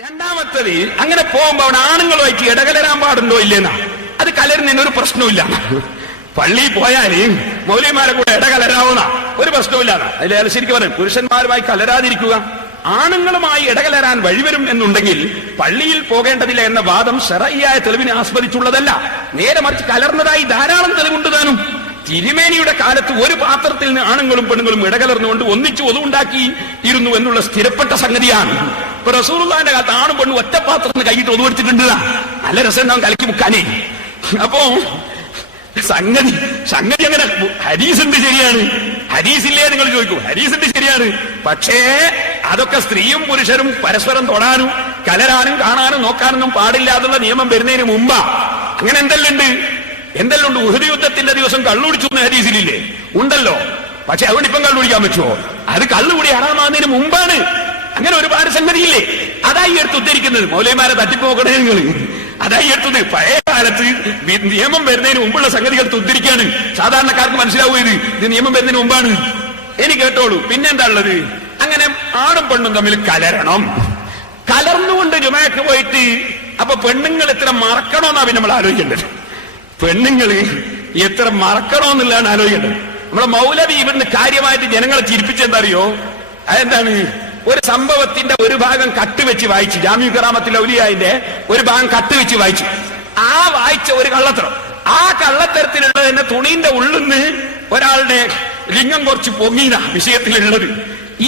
രണ്ടാമത്തത്, അങ്ങനെ പോകുമ്പോ അവിടെ ആണുങ്ങളുമായിട്ട് ഇടകലരാൻ പാടുണ്ടോ ഇല്ലെന്നാ. അത് കലരുന്നതിനൊരു പ്രശ്നമില്ല. പള്ളിയിൽ പോയാല് മൗലവിമാരെ കൂടെ ഇടകലരാവുന്ന ഒരു പ്രശ്നമില്ലാതെ. അതിൽ ശരിക്കും പറയും, പുരുഷന്മാരുമായി കലരാതിരിക്കുക, ആണുങ്ങളുമായി ഇടകലരാൻ വഴിവരും എന്നുണ്ടെങ്കിൽ പള്ളിയിൽ പോകേണ്ടതില്ല എന്ന വാദം ശറഈയായ തെളിവിനെ ആസ്പദിച്ചുള്ളതല്ല. നേരെ മറിച്ച് കലർന്നതായി ധാരാളം തെളിവുണ്ട് താനും. തിരുമേനിയുടെ കാലത്ത് ഒരു പാത്രത്തിൽ നിന്ന് ആണുങ്ങളും പെണ്ണുങ്ങളും ഇടകലർന്നുകൊണ്ട് ഒന്നിച്ച് ഒതുണ്ടാക്കി ഇരുന്നു എന്നുള്ള സ്ഥിരപ്പെട്ട സംഗതിയാണ്. ഇപ്പൊ റസൂലുള്ളാഹിന്റെ കാലത്ത് ആണും പെണ്ണും ഒറ്റ പാത്രത്തിന് കൈയിട്ട് ഒതുവെടുത്തിട്ടുണ്ട്. നല്ല രസം ഉണ്ടാവും കലക്കി മുക്കാനേ. അപ്പോ സംഗതി അങ്ങനെ ഹദീസുണ്ട്, ശരിയാണ്. ഹദീസില്ലേ നിങ്ങൾ ചോദിക്കൂ, ഹദീസുണ്ട്, ശരിയാണ്. പക്ഷേ അതൊക്കെ സ്ത്രീയും പുരുഷനും പരസ്പരം തൊടാനും കലരാനും കാണാനും നോക്കാനൊന്നും പാടില്ലാതുള്ള നിയമം വരുന്നതിന് മുമ്പാ. അങ്ങനെ എന്തെല്ലാം ഉണ്ട്. ഉഹദ് യുദ്ധത്തിന്റെ ദിവസം കള്ളുടിച്ചു എന്ന് ഹദീസിലില്ലേ? ഉണ്ടല്ലോ. പക്ഷെ അതുകൊണ്ട് ഇപ്പം കള്ളുടിക്കാൻ പറ്റുമോ? അത് കള്ളുകൂടി ഹറാമാകുന്നതിന് മുമ്പാണ്. അങ്ങനെ ഒരുപാട് സംഗതിയില്ലേ? അതായി എടുത്ത് ഉദ്ധരിക്കുന്നത്. മൗലവിമാരെ തട്ടിപ്പോക്കണേ നിങ്ങൾ. അതായി എടുത്തത് പഴയ കാലത്ത് നിയമം വരുന്നതിന് മുമ്പുള്ള സംഗതികൾ എടുത്ത് ഉദ്ധരിക്കാണ്. സാധാരണക്കാർക്ക് മനസ്സിലാവുക ഇത് നിയമം വരുന്നതിന് മുമ്പാണ്. ഇനി കേട്ടോളൂ. പിന്നെന്താ ഉള്ളത്? അങ്ങനെ ആണും പെണ്ണും തമ്മിൽ കലരണം. കലർന്നുകൊണ്ട് ജുമഅക്ക് പോയിട്ട് അപ്പൊ പെണ്ണുങ്ങൾ എത്ര മറക്കണോന്നാ പിന്നെ നമ്മൾ ആലോചിക്കേണ്ടത്. പെണ്ണുങ്ങള് എത്ര മറക്കണോന്നുള്ളതാണ് ആലോചിക്കേണ്ടത്. നമ്മളെ മൗലവി ഇവിടുന്ന് കാര്യമായിട്ട് ജനങ്ങളെ ചിരിപ്പിച്ചെന്താ അറിയോ? അതെന്താണ്? ഒരു സംഭവത്തിന്റെ ഒരു ഭാഗം കട്ടുവെച്ച് വായിച്ചു. ജാമിഉ കറാമത്തുൽ ഔലിയാന്റെ ഒരു ഭാഗം കട്ടുവെച്ച് വായിച്ചു. ആ വായിച്ച ഒരു കള്ളത്തരം, ആ കള്ളത്തരത്തിലുള്ളത് തന്നെ തുണീന്റെ ഉള്ളിന്ന് ഒരാളുടെ ലിംഗം കുറച്ച് പൊങ്ങിന വിഷയത്തിലുള്ളത്.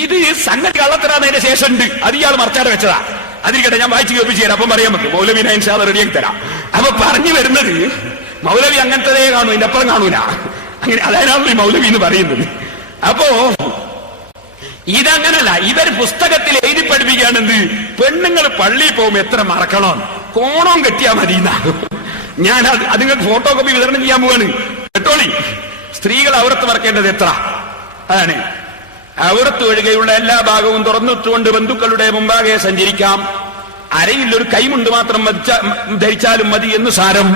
ഇത് സംഗതി കള്ളത്തരാന്നതിന്റെ ശേഷം ഉണ്ട്. അത് ഇയാൾ മറച്ചാട് വെച്ചതാ. അതിരിക്കട്ടെ, ഞാൻ വായിച്ച് കേൾപ്പിച്ചു തരാം. അപ്പം പറയാൻ പറ്റും. മൗലവിനെ ഇൻഷാ അല്ലാഹ് റെഡിയാക്കി തരാം. അപ്പൊ പറഞ്ഞു വരുന്നത്, മൗലവി അങ്ങനത്തതേ കാണൂ, ഇതിന്റെ അപ്പുറം കാണൂല. അങ്ങനെ അതായത് ഈ മൗലവി എന്ന് പറയുന്നത്. അപ്പോ ഇതങ്ങനല്ല. ഇവർ പുസ്തകത്തിൽ എഴുതി പഠിപ്പിക്കുകയാണെന്ത്? പെണ്ണുങ്ങൾ പള്ളിയിൽ പോകുമ്പോ എത്ര മറക്കണം, കോണം കെട്ടിയാ മതി. ഞാൻ അത് നിങ്ങൾക്ക് ഫോട്ടോ കോപ്പി വിതരണം ചെയ്യാൻ പോവാണ്. കേട്ടോളി. സ്ത്രീകൾ ഔറത്ത് മറക്കേണ്ടത് എത്ര അതാണ്. ഔറത്ത് ഒഴികെയുള്ള എല്ലാ ഭാഗവും തുറന്നിട്ടുകൊണ്ട് ബന്ധുക്കളുടെ മുമ്പാകെ സഞ്ചരിക്കാം. അരയിൽ ഒരു കൈമുണ്ട് മാത്രം ധരിച്ചാലും മതി എന്ന് സാരം.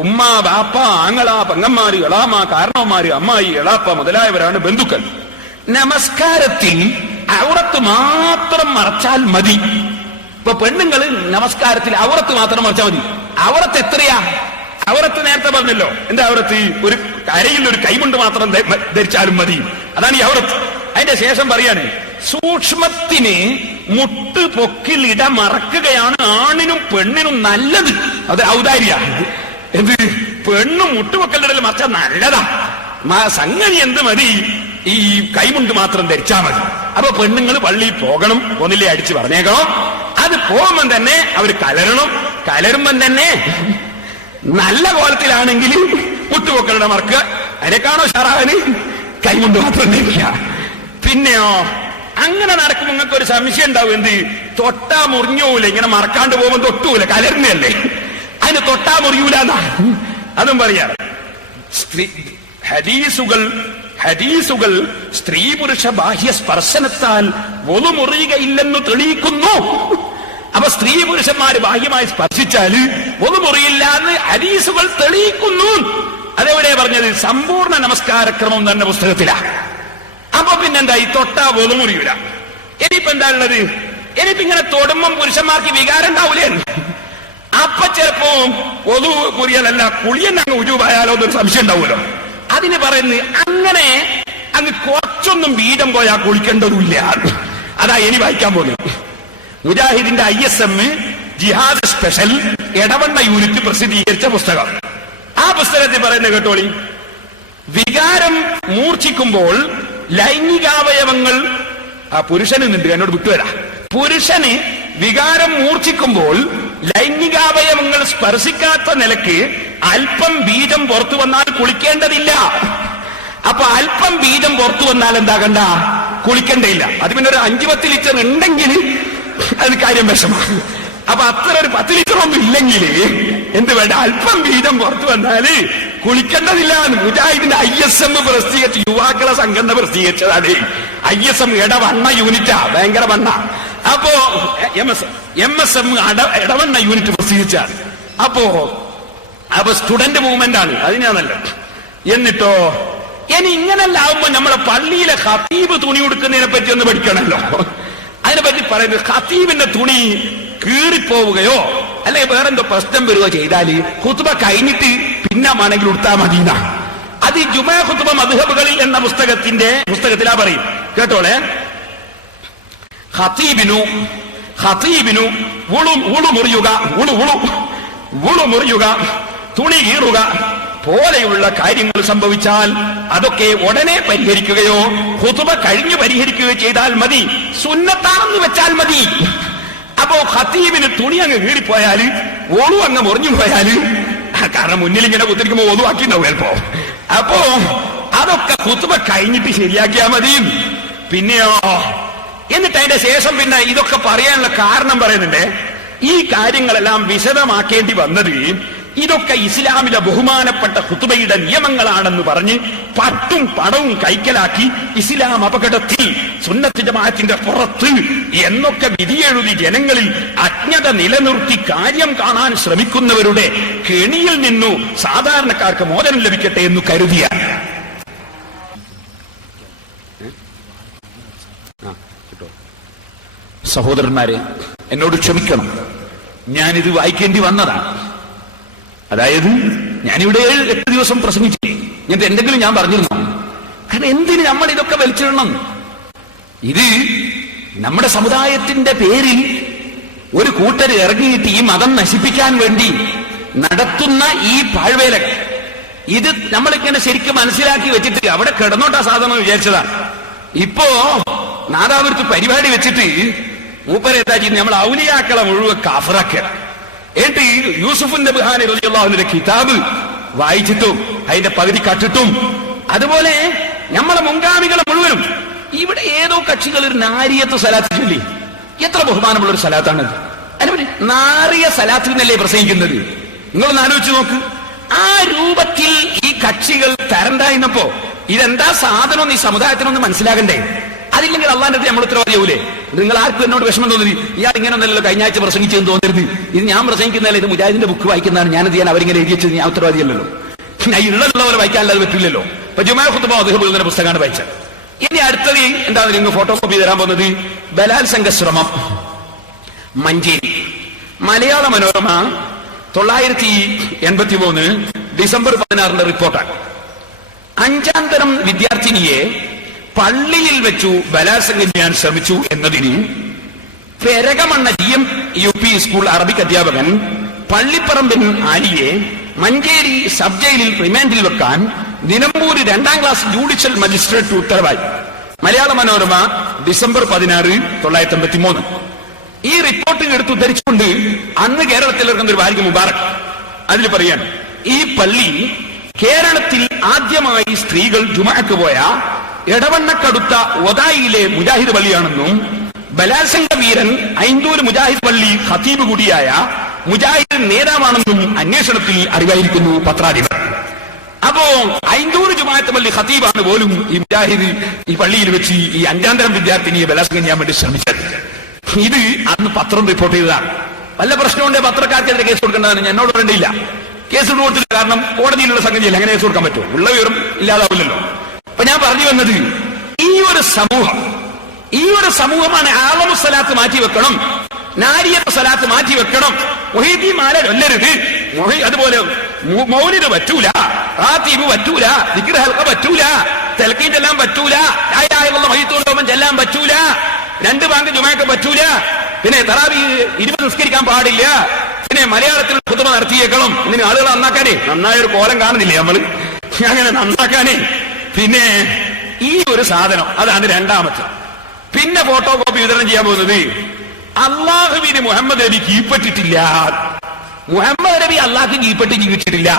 ഉമ്മ, ബാപ്പ, ആങ്ങള, പെങ്ങന്മാര്, എളാമ, കാരണവന്മാര്, അമ്മായി, എളാപ്പ മുതലായവരാണ് ബന്ധുക്കൾ. നമസ്കാരത്തിൽ ഔറത്ത് മാത്രം മറച്ചാൽ മതി. ഇപ്പൊ പെണ്ണുങ്ങള് നമസ്കാരത്തിൽ ഔറത്ത് മാത്രം മറച്ചാൽ മതി. ഔറത്ത് എത്രയാ? ഔറത്ത് നേരത്തെ പറഞ്ഞല്ലോ. എന്താ ഔറത്ത്? ഒരു കരയിൽ ഒരു കൈമുണ്ട് മാത്രം ധരിച്ചാലും മതി. അതാണ് ഈ ഔറത്ത്. അതിന്റെ ശേഷം പറയാണ്, സൂക്ഷ്മത്തിന് മുട്ട് പൊക്കിൽ ഇട മറക്കുകയാണ് ആണിനും പെണ്ണിനും നല്ലത്. അത് ഔദാര്യ. എന്ത്? പെണ്ണും മുട്ടുപൊക്കലിടൽ മറച്ചാൽ നല്ലതാ. സംഗതി എന്ത് മതി? ഈ കൈമുണ്ട് മാത്രം ധരിച്ചാ മതി. അപ്പൊ പെണ്ണുങ്ങൾ പള്ളിയിൽ പോകണം, ഒന്നില്ലേ അടിച്ച് പറഞ്ഞേക്കണം. അത് പോകുമ്പം തന്നെ അവർ കലരണം. കലരുമ്പം തന്നെ നല്ല കോലത്തിലാണെങ്കിൽ മുട്ടുപൊക്കളുടെ മറക്കുക. അതിനേക്കാണോ ഷറാവിന് കൈമുണ്ട് മാത്രം ധരിക്കുക. പിന്നെയോ അങ്ങനെ നടക്കുമ്പോൾ നിങ്ങൾക്ക് ഒരു സംശയം ഉണ്ടാവും. എന്ത്? തൊട്ടാ മുറിഞ്ഞൂല. ഇങ്ങനെ മറക്കാണ്ട് പോകുമ്പോൾ തൊട്ടൂല, കലർന്നല്ലേ. അതിന് തൊട്ടാ മുറിയൂല എന്നാ അതും പറയാറ്. ഹദീസുകൾ സ്ത്രീ പുരുഷ ബാഹ്യ സ്പർശനത്താൽ വൊളു മുറിയുകയില്ലെന്ന് തെളിയിക്കുന്നു. അപ്പൊ സ്ത്രീ പുരുഷന്മാര് ബാഹ്യമായി സ്പർശിച്ചാൽ വൊളു മുറിയില്ല എന്ന് ഹദീസുകൾ തെളിയിക്കുന്നു. അതെവിടെ പറഞ്ഞത്? സമ്പൂർണ്ണ നമസ്കാരക്രമം തന്നെ പുസ്തകത്തിലാണ്. അപ്പൊ പിന്നെന്താ? ഈ തൊട്ടാ വൊളു മുറിയൂല. ഇനിയിപ്പോ എന്താ ഉള്ളത്? ഇനിയിപ്പോ ഇങ്ങനെ തൊടുമ്പം പുരുഷന്മാർക്ക് വികാരം ഉണ്ടാവൂലേ? അപ്പൊ ചിലപ്പോ വൊളു മുറിയലല്ല, കുളിയന്നെ അങ്ങ് ഉജൂബായാലോ എന്നൊരു സംശയം ഉണ്ടാവുമല്ലോ. അതിന് പറയുന്നത് അങ്ങനെ അങ്ങ് കുറച്ചൊന്നും വീതം പോയാൽ കുളിക്കേണ്ടതുമില്ല. അതാ ഇനി വായിക്കാൻ പോകുന്നത്. മുജാഹിദിന്റെ ISM ജിഹാദ് സ്പെഷ്യൽ എടവണ്ണ യൂണിറ്റ് പ്രസിദ്ധീകരിച്ച പുസ്തകം. ആ പുസ്തകത്തിൽ പറയുന്നത് കേട്ടോളി. വികാരം മൂർച്ഛിക്കുമ്പോൾ ലൈംഗികാവയവങ്ങൾ, ആ പുരുഷന് നിന്നുണ്ട്, എന്നോട് വിട്ടുവരാ. പുരുഷന് വികാരം മൂർച്ഛിക്കുമ്പോൾ ലൈംഗികാവയവങ്ങൾ സ്പർശിക്കാത്ത നിലക്ക് അല്പം ബീജം പുറത്തു വന്നാൽ കുളിക്കേണ്ടതില്ല. അപ്പൊ അല്പം ബീജം പുറത്തു വന്നാൽ എന്താകണ്ട? കുളിക്കേണ്ടതില്ല. അത് പിന്നെ ഒരു 5-10 ലിറ്റർ ഉണ്ടെങ്കിൽ അത് കാര്യം വിഷമാണ്. അപ്പൊ അത്ര ഒരു 10 ലിറ്റർ ഒന്നും ഇല്ലെങ്കിൽ എന്ത് വേണ്ട? അല്പം ബീജം പുറത്തു വന്നാല് കുളിക്കേണ്ടതില്ല. മുജാഹിദിന്റെ ISM പ്രസിദ്ധീകരിച്ച, യുവാക്കളെ സംഘടന പ്രസിദ്ധീകരിച്ചതാണ്. ISM എടവണ്ണ യൂണിറ്റാ, ഭയങ്കര വണ്ണ. അപ്പോ MSM എടവണ്ണ യൂണിറ്റ് പ്രസിദ്ധീകരിച്ചാണ്. അപ്പോ സ്റ്റുഡന്റ് മൂവ്മെന്റ് ആണ്, അതിനാണല്ലോ. എന്നിട്ടോ ഇനി ഇങ്ങനല്ല ആവുമ്പോ നമ്മളെ പള്ളിയിലെ ഖതീബ് തുണി ഉടുക്കുന്നതിനെ പറ്റി ഒന്ന് പഠിക്കണല്ലോ. അതിനെപ്പറ്റി പറയുന്നത് ഖതീബിന്റെ തുണി കീറിപ്പോവുകയോ അല്ലെ വേറെന്തോ പ്രശ്നം വരികയോ ചെയ്താല് ഖുതുബ കഴിഞ്ഞിട്ട് പിന്നെ വേണമെങ്കിൽ ഉടുത്താ മദീന. അത് ഈ ജുമാ ഖുതുബ മദ്ഹബുകളിൽ എന്ന പുസ്തകത്തിലാ പറയും. കേട്ടോളെ, ഖതീബിനു ഉളു മുറിയുക, തുണി കീറുക പോലെയുള്ള കാര്യങ്ങൾ സംഭവിച്ചാൽ അതൊക്കെ ഉടനെ പരിഹരിക്കുകയോ ഖുതുബ കഴിഞ്ഞു പരിഹരിക്കുകയോ ചെയ്താൽ മതി. സുന്നത്താണെന്ന് വെച്ചാൽ മതി. അപ്പോ ഖതീബിന് തുണി അങ്ങ് കീറിപ്പോയാല് ഒളു അങ്ങ് മുറിഞ്ഞു പോയാല്, കാരണം മുന്നിൽ ഇങ്ങനെ കുത്തിരിക്കുമ്പോ ഒതുവാക്കിണ്ടാവും ചിലപ്പോ. അപ്പോ അതൊക്കെ ഖുതുബ കഴിഞ്ഞിട്ട് ശരിയാക്കിയാ മതി. പിന്നെയോ എന്നിട്ട് അതിന്റെ ശേഷം പിന്നെ ഇതൊക്കെ പറയാനുള്ള കാരണം പറയുന്നുണ്ട്. ഈ കാര്യങ്ങളെല്ലാം വിശദമാക്കേണ്ടി വന്നത് ഇതൊക്കെ ഇസ്ലാമിലെ ബഹുമാനപ്പെട്ട ഖുതുബയുടെ നിയമങ്ങളാണെന്ന് പറഞ്ഞ് പട്ടും പടവും കൈക്കലാക്കി ഇസ്ലാം അപകടത്തിൽ, സുന്നത്ത് ജമാഅത്തിന്റെ പുറത്ത് എന്നൊക്കെ വിധിയെഴുതി ജനങ്ങളിൽ അജ്ഞത നിലനിർത്തി കാര്യം കാണാൻ ശ്രമിക്കുന്നവരുടെ കെണിയിൽ നിന്നു സാധാരണക്കാർക്ക് മോചനം ലഭിക്കട്ടെ എന്ന് കരുതിയ സഹോദരന്മാരെ, എന്നോട് ക്ഷമിക്കണം, ഞാനിത് വായിക്കേണ്ടി വന്നതാണ്. അതായത് ഞാനിവിടെ 7-8 ദിവസം പ്രസംഗിച്ചില്ലേ, എന്നിട്ട് എന്തെങ്കിലും ഞാൻ പറഞ്ഞിരുന്നു? കാരണം എന്തിന് നമ്മൾ ഇതൊക്കെ വലിച്ചിടണം? ഇത് നമ്മുടെ സമുദായത്തിന്റെ പേരിൽ ഒരു കൂട്ടർ ഇറങ്ങിയിട്ട് ഈ മതം നശിപ്പിക്കാൻ വേണ്ടി നടത്തുന്ന ഈ പാഴ്വേല, ഇത് നമ്മളിങ്ങനെ ശരിക്കും മനസ്സിലാക്കി വെച്ചിട്ട് അവിടെ കിടന്നോട്ടാ സാധനം വിചാരിച്ചതാണ്. ഇപ്പോ നാദാപുരത്ത് പരിപാടി വെച്ചിട്ട് മൂപ്പരെന്താ ചെയ്യുന്നത്? നമ്മൾ ഔലിയാക്കളെ മുഴുവൻ കാഫറാക്കുക. എന്നിട്ട് യൂസുഫ് നബ്ഹാനി റളിയല്ലാഹു അൻഹുവിന്റെ കിതാബ് വായിച്ചിട്ടും അതിന്റെ പകുതി കട്ടിട്ടും, അതുപോലെ നമ്മളെ മുൻഗാമികളെ മുഴുവനും ഇവിടെ ഏതോ കക്ഷികൾ ഒരു നാരിയത്ത് സലാത്ത് ചൊല്ലി. എത്ര ബഹുമാനമുള്ള ഒരു സലാത്താണത്! അതിന് നാറിയ സലാത്ത് എന്നല്ലേ പ്രസംഗിക്കുന്നത്? നിങ്ങളൊന്ന് ആലോചിച്ച് നോക്ക്. ആ രൂപത്തിൽ ഈ കക്ഷികൾ തരണ്ടായിരുന്നപ്പോ ഇതെന്താ സാധനം ഈ സമുദായത്തിനൊന്ന് മനസ്സിലാകണ്ടേ? അതില്ലെങ്കിൽ അള്ളാന്റെ അടുത്ത് നമ്മൾ ഉത്തരവാദിയാവൂലേ? നിങ്ങൾ ആർക്കും എന്നോട് വിഷമം തോന്നി, ഇയാൾ ഇങ്ങനെ ഒന്നല്ലോ കഴിഞ്ഞ ആഴ്ച പ്രസംഗിച്ചെന്ന് തോന്നരുത്. ഇത് ഞാൻ പ്രസംഗിക്കുന്നതല്ല, ഇത് മുജാഹിദിന്റെ ബുക്ക് വായിക്കുന്നതാണ്. ഞാനത് ചെയ്യാൻ അവരിങ്ങനെ എഴുതി വെച്ചത് ഞാൻ ഉത്തരവാദിയല്ലോ. ഞാൻ ഉള്ള പോലെ വായിക്കാനല്ലാതെ പറ്റില്ലല്ലോ. ഇപ്പൊ ജുമാ ഖുതുബ അദ്ദേഹം പുസ്തകമാണ് വായിച്ചത്. ഇനി അടുത്തത് എന്താണ് നിങ്ങൾ ഫോട്ടോ കോപ്പി തരാൻ പോകുന്നത്? ബലാത്സംഗ ശ്രമം മഞ്ചേരി. മലയാള മനോരമ 983 ഡിസംബർ 16 റിപ്പോർട്ടാണ്. 5ാം തരം വിദ്യാർത്ഥിനിയെ പള്ളിയിൽ വെച്ചു ബലാത്സംഗം ചെയ്യാൻ ശ്രമിച്ചു എന്നതിന് പെരകമണ്ണ GMUP സ്കൂൾ അറബിക് അധ്യാപകൻ പള്ളിപ്പറമ്പിൻ ആലിയെ മഞ്ചേരി സബ് ജയിലിൽ റിമാൻഡിൽ വെക്കാൻ നിലമ്പൂര് 2ാം ക്ലാസ് ജുഡീഷ്യൽ മജിസ്ട്രേറ്റ് ഉത്തരവായി. മലയാള മനോരമ ഡിസംബർ 16, 1983. ഈ റിപ്പോർട്ട് എടുത്ത് ഉദ്ധരിച്ചുകൊണ്ട് അന്ന് കേരളത്തിൽ ഇറങ്ങുന്ന ഒരു വാരിക മുബാറക് അതിൽ പറയാൻ, ഈ പള്ളി കേരളത്തിൽ ആദ്യമായി സ്ത്രീകൾ ജുമഅക്ക് പോയ എടവണ്ണക്കടുത്ത ഒതായിലെ മുജാഹിദ് പള്ളിയാണെന്നും ബലാത്സംഗ വീരൻ ഐന്തൂര് മുജാഹിദ് പള്ളി ഖതീബ് കൂടിയായ മുജാഹിദ് നേതാവാണെന്നും അന്വേഷണത്തിൽ അറിവായിരിക്കുന്നു പത്രാധിപർ. അപ്പോ ഐന്തൂര് ജുമാഅത്ത് പള്ളി ഖതീബാണ് പോലും ഈ മുജാഹിദ് ഈ പള്ളിയിൽ വെച്ച് ഈ 5ാം തരം വിദ്യാർത്ഥിനിയെ ബലാത്സംഗം ചെയ്യാൻ വേണ്ടി ശ്രമിച്ചത്. ഇത് അന്ന് പത്രം റിപ്പോർട്ട് ചെയ്തതാണ്. വല്ല പ്രശ്നമുണ്ടെങ്കിൽ പത്രക്കാർക്കെതിരെ കേസ് കൊടുക്കേണ്ടതാണ്. എന്നോട് പറയേണ്ടിയില്ല, കേസ് കൊടുത്തില്ല. കാരണം കോടതിയിലുള്ള സംഗതിയല്ല, അങ്ങനെ കേസ് കൊടുക്കാൻ പറ്റുമോ? ഉള്ള വിവരം ഇല്ലാതാവില്ലല്ലോ. അപ്പൊ ഞാൻ പറഞ്ഞു വന്നത്, ഈ ഒരു സമൂഹമാണ് ആളമു സലാത്ത് മാറ്റിവെക്കണം, നാരിയത്ത് സലാത്ത് മാറ്റിവെക്കണം, മുഹീദ്ദീൻ മാല ചൊല്ലരുത്, അതുപോലെ മൗലിദ് പറ്റൂല, റാത്തീബ് പറ്റൂല, ദിക്ർ ഹൽഖ പറ്റൂല, തൽഖീൻ ചെല്ലാൻ പറ്റൂല, ലാ ഇലാഹ ഇല്ലല്ലാഹ് മഹീത്തുൽ ചെല്ലാൻ പറ്റൂല, 2 ബാങ്ക് ജുമഅക്ക് പറ്റൂല, പിന്നെ തറാവീഹ് 20 നിസ്കരിക്കാൻ പാടില്ല, പിന്നെ മലയാളത്തിൽ ഖുതുബ നടത്തിയേക്കണം. ഇതിന് ആളുകൾ നന്നാക്കാനേ, നന്നായൊരു കോലം കാണുന്നില്ലേ നമ്മള്, അങ്ങനെ നന്നാക്കാനേ. പിന്നെ ഈ ഒരു സാധനം, അതാണ് 2ാമത്തെ. പിന്നെ ഫോട്ടോ കോപ്പി വിതരണം ചെയ്യാൻ പോകുന്നത്, അള്ളാഹുവിന് മുഹമ്മദ് നബി കീഴ്പ്പെട്ടിട്ടില്ല, മുഹമ്മദ് നബി അള്ളാഹ്ക്ക് കീഴ്പ്പെട്ട് ജീവിച്ചിട്ടില്ല,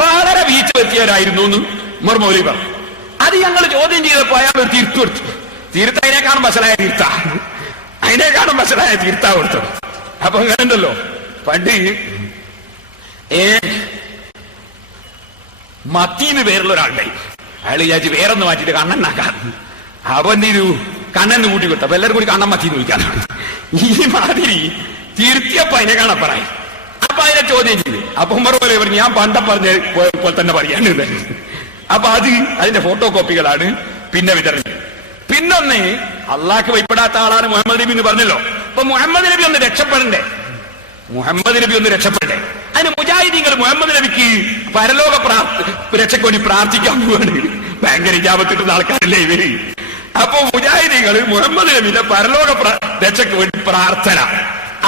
വളരെ വീഴ്ച വരുത്തിയവരായിരുന്നു എന്ന് ഉമർ മൗലവി പറഞ്ഞു. അത് ഞങ്ങൾ ചോദ്യം ചെയ്തപ്പോ അയാൾ ഒരു തീർത്തു കൊടുത്തു. തീർത്തതിനേക്കാളും വസലായ തീർത്താ കൊടുത്തു. അപ്പൊ അങ്ങനെ ഉണ്ടല്ലോ, പണ്ട് മത്തീന്ന് പേരുള്ള ഒരാളുണ്ടായി. അയാൾ വിചാരിച്ച് വേറൊന്ന് മാറ്റിട്ട് കണ്ണനാക്കാൻ. അപ്പൊ എന്ത് ചെയ്തു? കണ്ണെന്ന് കൂട്ടി കൊടുത്തു. അപ്പൊ എല്ലാവരും കൂടി കണ്ണൻ മത്തീന്ന് വിളിക്കാനാണ്. ഈ മാതിരി തിരുത്തിയപ്പോ അതിനെ കാണപ്പറായി. അപ്പൊ അതിനെ ചോദ്യം ചെയ്തു. അപ്പൊ ഉമർ പോലെ പറഞ്ഞു, ഞാൻ പണ്ട പറഞ്ഞ പോലെ തന്നെ പറയാനുണ്ട്. അപ്പൊ അതിന്റെ ഫോട്ടോ കോപ്പികളാണ് പിന്നെ വിതരണം. പിന്നൊന്ന്, അള്ളാഹ്ക്ക് ഭയപ്പെടാത്ത ആളാണ് മുഹമ്മദ് നബി എന്ന് പറഞ്ഞല്ലോ. അപ്പൊ മുഹമ്മദ് നബി ഒന്ന് രക്ഷപ്പെടണ്ടേ? മുഹമ്മദ് നബി ഒന്ന് രക്ഷപ്പെട്ടെ. അതിന് മുജാഹിദീങ്ങൾ മുഹമ്മദ് നബിക്ക് പരലോക രക്ഷയ്ക്ക് വേണ്ടി പ്രാർത്ഥിക്കാൻ പോവാണ്. ഭയങ്കര ഇജാബത്ത് കിട്ടുന്ന ആൾക്കാരല്ലേ ഇവര്. അപ്പൊ മുജാഹിദീങ്ങൾ മുഹമ്മദ് നബിയുടെ പരലോക രക്ഷയ്ക്ക് വേണ്ടി പ്രാർത്ഥന,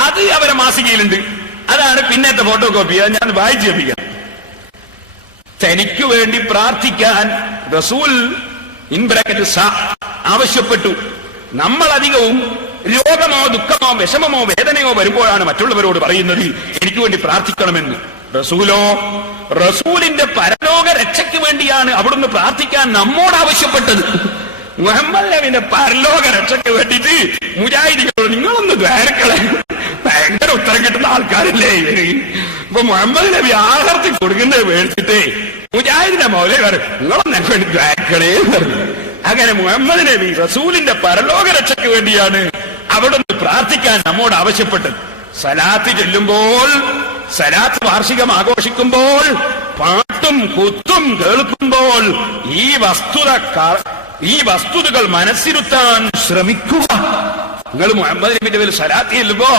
അത് അവരെ മാസികയിലുണ്ട്. അതാണ് പിന്നത്തെ ഫോട്ടോ കോപ്പി. അത് ഞാൻ വായിച്ചു കേൾപ്പിക്കാം. തനിക്ക് വേണ്ടി പ്രാർത്ഥിക്കാൻ റസൂൽ ആവശ്യപ്പെട്ടു. നമ്മൾ അധികവും രോഗമോ ദുഃഖമോ വിഷമമോ വേദനയോ വരുമ്പോഴാണ് മറ്റുള്ളവരോട് പറയുന്നത് എനിക്ക് വേണ്ടി പ്രാർത്ഥിക്കണമെന്ന്. റസൂലിന്റെ പരലോക രക്ഷയ്ക്ക് വേണ്ടിയാണ് അവിടുന്ന് പ്രാർത്ഥിക്കാൻ നമ്മോട് ആവശ്യപ്പെട്ടത്. മുഹമ്മദ് നബിന്റെ പരലോക രക്ഷയ്ക്ക് വേണ്ടിയിട്ട് മുജാഹിദീങ്ങളോട് നിങ്ങളൊന്ന് ദ്വാരക്കളെ. ഭയങ്കര ഉത്തരം കിട്ടുന്ന ആൾക്കാരല്ലേ ഇവര്. ഇപ്പൊ മുഹമ്മദ് നബി ആഹർത്തി കൊടുക്കുന്നത് മേടിച്ചിട്ട് മുജാഹിദിന്റെ മൗലവി പറയും നിങ്ങളൊന്നെ വേണ്ടി ദ്വാരക്കളേ പറഞ്ഞു. അങ്ങനെ മുഹമ്മദ് നബി റസൂലിന്റെ പരലോക രക്ഷയ്ക്ക് വേണ്ടിയാണ് അവിടുന്ന് പ്രാർത്ഥിക്കാൻ നമ്മോട് ആവശ്യപ്പെട്ടത്. സലാത്ത് ചൊല്ലുമ്പോൾ, സലാത്ത് വാർഷികം ആഘോഷിക്കുമ്പോൾ, പാട്ടും കുത്തും കേൾക്കുമ്പോൾ ഈ വസ്തുതകൾ മനസ്സിരുത്താൻ ശ്രമിക്കുക. നിങ്ങൾ മുഹമ്മദ് നബിന്റെ പേരിൽ സലാത്ത് ചെല്ലുമ്പോ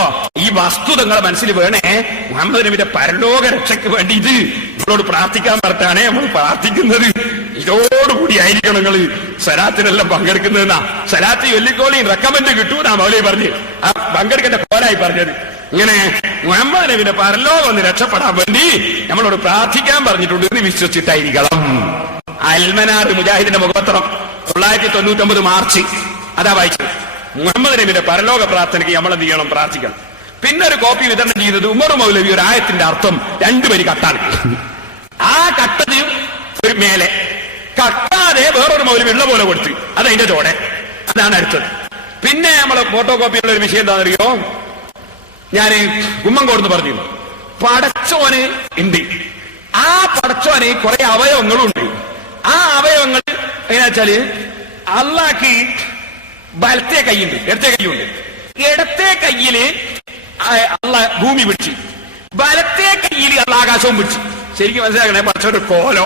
ഈ വസ്തുത നിങ്ങളെ മനസ്സിൽ വേണേ. മുഹമ്മദ് നബിന്റെ പരലോക രക്ഷയ്ക്ക് വേണ്ടി ഇത് നിങ്ങളോട് പ്രാർത്ഥിക്കാൻ പറഞ്ഞാണേ നമ്മൾ പ്രാർത്ഥിക്കുന്നത്. ഇതോടുകൂടി ആയിരിക്കണം നിങ്ങൾ സലാത്തിനെല്ലാം പങ്കെടുക്കുന്നതെന്നാ. സലാത്ത് ചൊല്ലിക്കോളിയും റെക്കമെന്റ് കിട്ടൂന്നാ മൗലവി പറഞ്ഞ് ആ പങ്കെടുക്കേണ്ട കോലായി പറഞ്ഞത്. ഇങ്ങനെ മുഹമ്മദ് നബിന്റെ പരലോകം ഒന്ന് രക്ഷപ്പെടാൻ വേണ്ടി നമ്മളോട് പ്രാർത്ഥിക്കാൻ പറഞ്ഞിട്ടുണ്ട് എന്ന് വിശ്വസിച്ചിട്ടായിരിക്കണം. അൽമനാർ മുജാഹിദിന്റെ മുഖപത്രം 999 മാർച്ച് അതാ വായിച്ചത്. മുഹമ്മദ് നബിയുടെ പരലോക പ്രാർത്ഥനയ്ക്ക് നമ്മൾ എന്ത് ചെയ്യണം? പ്രാർത്ഥിക്കണം. പിന്നെ ഒരു കോപ്പി വിതരണം ചെയ്തത് ഉമർ മൗലവി ഒരു ആയത്തിന്റെ അർത്ഥം 2 വരി കട്ടാണ്. ആ കട്ടത് ഒരു മേലെ കട്ടാതെ വേറൊരു മൗലവി ഉള്ള പോലെ കൊടുത്ത് അതതിന്റെ ചോടെ. അതാണ് അടുത്തത്. പിന്നെ നമ്മളെ ഫോട്ടോ കോപ്പിയുള്ള ഒരു വിഷയം എന്താണെന്നറിയോ? ഞാൻ കുമ്മങ്കോടെന്ന് പറഞ്ഞിരുന്നു. പടച്ചോന് ഉണ്ട്. ആ പടച്ചോന് കുറെ അവയവങ്ങളുണ്ട്. ആ അവയവങ്ങൾ എങ്ങനെയാ വെച്ചാല് അള്ളാഹ്ക്ക് വലത്തെ കൈയുണ്ട്, ഇടത്തെ കൈയുണ്ട്. ഇടത്തെ കയ്യില് അള്ളാഹ് ഭൂമി പിടിച്ചു, വലത്തെ കയ്യിൽ അള്ളാഹ് ആകാശവും പിടിച്ചു. ശരിക്കും മനസ്സിലാക്കണേ, പടച്ചോന്റെ കോലോ.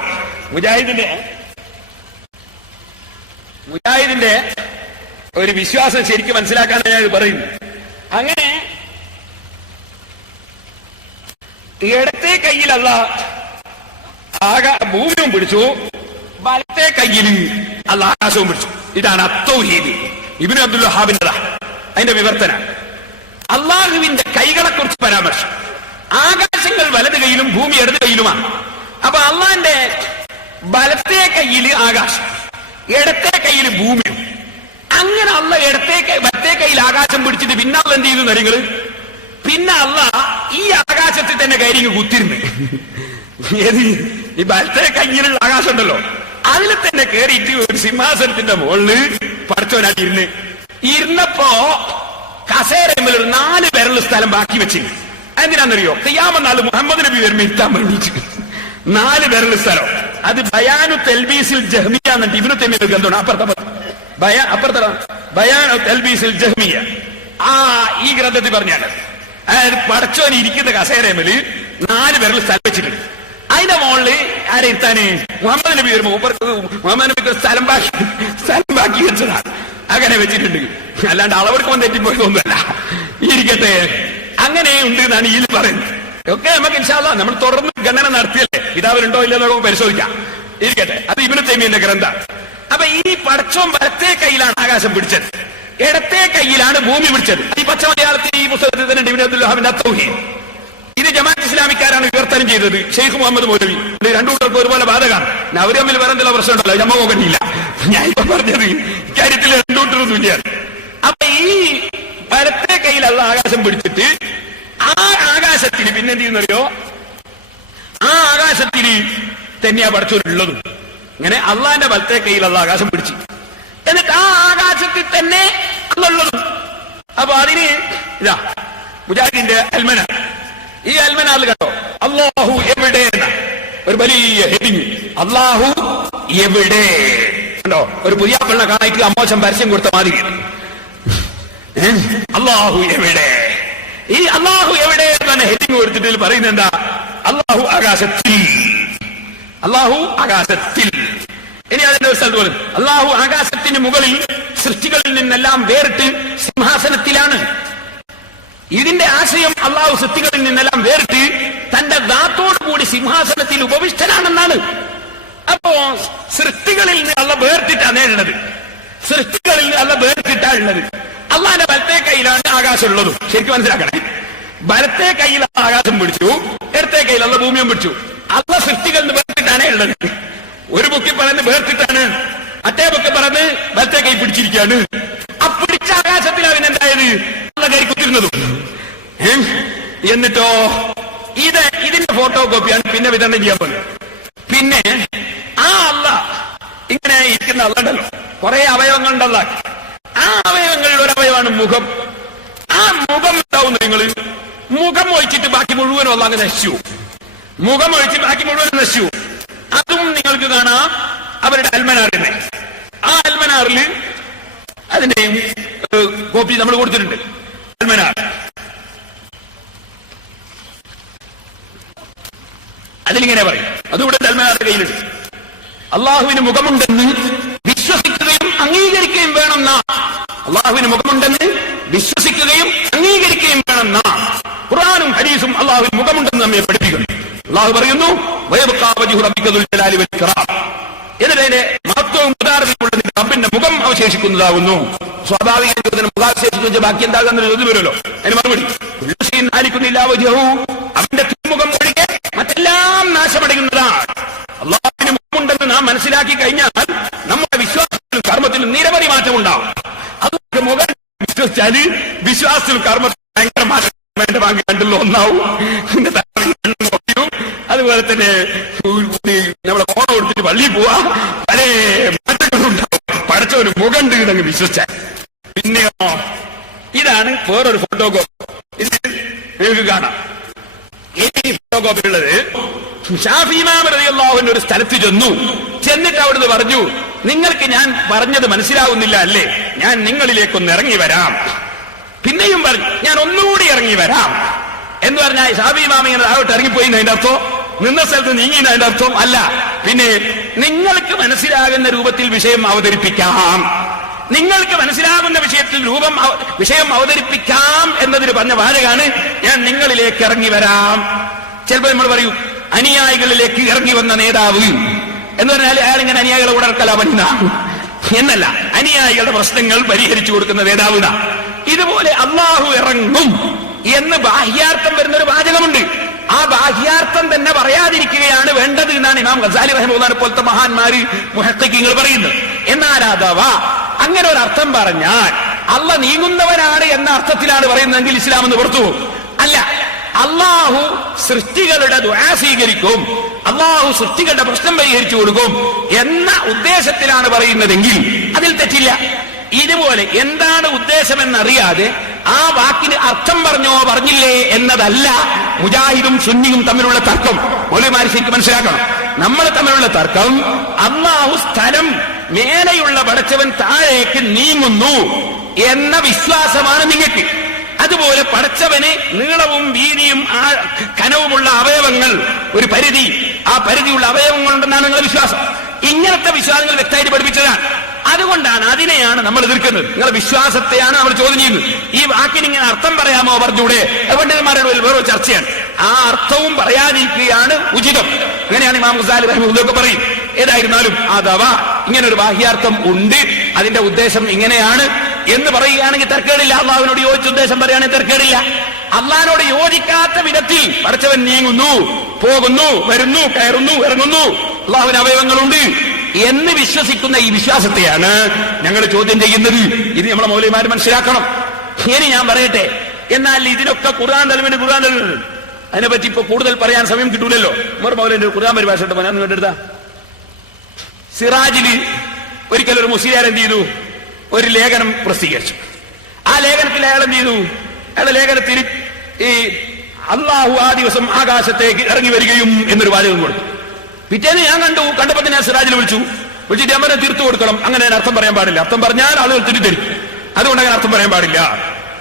മുജാഹിദിന്റെ ഒരു വിശ്വാസം ശരിക്കും മനസ്സിലാക്കാനാണ് ഞാൻ പറയുന്നത്. അങ്ങനെ ഇടത്തെ കയ്യിൽ അള്ളാഹ് ഭൂമിയും പിടിച്ചു, വലത്തെ കയ്യിൽ അള്ളാഹ് ആകാശവും പിടിച്ചു. ഇതാണ് അത്തൗഹീദ്. ഇബ്നു അബ്ദുൽ വഹാബിന്റെ അതിന്റെ വിവർത്തന. അള്ളാഹുവിന്റെ കൈകളെ കുറിച്ച് പരാമർശം. ആകാശങ്ങൾ വലത് കൈയിലും ഭൂമി ഇടത് കൈയിലുമാണ്. അപ്പൊ അള്ളാഹിന്റെ വലത്തെ കയ്യിൽ ആകാശം, ഇടത്തെ കയ്യിൽ ഭൂമിയും. അങ്ങനെ വലത്തെ കയ്യിൽ ആകാശം പിടിച്ചിട്ട് പിന്നെ അള്ള എന്ത് ചെയ്തു നിങ്ങള്? പിന്നെ അള്ള ഈ ആകാശത്തിൽ തന്നെ കയറി കുത്തിരുന്ന് ഏത് ഈ വലത്തെ കയ്യിലുള്ള ആകാശം ഉണ്ടല്ലോ അതിൽ തന്നെ കയറിയിട്ട് ഒരു സിംഹാസനത്തിന്റെ മുകളില് പടച്ചോനായിട്ട് ഇരുന്നപ്പോ കസേരയിൽ ഒരു 4 വിരൽ സ്ഥലം ബാക്കി വെച്ചിരുന്നു. എന്തിനാണെന്നറിയോ? ഖിയാമത്ത് നാൾ മുഹമ്മദ് നബി വരുമ്പോ ഇരുത്താൻ വേണ്ടിയിട്ട് 4 വിരൽ സ്ഥലം. അത് ബയാനു തൽബീസിൽ ജഹ്മിയ എന്നിട്ട് ഇബ്നു തൈമിയ്യ ഗ്രന്ഥമാണ്. അപ്പുറത്തെ ബയാനു തൽബീസിൽ ജഹ്മിയ ഈ ഗ്രന്ഥത്തിൽ പറഞ്ഞാണ്. അതായത് പടച്ചോൻ ഇരിക്കുന്ന കസേരമേല് 4 വിരൽ സ്ഥലം വെച്ചിട്ടുണ്ട്. അതിന്റെ മുകളില് ആരെ ഇരുത്താന്? മുഹമ്മദ് നബി വരുമ്പോ മുഹമ്മദ് നബിക്ക് സ്ഥലം ബാക്കി വെച്ചതാണ്. അങ്ങനെ വെച്ചിട്ടുണ്ട്. അല്ലാണ്ട് അളവെടുക്കാൻ തെറ്റിപ്പോയതൊന്നുമല്ല. ഇരിക്കട്ടെ, അങ്ങനെ ഉണ്ട് എന്നാണ് ഈ പറയുന്നത്. ഒക്കെ നമുക്ക് ഇൻഷാ അല്ലാഹ് നമ്മൾ തുടർന്ന് ഗണന നടത്തിയല്ലേ, പിതാവിനുണ്ടോ ഇല്ലെന്നോ നമുക്ക് പരിശോധിക്കാം. ഇരിക്കട്ടെ, അത് ഇബ്നു തൈമിയ്യന്റെ ഗ്രന്ഥം. അപ്പൊ ഈ പടച്ചോൻ വലത്തെ കയ്യിലാണ് ആകാശം പിടിച്ചത്, ഇടത്തെ കയ്യിലാണ് ഭൂമി പിടിച്ചത്. ഈ പച്ച മലയാളത്തിൽ ഈ പുസ്തകത്തിൽ തന്നെ ഇബ്നു അബ്ദുൽ വഹാബിന്റെ അത്തൗഹീദ്. ഇത് ജമാഅത്ത് ഇസ്ലാമിക്കാരാണ് വിവർത്തനം ചെയ്തത്. ഷെയ്ഖ് മുഹമ്മദ് മൗലവി. രണ്ടു കൂട്ടർക്കും ഒരുപോലെ ബാധകമാണ്. അവര് തമ്മിൽ വേറെ എന്തെല്ലാം പ്രശ്നമുണ്ടല്ലോ, നമ്മ നോക്കണ്ടില്ല. ഞാൻ ഇപ്പൊ പറഞ്ഞത് ഇക്കാര്യത്തിൽ രണ്ടു കൂട്ടരൊന്നുമില്ല. അപ്പൊ ഈ വലത്തെ കയ്യിൽ അള്ള ആകാശം പിടിച്ചിട്ട് ആ ആകാശത്തിന് പിന്നെ എന്ത് ചെയ്യുന്നറിയോ? ആ ആകാശത്തിന് തന്നെയാ പടച്ചോനുള്ളതും. ഇങ്ങനെ അള്ളാന്റെ വലത്തെ കയ്യിൽ അള്ള ആകാശം പിടിച്ചു, എന്നിട്ട് ആ ആകാശത്തിൽ തന്നെ അള്ളുള്ളതും. അപ്പൊ അതിന് ഇതാ മുജാഹിദിന്റെ അൽമനാർ. ഈ അൽമനാറിൽ കണ്ടോ അല്ലാഹു എവിടെ എന്ന ഒരു വലിയ ഹെഡിങ്. അല്ലാഹു എവിടെ കണ്ടോ? ഒരു പുതിയ പെണ്ണ കാണായിട്ട് അമ്മോശം പരസ്യം കൊടുത്ത മാതിരി. അല്ലാഹു എവിടെ? ഈ അല്ലാഹു എവിടെ എന്നാണ് ഹെഡിങ് കൊടുത്തിട്ട് പറയുന്നത് എന്താ? അല്ലാഹു ആകാശത്തിൽ, അല്ലാഹു ആകാശത്തിൽ. ഇനി അതിന്റെ ഒരു സ്ഥലത്ത് പോലും അല്ലാഹു ആകാശത്തിന് മുകളിൽ സൃഷ്ടികളിൽ നിന്നെല്ലാം വേറിട്ട് സിംഹാസനത്തിലാണ്. ഇതിന്റെ ആശയം അള്ളാഹു സൃഷ്ടികളിൽ നിന്നെല്ലാം വേറിട്ട് തന്റെ ദാത്തോടുകൂടി സിംഹാസനത്തിൽ ഉപവിഷ്ടനാണെന്നാണ്. അപ്പോ സൃഷ്ടികളിൽ നിന്ന് അള്ള വേർത്തിട്ടാണ് ഉള്ളത്. സൃഷ്ടികളിൽ നിന്ന് അള്ള വേർത്തിട്ടാണുള്ളത്. അള്ളാന്റെ വലത്തെ കയ്യിലാണ് ആകാശം ഉള്ളതും. ശരിക്കും മനസ്സിലാക്കണേ, വലത്തെ കയ്യിൽ ആകാശം പിടിച്ചു, ഇടത്തെ കയ്യിൽ അള്ള ഭൂമിയും പിടിച്ചു. അള്ള സൃഷ്ടികളിൽ നിന്ന് വേർത്തിട്ടാണേ ഉള്ളത്. ഒരു ബുക്കി പറയുന്നത് വേർത്തിട്ടാണ്, മറ്റേ ബുക്കി പറഞ്ഞ് വലത്തെ കൈ പിടിച്ചിരിക്കുകയാണ്. ആ പിടിച്ച ആകാശത്തിൽ അവനെന്തായത് അള്ള കൈ കുത്തിരുന്നതും. എന്നിട്ടോ ഇതിന്റെ ഫോട്ടോ കോപ്പിയാണ് പിന്നെ വിതരണം ചെയ്യാൻ പോകുന്നത്. പിന്നെ ആ അള്ള ഇങ്ങനെ ഇരിക്കുന്ന അള്ളണ്ടല്ലോ, കുറെ അവയവങ്ങളുണ്ടല്ല. ആ അവയവങ്ങളിൽ ഒരു അവയവമാണ് മുഖം. ആ മുഖം ഉണ്ടാവുന്നു. നിങ്ങൾ മുഖം ഒഴിച്ചിട്ട് ബാക്കി മുഴുവനും അള്ള അങ്ങ് നശിച്ചു. മുഖം ഒഴിച്ച് ബാക്കി മുഴുവനും നശിച്ചു. അതും നിങ്ങൾക്ക് കാണാം അവരുടെ അൽമനാറിനെ. ആ അൽമനാറിൽ അതിന്റെയും കോപ്പി നമ്മൾ കൊടുത്തിട്ടുണ്ട്. അൽമനാർ അതിലിങ്ങനെ പറയും, അതുകൂടെ അൽമനാറിന്റെ കയ്യിലുണ്ട്. അള്ളാഹുവിന് മുഖമുണ്ടെന്ന് വിശ്വസിക്കുകയും അംഗീകരിക്കുകയും വേണമെന്ന, അള്ളാഹുവിന് മുഖമുണ്ടെന്ന് വിശ്വസിക്കുകയും അംഗീകരിക്കുകയും വേണമെന്ന ഖുർആനും ഹദീസും അള്ളാഹുവിന് മുഖമുണ്ടെന്ന് നമ്മെ പഠിപ്പിക്കുന്നു. അള്ളാഹു പറയുന്നു, എന്നതിന്റെ മഹത്വവും ഉദാഹരണമുള്ള റബ്ബിന്റെ മുഖം അവശേഷിക്കുന്നതാകുന്നു. സ്വാഭാവിക മുഖാവശേഷിക്കുന്ന ബാക്കി എന്താകുന്ന ചോദ്യം വരുമല്ലോ. അതിന് മറുപടി, അവന്റെ തിരുമുഖം ഒഴികെ മറ്റെല്ലാം നാശമടയുന്നതാണ്. അള്ളാഹുവിന് മുഖമുണ്ടെന്ന് നാം മനസ്സിലാക്കി കഴിഞ്ഞാൽ നമ്മുടെ വിശ്വാസത്തിലും കർമ്മത്തിലും നിരവധി മാറ്റം ഉണ്ടാവും. അതുകൊണ്ട് മുഖം വിശ്വസിച്ചാല് വിശ്വാസത്തിലും കർമ്മത്തിലും ഭയങ്കര മാറ്റം വേണ്ട ഭാഗം കണ്ടല്ലോ ഒന്നാവും. അതുപോലെ തന്നെ നമ്മളെ ഫോൺ കൊടുത്തിട്ട് പള്ളിയിൽ പോവാ, പല മാറ്റങ്ങളുണ്ടാവും. പഠിച്ചവന് മുഖം അങ്ങ് വിശ്വസിച്ചാൽ. പിന്നെയോ ഇതാണ് വേറൊരു ഫോട്ടോ കോപ്പി. ഇത് നിങ്ങൾക്ക് കാണാം. ഈ ഫോട്ടോ കോപ്പി ഉള്ളത് ശാഫി ഇമാം റളിയല്ലാഹു അൻഹു ഒരു സ്ഥലത്ത് ചെന്നിട്ട് അവിടുന്ന് പറഞ്ഞു, നിങ്ങൾക്ക് ഞാൻ പറഞ്ഞത് മനസ്സിലാവുന്നില്ല അല്ലേ, ഞാൻ നിങ്ങളിലേക്കൊന്ന് ഇറങ്ങി വരാം. പിന്നെയും പറഞ്ഞു, ഞാൻ ഒന്നുകൂടി ഇറങ്ങി വരാം എന്ന് പറഞ്ഞാൽ ശാഫി ഇമാം ഇങ്ങനെ താഴോട്ട് ഇറങ്ങിപ്പോയി അതിന്റെ അർത്ഥം, നിന്ന സ്ഥലത്ത് നീങ്ങിയെന്ന് അതിന്റെ അർത്ഥം അല്ല. പിന്നെ നിങ്ങൾക്ക് മനസ്സിലാകുന്ന രൂപത്തിൽ വിഷയം അവതരിപ്പിക്കാം, നിങ്ങൾക്ക് മനസ്സിലാകുന്ന വിഷയം അവതരിപ്പിക്കാം എന്നതിന് പറഞ്ഞ വാചകാണ് ഞാൻ നിങ്ങളിലേക്ക് ഇറങ്ങി വരാം. ചിലപ്പോൾ നമ്മൾ പറയൂ അനുയായികളിലേക്ക് ഇറങ്ങി വന്ന നേതാവ് എന്ന് പറഞ്ഞാൽ അയാൾ ഇങ്ങനെ അനുയായികളെ ഉടർക്കല പറ്റുന്ന എന്നല്ല, അനുയായികളുടെ പ്രശ്നങ്ങൾ പരിഹരിച്ചു കൊടുക്കുന്ന നേതാവുന്ന. ഇതുപോലെ അള്ളാഹു ഇറങ്ങും എന്ന് ബാഹ്യാർത്ഥം വരുന്ന ഒരു വാചകമുണ്ട്. ആ ബാഹ്യാർത്ഥം തന്നെ പറയാതിരിക്കുകയാണ് വേണ്ടത് എന്നാണ് ഇമാം ഗസാലി റഹിമഹുല്ലാഹിനെ പോലത്തെ മഹാന്മാര് മുഹഖിഖീങ്ങൾ പറയുന്നത്. എന്നാൽ അഥവാ അങ്ങനെ ഒരു അർത്ഥം പറഞ്ഞാൽ അള്ള നീങ്ങുന്നവനാണ് എന്ന അർത്ഥത്തിലാണ് പറയുന്നതെങ്കിൽ ഇസ്ലാം എന്ന് പുറത്തു പോകും. അല്ല, അള്ളാഹു സൃഷ്ടികളുടെ ദുആ സ്വീകരിക്കും, അള്ളാഹു സൃഷ്ടികളുടെ പ്രശ്നം പരിഹരിച്ചു കൊടുക്കും എന്ന ഉദ്ദേശത്തിലാണ് പറയുന്നതെങ്കിൽ അതിൽ തെറ്റില്ല. ഇതുപോലെ എന്താണ് ഉദ്ദേശമെന്നറിയാതെ ആ വാക്കിന് അർത്ഥം പറഞ്ഞില്ലേ എന്നതല്ല മുജാഹിദും സുന്നിയും തമ്മിലുള്ള തർക്കം. മൗലവിമാർ ശരിക്കും മനസ്സിലാക്കണം. നമ്മൾ തമ്മിലുള്ള തർക്കം അല്ലാഹു സ്ഥലം മേലെയുള്ള പടച്ചവൻ താഴേക്ക് നീങ്ങുന്നു എന്ന വിശ്വാസമാണ് നിങ്ങൾക്ക്. അതുപോലെ പടച്ചവന് നീളവും വീതിയും കനവുമുള്ള അവയവങ്ങൾ, ഒരു പരിധി, ആ പരിധിയുള്ള അവയവങ്ങളുണ്ടെന്നാണ് നിങ്ങളുടെ വിശ്വാസം. ഇങ്ങനത്തെ വിശ്വാസങ്ങൾ വ്യക്തമായിട്ട് പഠിപ്പിച്ചതാണ്. അതുകൊണ്ടാണ് അതിനെയാണ് നമ്മൾ എതിർക്കുന്നത്. നിങ്ങളുടെ വിശ്വാസത്തെയാണ് നമ്മൾ ചോദ്യം ചെയ്യുന്നത്. ഈ വാക്കിന് ഇങ്ങനെ അർത്ഥം പറയാമോ പറഞ്ഞൂടെ? പണ്ഡിതന്മാരുടെ വേറെ ചർച്ചയാണ്. ആ അർത്ഥവും പറയാതിരിക്കുകയാണ് ഉചിതം. അങ്ങനെയാണ് ഇമാം ഗസാലി റഹിമഹുല്ലാഹ് പറയും. ഏതായിരുന്നാലും അഥവാ ഇങ്ങനെ ഒരു ബാഹ്യാർത്ഥം ഉണ്ട്, അതിന്റെ ഉദ്ദേശം ഇങ്ങനെയാണ് എന്ന് പറയുകയാണെങ്കിൽ തർക്കേടില്ല. അള്ളാഹുവിനോട് യോജിച്ച ഉദ്ദേശം പറയുകയാണെങ്കിൽ തർക്കേടില്ല. അള്ളാഹിനോട് യോജിക്കാത്ത വിധത്തിൽ പടച്ചവൻ നീങ്ങുന്നു, പോകുന്നു, വരുന്നു, കയറുന്നു, ഇറങ്ങുന്നു, അള്ളാഹുവിന് അവയവങ്ങളുണ്ട് എന്ന് വിശ്വസിക്കുന്ന ഈ വിശ്വാസത്തെയാണ് ഞങ്ങൾ ചോദ്യം ചെയ്യുന്നത്. ഇത് നമ്മളെ മൗലവിമാർ മനസ്സിലാക്കണം. ഇനി ഞാൻ പറയട്ടെ, എന്നാൽ ഇതിനൊക്കെ ഖുർആൻ തലവിന് അതിനെപ്പറ്റി ഇപ്പൊ കൂടുതൽ പറയാൻ സമയം കിട്ടൂലല്ലോ. മൗലവിന്റെ ഖുർആൻ പരിഭാഷ ഞാൻ കണ്ടെടുത്ത സിറാജില് ഒരിക്കലും ഒരു മുസ്ലിയാർ എന്ത് ചെയ്തു, ഒരു ലേഖനം പ്രസിദ്ധീകരിച്ചു. ആ ലേഖനത്തിൽ അയാൾ എന്ത് ചെയ്തു, അയാളുടെ ലേഖനത്തിൽ ഈ അള്ളാഹു ആ ദിവസം ആകാശത്തേക്ക് ഇറങ്ങി വരികയും എന്നൊരു വാചകം കൊടുത്തു. പിറ്റേന്ന് ഞാൻ കണ്ടപ്പോ ഞാൻ സിറാജിൽ വിളിച്ചിട്ട് അമ്മനെ തീർത്തു കൊടുക്കണം, അങ്ങനെ അർത്ഥം പറയാൻ പാടില്ല, അർത്ഥം പറഞ്ഞാൽ ആളുകൾ തിരിച്ചടിക്കും, അതുകൊണ്ട് അങ്ങനെ അർത്ഥം പറയാൻ പാടില്ല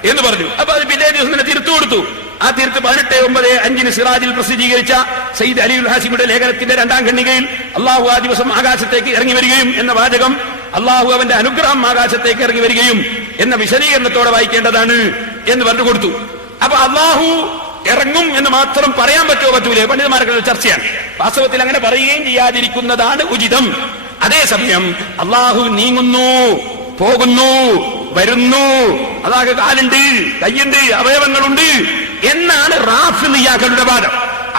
എന്ന് പറഞ്ഞു. അപ്പൊ അത് പിറ്റേ ദിവസം തന്നെ തീർത്തു കൊടുത്തു. ആ തീർത്ത് 18/9 സിറാജിൽ പ്രസിദ്ധീകരിച്ച സയ്യിദ് അലിഉൽ ഹാസിമിയുടെ ലേഖനത്തിന്റെ 2ാം ഖണ്ഡികയിൽ അള്ളാഹു ആ ദിവസം ആകാശത്തേക്ക് ഇറങ്ങി വരികയും എന്ന വാചകം അള്ളാഹു അവന്റെ അനുഗ്രഹം ആകാശത്തേക്ക് ഇറങ്ങി വരികയും എന്ന വിശദീകരണത്തോടെ വായിക്കേണ്ടതാണ് എന്ന് പറഞ്ഞു കൊടുത്തു. അപ്പൊ അള്ളാഹു ഇറങ്ങും എന്ന് മാത്രം പറയാൻ പറ്റൂലേ? പണ്ഡിതന്മാർക്കുള്ള ചർച്ചയാണ്. വാസ്തവത്തിൽ അങ്ങനെ പറയുകയും ചെയ്യാതിരിക്കുന്നതാണ് ഉചിതം. അതേസമയം അള്ളാഹു നീങ്ങുന്നു, പോകുന്നു, വരുന്നു, അതാകെ കാലുണ്ട്, കയ്യുണ്ട്, അവയവങ്ങളുണ്ട് എന്നാണ് റാഫിളിയാക്കളുടെ വാദം.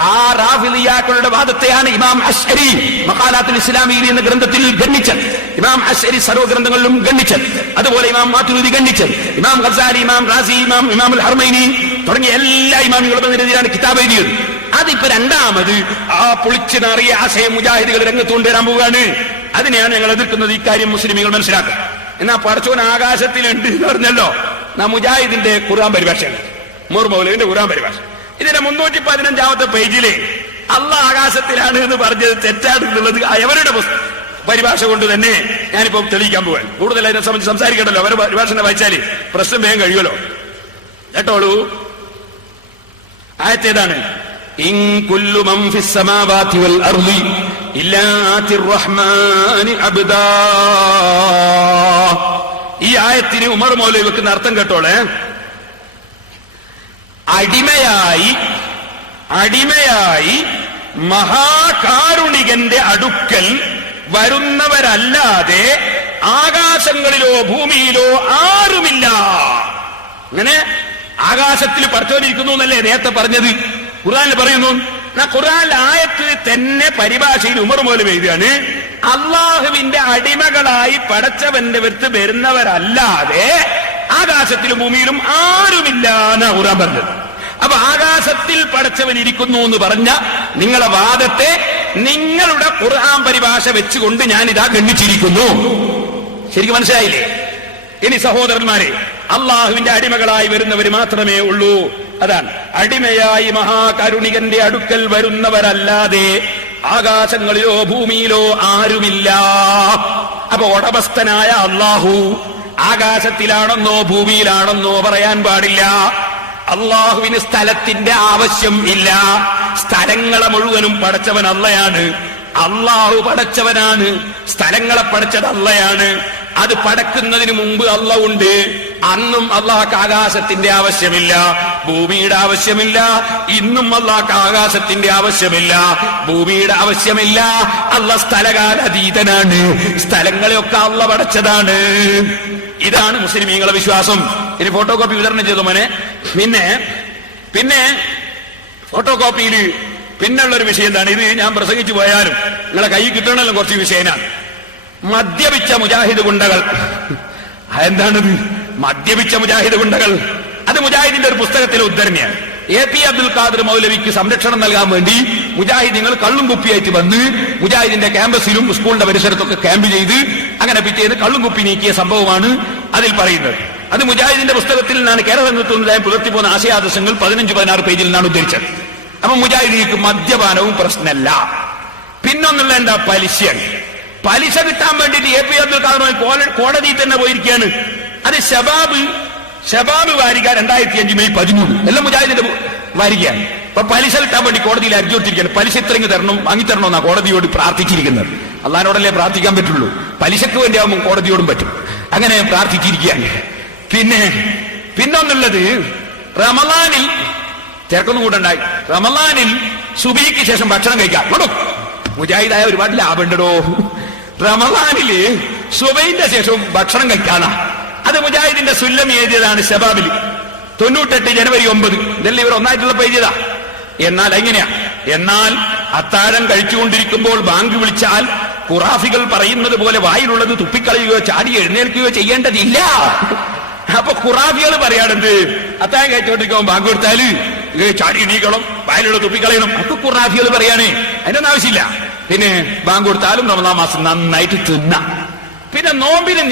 ആ റാഫിളിയാക്കളുടെ വാദത്തെയാണ് ഇമാം അശ്അരി മഖാലാത്തുൽ ഇസ്ലാമിയിൽ എന്ന ഗ്രന്ഥത്തിൽ ഗണ്ണിച്ചത്. ഇമാം അശ്അരി സർവ്വ ഗ്രന്ഥങ്ങളിലും ഗണ്ണിച്ചത്. അതുപോലെ ഇമാം മാതുരിദി ഗണ്ണിച്ചത്. ഇമാം ഗസാലി, ഇമാം റാസി, ഇമാം അൽ ഹർമൈനി തുടങ്ങിയ എല്ലാ ഇമാമികളും എതിരെയാണ് കിതാബ് എഴുതിയത്. അതിപ്പോ രണ്ടാമത് ആ പൊളിച്ചു നാറിയ ആശയം മുജാഹിദുകൾ രംഗത്ത് കൊണ്ടുവരാൻ പോവുകയാണ്. അതിനെയാണ് ഞങ്ങൾ എതിർക്കുന്നത്. ഇക്കാര്യം മുസ്ലിമീങ്ങൾ മനസ്സിലാക്കുക. എന്നാ പടച്ചോൻ ആകാശത്തിലുണ്ട് എന്ന് പറഞ്ഞല്ലോ. മുജാഹിദിന്റെ ഖുർആൻ പരിഭാഷയാണ്, ഉമർ മൗലവിന്റെ ഖുർആൻ പരിഭാഷ. ഇതിന്റെ 315 പേജില് അള്ളാഹ് ആകാശത്തിലാണ് എന്ന് പറഞ്ഞത് തെറ്റാണെന്നുള്ളത് അവരുടെ പരിഭാഷ കൊണ്ട് തന്നെ ഞാനിപ്പോ തെളിയിക്കാൻ പോവാൻ. കൂടുതൽ അതിനെ സംബന്ധിച്ച് സംസാരിക്കണ്ടല്ലോ. അവരുടെ പരിഭാഷ വായിച്ചാല് പ്രശ്നം വേഗം കഴിയുമല്ലോ. കേട്ടോളൂ, ആയത്തേതാണ്? ഇൻ കുല്ലു മൻ ഫിസ് സമാവാതി വൽ അർളി ഇല്ലാ ആതിർ റഹ്മാനി അബ്ദാ. ഈ ആയത്തിന് ഉമർ മൗലവി വെക്കുന്ന അർത്ഥം കേട്ടോളെ. അടിമയായി മഹാകാരുണികന്റെ അടുക്കൽ വരുന്നവരല്ലാതെ ആകാശങ്ങളിലോ ഭൂമിയിലോ ആരുമില്ല. അങ്ങനെ ആകാശത്തിൽ പടച്ചോനിരിക്കുന്നു എന്നല്ലേ നേരത്തെ പറഞ്ഞത്? ഖുർആനിൽ പറയുന്നു. ഖുർആനിലെ ആയത്ത് തന്നെ പരിഭാഷയിൽ ഉമർ മൗലവി എഴുതിയാണ്, അള്ളാഹുവിന്റെ അടിമകളായി പടച്ചവന്റെ അടുത്ത് വരുന്നവരല്ലാതെ ആകാശത്തിലും ഭൂമിയിലും ആരുമില്ല എന്നാ ഖുർആൻ പറഞ്ഞത്. അപ്പൊ ആകാശത്തിൽ പടച്ചവൻ ഇരിക്കുന്നു എന്ന് പറഞ്ഞ നിങ്ങളെ വാദത്തെ നിങ്ങളുടെ ഖുർആൻ പരിഭാഷ വെച്ചുകൊണ്ട് ഞാനിതാ ഗണ്ണിച്ചിരിക്കുന്നു. ശരിക്കും മനസ്സിലായില്ലേ? ഇനി സഹോദരന്മാരെ, അള്ളാഹുവിന്റെ അടിമകളായി വരുന്നവർ മാത്രമേ ഉള്ളൂ. അതാണ് അടിമയായി മഹാകരുണികന്റെ അടുക്കൽ വരുന്നവരല്ലാതെ ആകാശങ്ങളിലോ ഭൂമിയിലോ ആരുമില്ല. അപ്പൊ ഉടമസ്ഥനായ അള്ളാഹു ആകാശത്തിലാണെന്നോ ഭൂമിയിലാണെന്നോ പറയാൻ പാടില്ല. അള്ളാഹുവിന് സ്ഥലത്തിന്റെ ആവശ്യം ഇല്ല. സ്ഥലങ്ങളെ മുഴുവനും പടച്ചവൻ അള്ളയാണ്. അള്ളാഹു പടച്ചവനാണ്. സ്ഥലങ്ങളെ പടച്ചത് അള്ളയാണ്. അത് പടക്കുന്നതിന് മുമ്പ് അള്ള ഉണ്ട്. അന്നും അള്ളാഹ്ക്ക് ആകാശത്തിന്റെ ആവശ്യമില്ല, ഭൂമിയുടെ ആവശ്യമില്ല. ഇന്നും അള്ളാഹ്ക്ക് ആകാശത്തിന്റെ ആവശ്യമില്ല, ഭൂമിയുടെ ആവശ്യമില്ല. അള്ള സ്ഥലകാലാതീതനാണ്. സ്ഥലങ്ങളെയൊക്കെ അള്ള പടച്ചതാണ്. ഇതാണ് മുസ്ലിമീങ്ങളെ വിശ്വാസം. ഇനി ഫോട്ടോ കോപ്പി വിതരണം ചെയ്തു മോനെ. പിന്നെ ഫോട്ടോ കോപ്പിയിൽ പിന്നുള്ളൊരു വിഷയം എന്താണ്? ഇത് ഞാൻ പ്രസംഗിച്ചു പോയാലും നിങ്ങളെ കൈ കിട്ടണമല്ലോ കുറച്ച് വിഷയനാണ്. മദ്യപിച്ച മുജാഹിദ് ഗുണ്ടകൾ. എന്താണിത്? മദ്യപിച്ച മുജാഹിദ് ഗുണ്ടകൾ. അത് മുജാഹിദിന്റെ ഒരു പുസ്തകത്തിലെ ഉദ്ധരണിയാണ്. AP അബ്ദുൽ ഖാദർ മൗലവിക്ക് സംരക്ഷണം നൽകാൻ വേണ്ടി മുജാഹിദീങ്ങൾ കള്ളും കുപ്പിയായിട്ട് വന്ന് മുജാഹിദിന്റെ ക്യാമ്പസിലും സ്കൂളിന്റെ പരിസരത്തൊക്കെ ക്യാമ്പ് ചെയ്ത് അങ്ങനെ പിറ്റേന്ന് കള്ളും കുപ്പി നീക്കിയ സംഭവമാണ് അതിൽ പറയുന്നത്. അത് മുജാഹിദിന്റെ പുസ്തകത്തിൽ നിന്നാണ് കേരള നേതൃത്വം പുലർത്തിപ്പോകുന്ന ആശയാദർശങ്ങൾ 15-16 പേജിൽ നിന്നാണ് ഉദ്ധരിച്ചത്. അപ്പൊ മുജാഹിദീക്ക് മദ്യപാനവും പ്രശ്നമല്ല. പിന്നൊന്നുള്ള എന്താ? പലിശയാണ്. പലിശ കിട്ടാൻ വേണ്ടിയിട്ട് AP അബ്ദുൽ ഖാദറുമായി കോടതിയിൽ തന്നെ പോയിരിക്കുകയാണ്. അത് ഷബാബ് വാരിക 2005 മെയ് 13 എല്ലാം മുജാഹിദിന്റെ വാരികയാണ്. അപ്പൊ പലിശ കിട്ടാൻ വേണ്ടി കോടതിയിൽ അർജി കൊടുത്തിരിക്കുകയാണ്. പലിശ ഇത്രയും തരണം, വാങ്ങിത്തരണം എന്നാ കോടതിയോട് പ്രാർത്ഥിച്ചിരിക്കുന്നത്. അള്ളാഹിനോടല്ലേ പ്രാർത്ഥിക്കാൻ പറ്റുള്ളൂ. പലിശക്ക് വേണ്ടി ആവുമ്പോൾ കോടതിയോടും പറ്റും. അങ്ങനെ പ്രാർത്ഥിച്ചിരിക്കുകയാണ്. പിന്നൊന്നുള്ളത്, റമളാനിൽ തിരക്കൊന്നും കൂടെ ഉണ്ടായി. റമളാനിൽ സുബഹിക്ക് ശേഷം ഭക്ഷണം കഴിക്കാം. മുജാഹിദായ ഒരുപാട് ലാഭമുണ്ടോ? റമളാനില് സുബഹിന്റെ ശേഷവും ഭക്ഷണം കഴിക്കാനാ. അത് മുജാഹിദിന്റെ സുല്ലം എഴുതിയതാണ് ഷബാബിൽ 98 ജനുവരി 9. ഇതല്ലേ ഇവർ ഒന്നായിട്ടുള്ള എഴുതിയതാ. എന്നാൽ എങ്ങനെയാ? എന്നാൽ അത്താഴം കഴിച്ചുകൊണ്ടിരിക്കുമ്പോൾ ബാങ്ക് വിളിച്ചാൽ ഖുറാഫികൾ പറയുന്നത് പോലെ വായിലുള്ളത് തുപ്പിക്കളയുകയോ ചാടി എഴുന്നേൽക്കുകയോ ചെയ്യേണ്ടതില്ല. അപ്പൊ ഖുറാഫികൾ പറയാണെന്ത്? അത്താഴം കഴിച്ചുകൊണ്ടിരിക്കുമ്പോൾ ബാങ്ക് കൊടുത്താല് ചാടി എണീക്കണം, വായിലുള്ള തുപ്പിക്കളയണം. അപ്പൊ ഖുറാഫികൾ പറയാനേ അതിനൊന്നും ആവശ്യമില്ല. പിന്നെ ബാങ്ക് കൊടുത്താലും റമളാൻ മാസം നന്നായിട്ട് തിന്ന. പിന്നെ നോമ്പിന്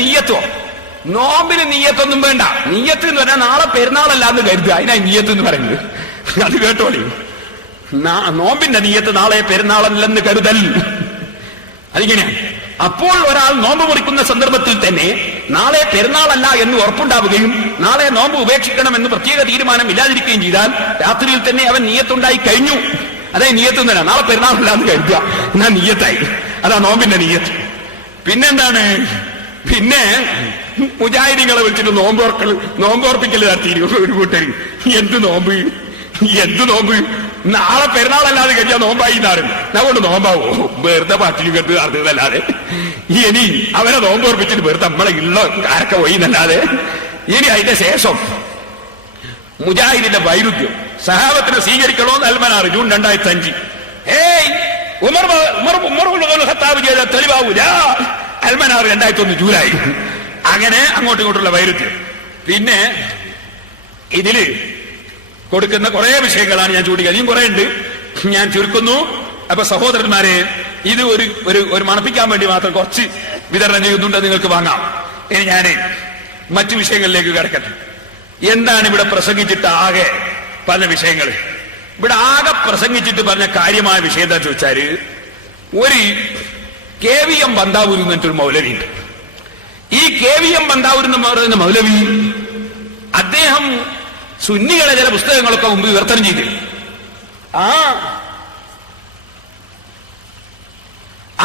നീയത്തൊന്നും വേണ്ട. നീയത്ത് എന്ന് പറഞ്ഞാൽ നാളെ പെരുന്നാളല്ലാന്ന് കരുതുക. അതിനായി നീയത്ത് എന്ന് പറയുന്നത്. അത് കേട്ടോളി. നോമ്പിന്റെ നീയത്ത് നാളെ പെരുന്നാളല്ലെന്ന് കരുതൽ. അതിങ്ങനെയാണ്. അപ്പോൾ ഒരാൾ നോമ്പ് മുറിക്കുന്ന സന്ദർഭത്തിൽ തന്നെ നാളെ പെരുന്നാളല്ല എന്ന് ഉറപ്പുണ്ടാവുകയും നാളെ നോമ്പ് ഉപേക്ഷിക്കണമെന്ന് പ്രത്യേക തീരുമാനം ഇല്ലാതിരിക്കുകയും ചെയ്താൽ രാത്രിയിൽ തന്നെ അവൻ നീയത്തുണ്ടായി കഴിഞ്ഞു. അതായത് നീയത്ത് തന്നെ നാളെ പെരുന്നാളല്ല എന്ന് കരുതുക. എന്നാ നീയത്തായി. അതാ നോമ്പിന്റെ നീയത്ത്. പിന്നെന്താണ്? പിന്നെ മുജാഹിദീങ്ങളെ വിളിച്ചിട്ട് നോമ്പോർപ്പിക്കൽ നടത്തിയിരുന്നു ഒരു കൂട്ടർ. എന്ത് നോമ്പ് നാളെ പെരുന്നാളല്ലാതെ കഴിഞ്ഞാൽ നോമ്പായി എന്നാണ്. അതുകൊണ്ട് നോമ്പാവോ? വെറുതെ പട്ടിണി കെട്ട് നടത്തുന്നതല്ലാതെ ഇനി അവരെ നോമ്പോർപ്പിച്ചിട്ട് വെറുതെ നമ്മളെ ഉള്ള ആരൊക്കെ പോയി എന്നല്ലാതെ. ഇനി അതിന്റെ ശേഷം മുജാഹിദിന്റെ വൈരുദ്ധ്യം സഹാബത്തിനെ സ്വീകരിക്കണോ അൽമനാർ ജൂൺ 2005. ഉമർ ഖത്താബ് ചെയ്ത തെളിവാവൂല. അൽമനാർ 2001 ജൂലൈ. അങ്ങനെ അങ്ങോട്ടും ഇങ്ങോട്ടുള്ള വൈരുദ്ധ്യം. പിന്നെ ഇതില് കൊടുക്കുന്ന കുറെ വിഷയങ്ങളാണ് ഞാൻ ചൂണ്ടിക്കുന്നത്. ഇനിയും കുറെ ഉണ്ട്, ഞാൻ ചുരുക്കുന്നു. അപ്പൊ സഹോദരന്മാരെ, ഇത് ഒരു മണപ്പിക്കാൻ വേണ്ടി മാത്രം കുറച്ച് വിതരണം ചെയ്യുന്നുണ്ട്, നിങ്ങൾക്ക് വാങ്ങാം. ഇനി ഞാൻ മറ്റു വിഷയങ്ങളിലേക്ക് കിടക്കട്ടെ. എന്താണ് ഇവിടെ പ്രസംഗിച്ചിട്ട് ആകെ പല വിഷയങ്ങൾ ഇവിടെ ആകെ പ്രസംഗിച്ചിട്ട് പറഞ്ഞ കാര്യമായ വിഷയം എന്താ ചോദിച്ചാല്, ഒരു KVM ബന്താവൂർ എന്നിട്ടൊരു മൗലവി ഉണ്ട്. ഈ KVM ബന്താവൂർ എന്ന് പറയുന്ന മൗലവി അദ്ദേഹം സുന്നികളെ ചില പുസ്തകങ്ങളൊക്കെ മുമ്പ് വിവർത്തനം ചെയ്തു.